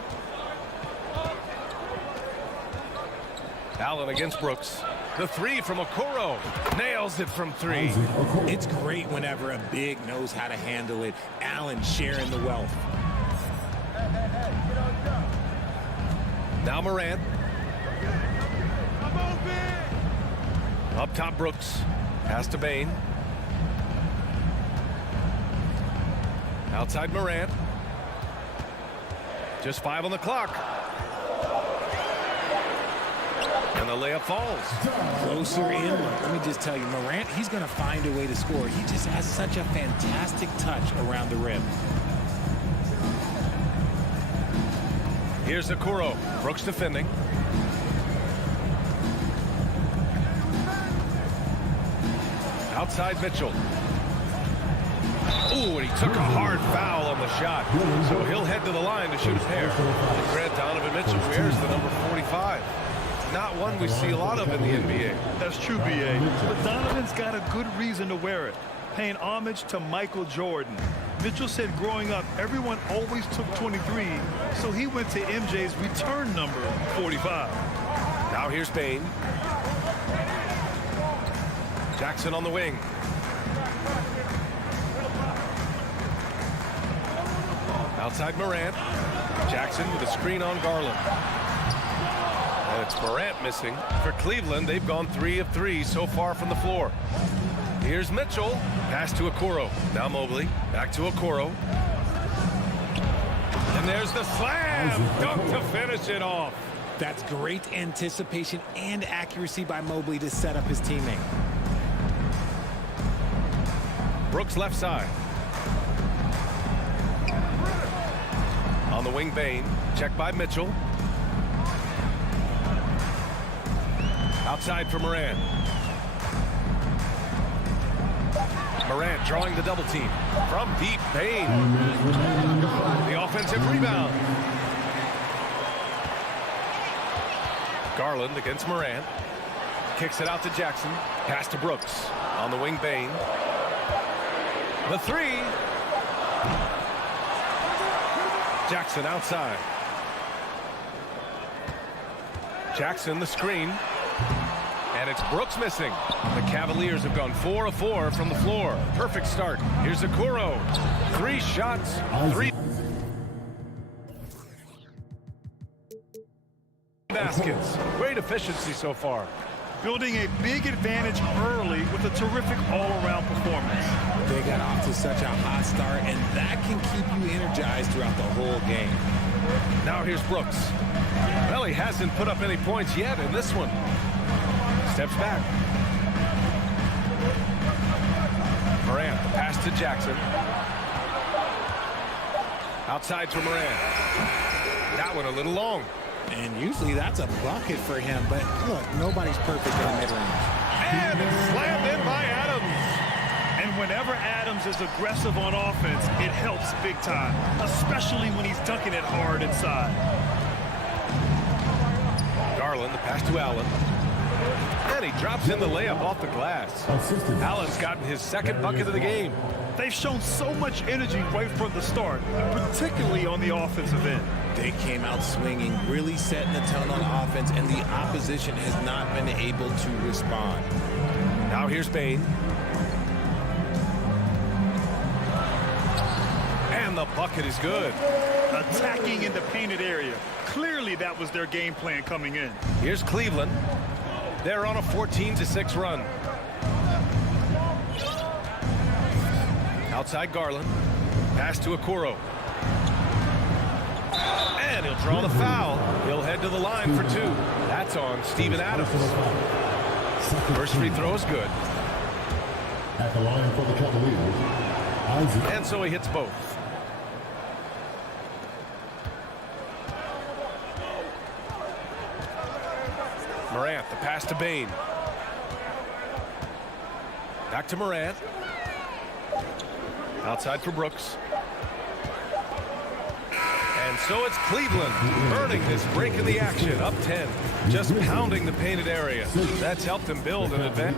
Allen against Brooks. The 3 from Okoro. Nails it from 3. It's great whenever a big knows how to handle it. Allen sharing the wealth. Now Morant. Up top, Brooks. Pass to Bane. Outside Morant. Just 5 on the clock. And the layup falls. Closer in. Let me just tell you, Morant, he's going to find a way to score. He just has such a fantastic touch around the rim. Here's Okoro. Brooks defending. Outside Mitchell. Ooh, and he took a hard foul on the shot. So he'll head to the line to shoot a pair. Grant Donovan Mitchell wears the number 45. Not one we see a lot of in the NBA. That's true, B.A. But Donovan's got a good reason to wear it, paying homage to Michael Jordan. Mitchell said growing up, everyone always took 23, so he went to MJ's return number, 45. Now here's Bane. Jackson on the wing. Outside Morant. Jackson with a screen on Garland. And it's Morant missing. For Cleveland, they've gone 3 of 3 so far from the floor. Here's Mitchell. Pass to Okoro. Now Mobley. Back to Okoro. And there's the slam. Dunk to finish it off. That's great anticipation and accuracy by Mobley to set up his teammate. Brooks left side. On the wing, Bane. Checked by Mitchell. Outside for Morant. Morant drawing the double team. From deep, Bane. The offensive rebound. Garland against Morant. Kicks it out to Jackson. Pass to Brooks. On the wing, Bane. The 3. Jackson outside. Jackson the screen. And it's Brooks missing. The Cavaliers have gone 4 of 4 from the floor. Perfect start. Here's Okoro. 3 shots. 3 baskets. Great efficiency so far. Building a big advantage early with a terrific all-around performance. They got off to such a hot start, and that can keep you energized throughout the whole game. Now here's Brooks. Well, he hasn't put up any points yet in this one. Steps back. Morant, pass to Jackson. Outside to Morant. That one a little long. And usually that's a bucket for him, but look, nobody's perfect in the mid-range. And it's slammed in by Adams. And whenever Adams is aggressive on offense, it helps big time, especially when he's dunking it hard inside. Garland, the pass to Allen. And he drops in the layup off the glass. Allen's gotten his second bucket of the game. They've shown so much energy right from the start, particularly on the offensive end. They came out swinging, really setting the tone on offense, and the opposition has not been able to respond. Now here's Bane. And the bucket is good. Attacking in the painted area. Clearly that was their game plan coming in. Here's Cleveland. They're on a 14-6 run. Outside Garland. Pass to Okoro. And he'll draw the foul. He'll head to the line for two. That's on Steven Adams. First free throw is good. At the line for the Cavaliers, Isaac. And so he hits both. Morant, the pass to Bane. Back to Morant. Outside for Brooks. And so it's Cleveland earning this break in the action, up 10. Just pounding the painted area. That's helped them build an advantage.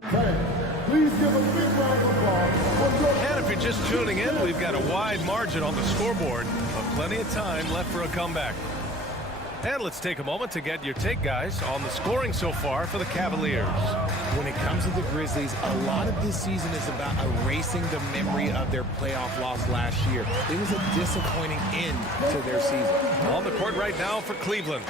Please give a big round of applause. And if you're just tuning in, we've got a wide margin on the scoreboard, but plenty of time left for a comeback. And let's take a moment to get your take, guys, on the scoring so far for the Cavaliers. When it comes to the Grizzlies, a lot of this season is about erasing the memory of their playoff loss last year. It was a disappointing end to their season. On the court right now for Cleveland,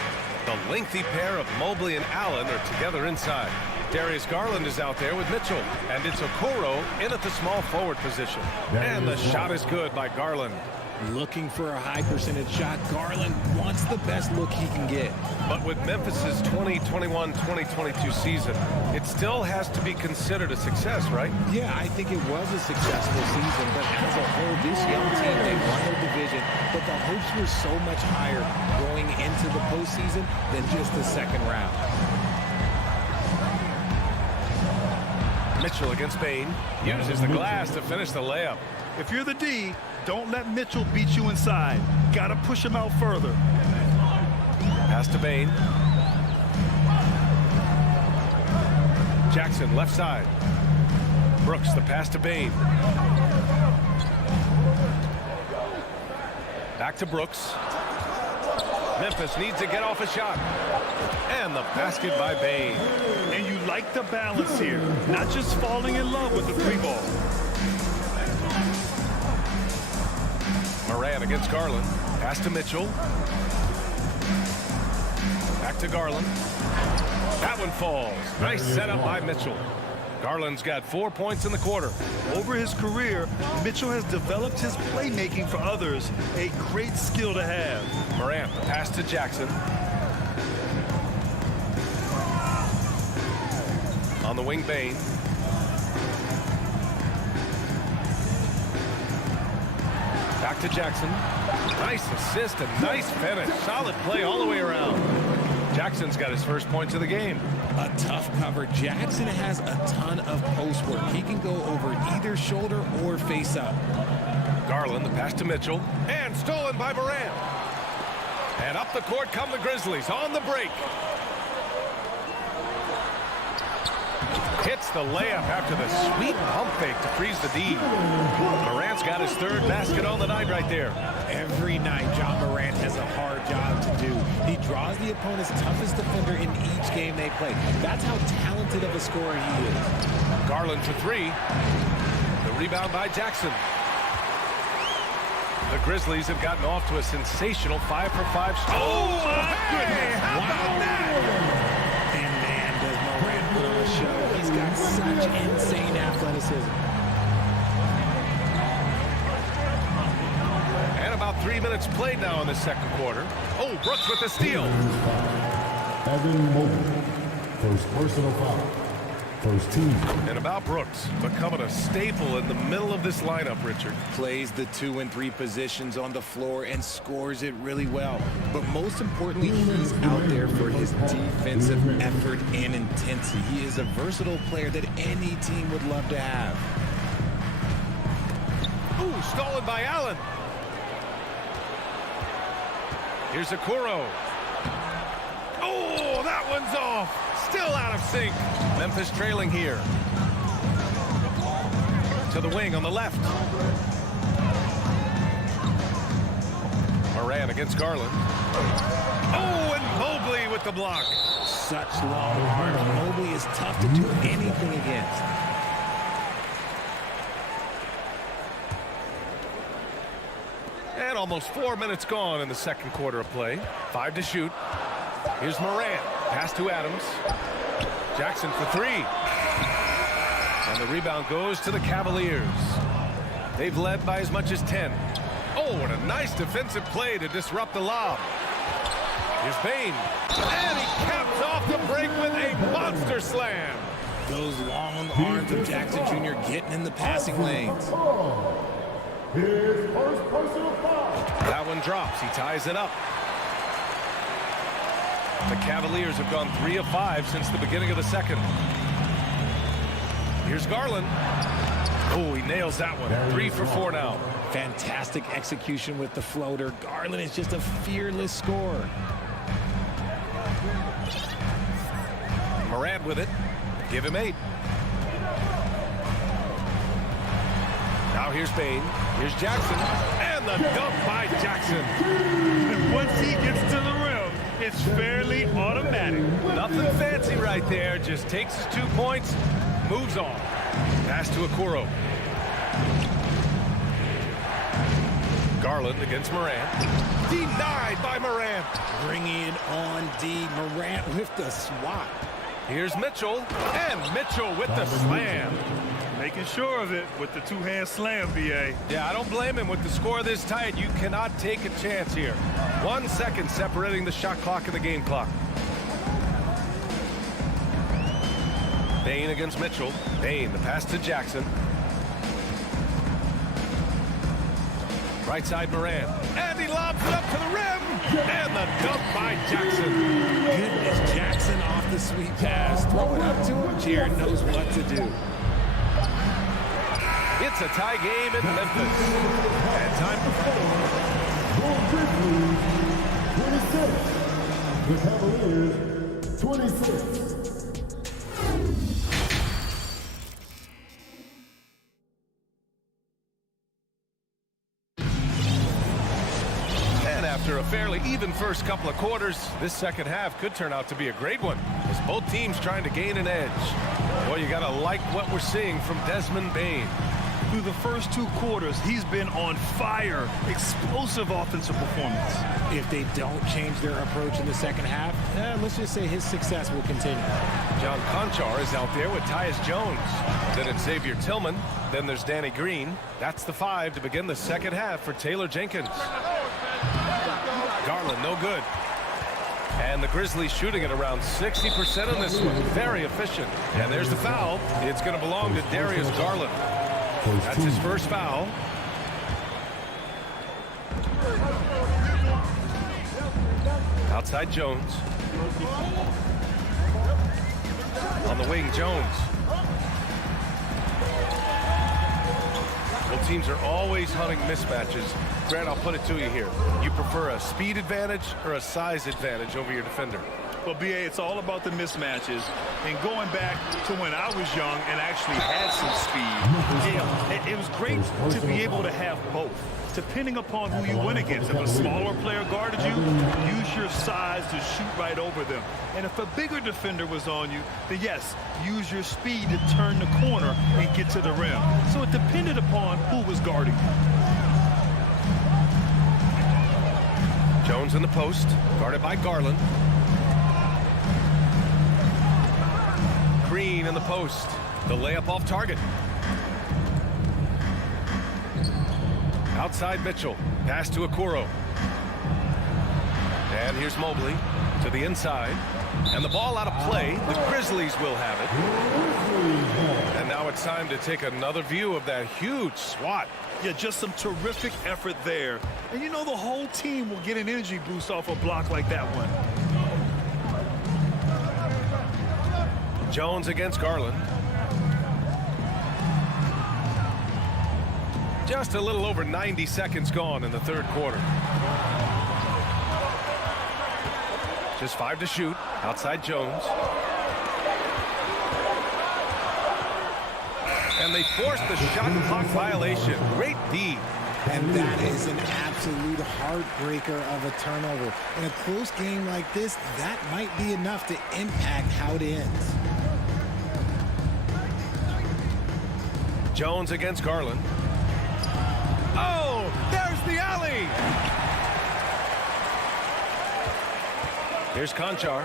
the lengthy pair of Mobley and Allen are together inside. Darius Garland is out there with Mitchell, and it's Okoro in at the small forward position. And the shot is good by Garland. Looking for a high percentage shot, Garland wants the best look he can get. But with Memphis's 2021-2022 season, it still has to be considered a success, right? Yeah, I think it was a successful season, but as a whole, this young team, they won their division, but the hopes were so much higher going into the postseason than just the second round. Mitchell against Bane, uses the glass to finish the layup. If you're the D, don't let Mitchell beat you inside. Got to push him out further. Pass to Bane. Jackson left side. Brooks the pass to Bane. Back to Brooks. Memphis needs to get off a shot. And the basket by Bane. And you like the balance here. Not just falling in love with the three ball. Morant against Garland. Pass to Mitchell. Back to Garland. That one falls. Nice setup by Mitchell. Garland's got 4 points in the quarter. Over his career, Mitchell has developed his playmaking for others. A great skill to have. Morant, the pass to Jackson. On the wing, Bane. Back to Jackson. Nice assist and nice finish. Solid play all the way around. Jackson's got his first points of the game. A tough cover. Jackson has a ton of post work. He can go over either shoulder or face up. Garland, the pass to Mitchell. And stolen by Morant. And up the court come the Grizzlies on the break. Hits the layup after the sweet pump fake to freeze the D. Morant's got his third basket on the night right there. Every night, John Morant has a hard job to do. He draws the opponent's toughest defender in each game they play. That's how talented of a scorer he is. Garland for three. The rebound by Jackson. The Grizzlies have gotten off to a sensational 5-for-5 start. Oh, my goodness. How about that? And man, does Morant put on a show. He's got such insane athleticism. And about 3 minutes played now in the second quarter. Oh, Brooks with the steal. Evan Mobley, first personal foul. First team. And about Brooks, becoming a staple in the middle of this lineup, Richard. Plays the 2 and 3 positions on the floor and scores it really well. But most importantly, he's out there for his defensive effort and intensity. He is a versatile player that any team would love to have. Ooh, stolen by Allen. Here's Okoro. Oh, that one's off. Still out of sync. Memphis trailing here. to the wing on the left. Moran against Garland. Oh, and Mobley with the block. Such long arms. Mobley is tough to do anything against. And almost 4 minutes gone in the second quarter of play. 5 to shoot. Here's Moran. Pass to Adams. Jackson for 3. And the rebound goes to the Cavaliers. They've led by as much as 10. Oh, and a nice defensive play to disrupt the lob. Here's Bane. And he caps off the break with a monster slam. Those long arms of Jackson Jr. getting in the passing lanes. His first personal foul. That one drops. He ties it up. The Cavaliers have gone 3 of 5 since the beginning of the second. Here's Garland. Oh, he nails that one. 3 for 4 now. Fantastic execution with the floater. Garland is just a fearless scorer. Moran with it. Give him 8. Now here's Bane. Here's Jackson. And the dunk by Jackson. Once he gets to the rim, it's fairly automatic. Nothing fancy right there. Just takes his 2 points, moves on. Pass to Okoro. Garland against Moran. Denied by Moran. Bringing it on D. Morant with the swat. Here's Mitchell. And Mitchell with the slam. Making sure of it with the two-hand slam, BA. Yeah, I don't blame him. With the score this tight, you cannot take a chance here. 1 second separating the shot clock and the game clock. Bane against Mitchell. Bane, the pass to Jackson. Right side Moran. And he lobs it up to the rim. And the dunk by Jackson. Goodness, Jackson off the sweet pass. Throw it up to him. Jared knows what to do. It's a tie game in Memphis. And time for 4. The Grizzlies, 26. The Cavaliers, 26. After a fairly even first couple of quarters, this second half could turn out to be a great one as both teams trying to gain an edge. Boy, you gotta like what we're seeing from Desmond Bane. Through the first 2 quarters, he's been on fire. Explosive offensive performance. If they don't change their approach in the second half, let's just say his success will continue. John Conchar is out there with Tyus Jones. Then it's Xavier Tillman. Then there's Danny Green. That's the 5 to begin the second half for Taylor Jenkins. Garland, no good. And the Grizzlies shooting at around 60% on this one. Very efficient. And there's the foul. It's going to belong to Darius Garland. That's his first foul. Outside Jones. On the wing, Jones. Well, teams are always hunting mismatches. Grant, I'll put it to you here. You prefer a speed advantage or a size advantage over your defender? Well, BA, it's all about the mismatches. And going back to when I was young and actually had some speed, it was great to be able to have both, depending upon who you went against. If a smaller player guarded you, use your size to shoot right over them. And if a bigger defender was on you, then yes, use your speed to turn the corner and get to the rim. So it depended upon who was guarding you. Jones in the post, guarded by Garland. Green in the post. The layup off target. Outside Mitchell. Pass to Okoro. And here's Mobley to the inside. And the ball out of play. The Grizzlies will have it. And now it's time to take another view of that huge swat. Yeah, just some terrific effort there. And you know the whole team will get an energy boost off a block like that one. Jones against Garland. Just a little over 90 seconds gone in the third quarter. Just 5 to shoot. Outside Jones. And And they forced the shot clock violation. Great D. And that is an absolute heartbreaker of a turnover. In a close game like this, that might be enough to impact how it ends. Jones against Garland. Oh, there's the alley. Here's Conchar.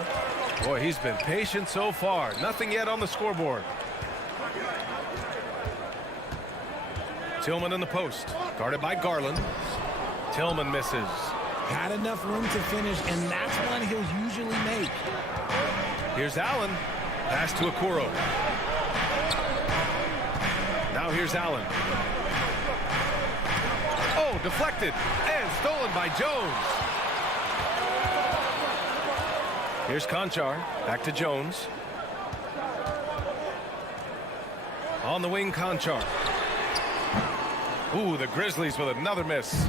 Boy, he's been patient so far. Nothing yet on the scoreboard. Tillman in the post. Guarded by Garland. Tillman misses. Had enough room to finish, and that's one he'll usually make. Here's Allen. Pass to Okoro. Now here's Allen. Oh, deflected and stolen by Jones. Here's Conchar. Back to Jones. On the wing, Conchar. Ooh, the Grizzlies with another miss.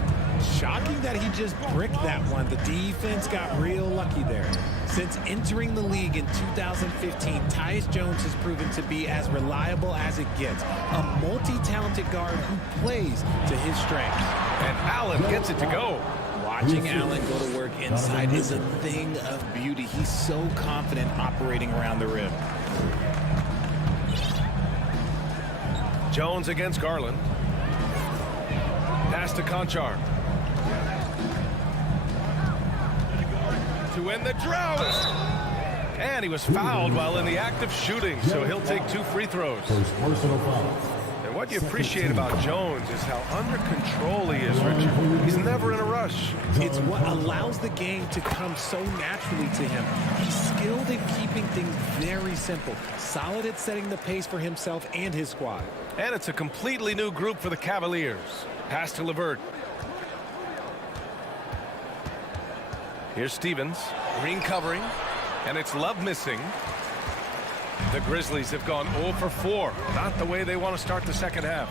Shocking that he just bricked that one. The defense got real lucky there. Since entering the league in 2015, Tyus Jones has proven to be as reliable as it gets. A multi-talented guard who plays to his strengths. And Allen gets it to go. Watching Allen go to work inside is a thing of beauty. He's so confident operating around the rim. Jones against Garland. Pass to Conchar. To win the drought. And he was fouled while in the act of shooting, so he'll take 2 free throws. And what you appreciate about Jones is how under control he is, Richard. He's never in a rush. It's what allows the game to come so naturally to him. He's skilled in keeping things very simple, solid at setting the pace for himself and his squad. And it's a completely new group for the Cavaliers. Pass to LeVert. Here's Stevens. Green covering. And it's Love missing. The Grizzlies have gone 0 for 4. Not the way they want to start the second half.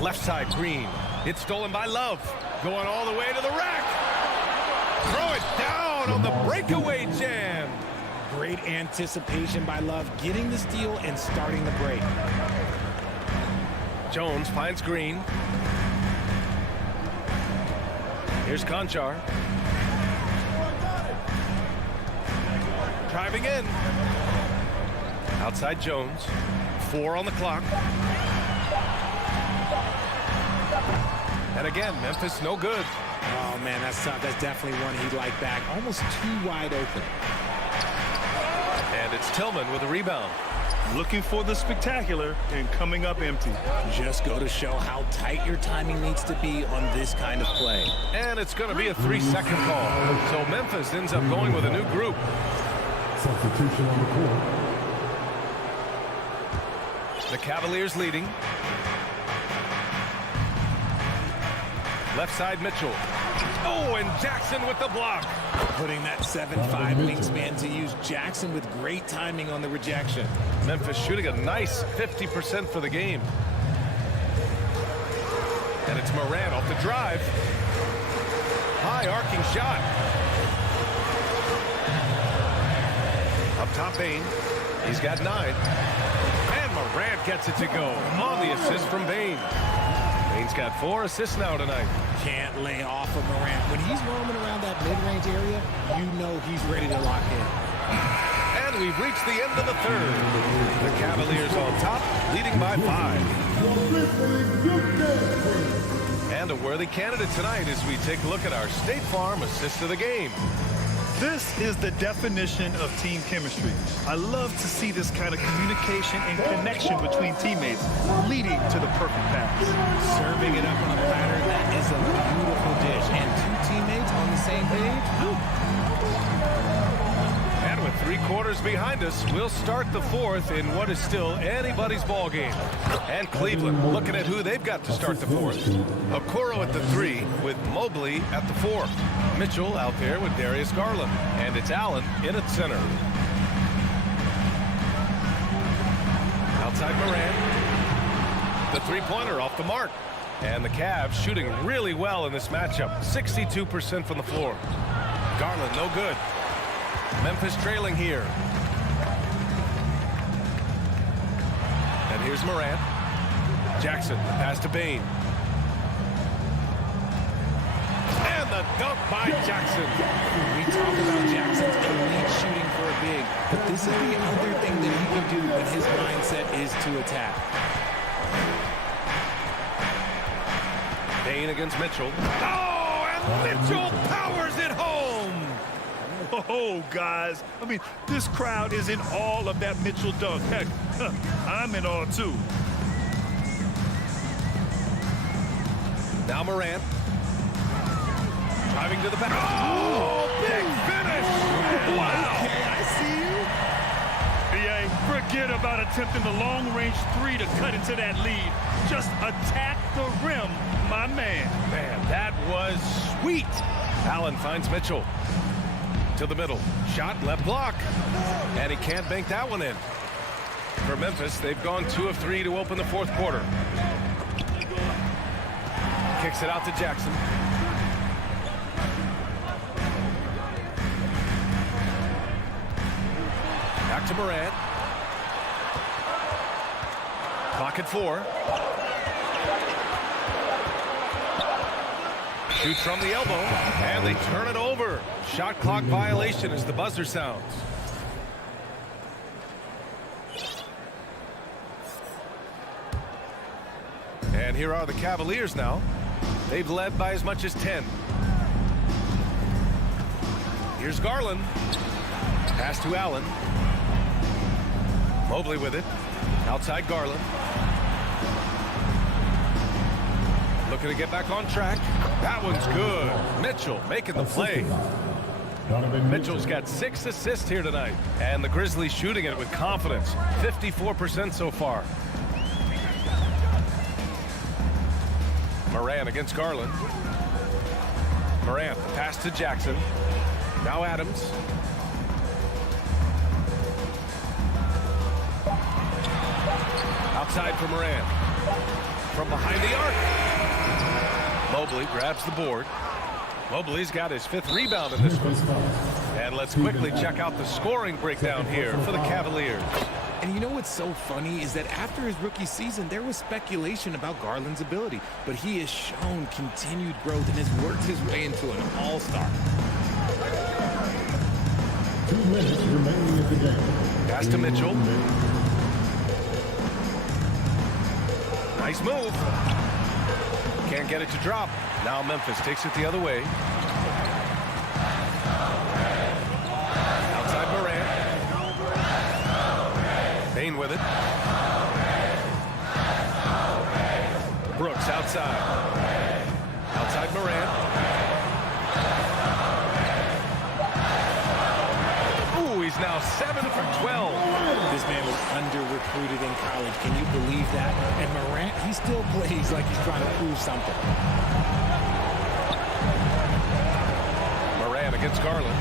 Left side, Green. It's stolen by Love. Going all the way to the rack. Throw it down on the breakaway jam. Great anticipation by Love, getting the steal and starting the break. Jones finds Green. Here's Conchar. Driving in. Outside Jones. 4 on the clock. And again, Memphis no good. Oh, man, that's tough. That's definitely one he'd like back. Almost too wide open. And it's Tillman with a rebound. Looking for the spectacular and coming up empty. Just go to show how tight your timing needs to be on this kind of play. And it's going to be a 3-second call. So Memphis ends up going with a new group. Substitution on the court. The Cavaliers leading. Left side, Mitchell. Oh, and Jackson with the block. Putting that 7'5" wingspan to use. Jackson with great timing on the rejection. Memphis shooting a nice 50% for the game. And it's Moran off the drive. High arcing shot. Up top, Bain. He's got 9. And Moran gets it to go on the assist from Bain. Bain's got 4 assists now tonight. Can't lay off of Morant. When he's roaming around that mid-range area, you know he's ready to lock in. And we've reached the end of the third. The Cavaliers on top, leading by 5. And a worthy candidate tonight as we take a look at our State Farm assist of the game. This is the definition of team chemistry. I love to see this kind of communication and connection between teammates leading to the perfect pass. Serving it up on a platter, that is a beautiful dish. And 2 teammates on the same page. Woo. And with 3 quarters behind us, we'll start the 4th in what is still anybody's ball game. And Cleveland looking at who they've got to start the 4th. Okoro at the 3 with Mobley at the 4. Mitchell out there with Darius Garland. And it's Allen in at center. Outside Moran. The 3-pointer off the mark. And the Cavs shooting really well in this matchup. 62% from the floor. Garland no good. Memphis trailing here. Here's Morant. Jackson, pass to Bane. And the dunk by Jackson. We talk about Jackson's elite shooting for a big, but this is the other thing that he can do when his mindset is to attack. Bane against Mitchell. Oh, and Mitchell powers it home. Whoa, guys. I mean, this crowd is in awe of that Mitchell dunk. Heck, I'm in awe, too. Now Morant. Driving to the back. Oh, big finish. Wow. Okay, I see you. BA, forget about attempting the long-range three to cut into that lead. Just attack the rim, my man. Man, that was sweet. Allen finds Mitchell. To the middle. Shot, left block. And he can't bank that one in. For Memphis, they've gone 2 of 3 to open the fourth quarter. Kicks it out to Jackson. Back to Morant. Clock at 4. Shoots from the elbow, and they turn it over. Shot clock violation as the buzzer sounds. And here are the Cavaliers now. They've led by as much as 10. Here's Garland. Pass to Allen. Mobley with it. Outside Garland. Looking to get back on track. That one's good. Mitchell making the play. Mitchell's got 6 assists here tonight. And the Grizzlies shooting it with confidence. 54% so far. Morant against Garland. Morant, pass to Jackson. Now Adams. Outside for Morant. From behind the arc. Mobley grabs the board. Mobley's got his 5th rebound in this one. And let's quickly check out the scoring breakdown here for the Cavaliers. And you know what's so funny is that after his rookie season, there was speculation about Garland's ability, but he has shown continued growth and has worked his way into an all-star. 2 minutes remaining of the game. Pass to Mitchell. Nice move. Can't get it to drop. Now Memphis takes it the other way. Outside Morant. Bane with it. Brooks outside. Outside Morant. Ooh, he's now 7 for 12. This man was under-recruited in college. Can you believe that? And Morant, he still plays like he's trying to prove something. Morant against Garland.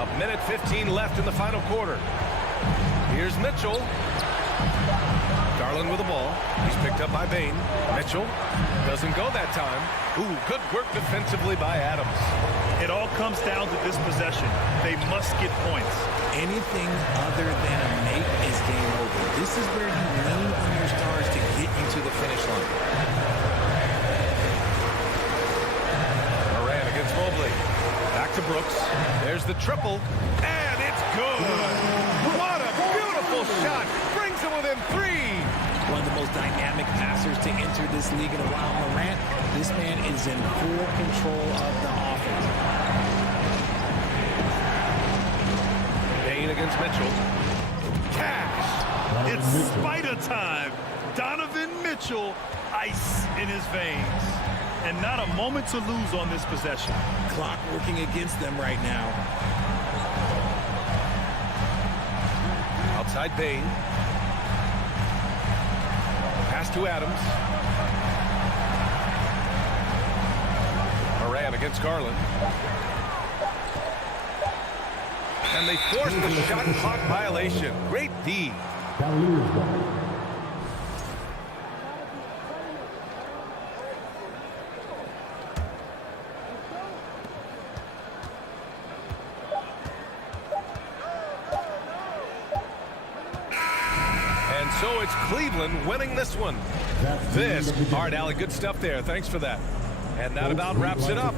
A minute 15 left in the final quarter. Here's Mitchell. Garland with the ball. He's picked up by Bane. Mitchell doesn't go that time. Ooh, good work defensively by Adams. It all comes down to this possession. They must get points. Anything other than a make is game over. This is where you lean on your stars to get you to the finish line. Morant against Mobley. Back to Brooks. There's the triple. And it's good. What a beautiful shot. Brings him within 3. One of the most dynamic passers to enter this league in a while. Morant, this man is in full control of the offense. Bane against Mitchell. Cash. It's spider time. Donovan Mitchell, ice in his veins. And not a moment to lose on this possession. Clock working against them right now. Outside Bane. Pass to Adams. Morant against Garland. And they force the shot clock violation. Great D. Cavaliers ball. So it's Cleveland winning this one. All right, Allie, good stuff there. Thanks for that. And that about wraps it up.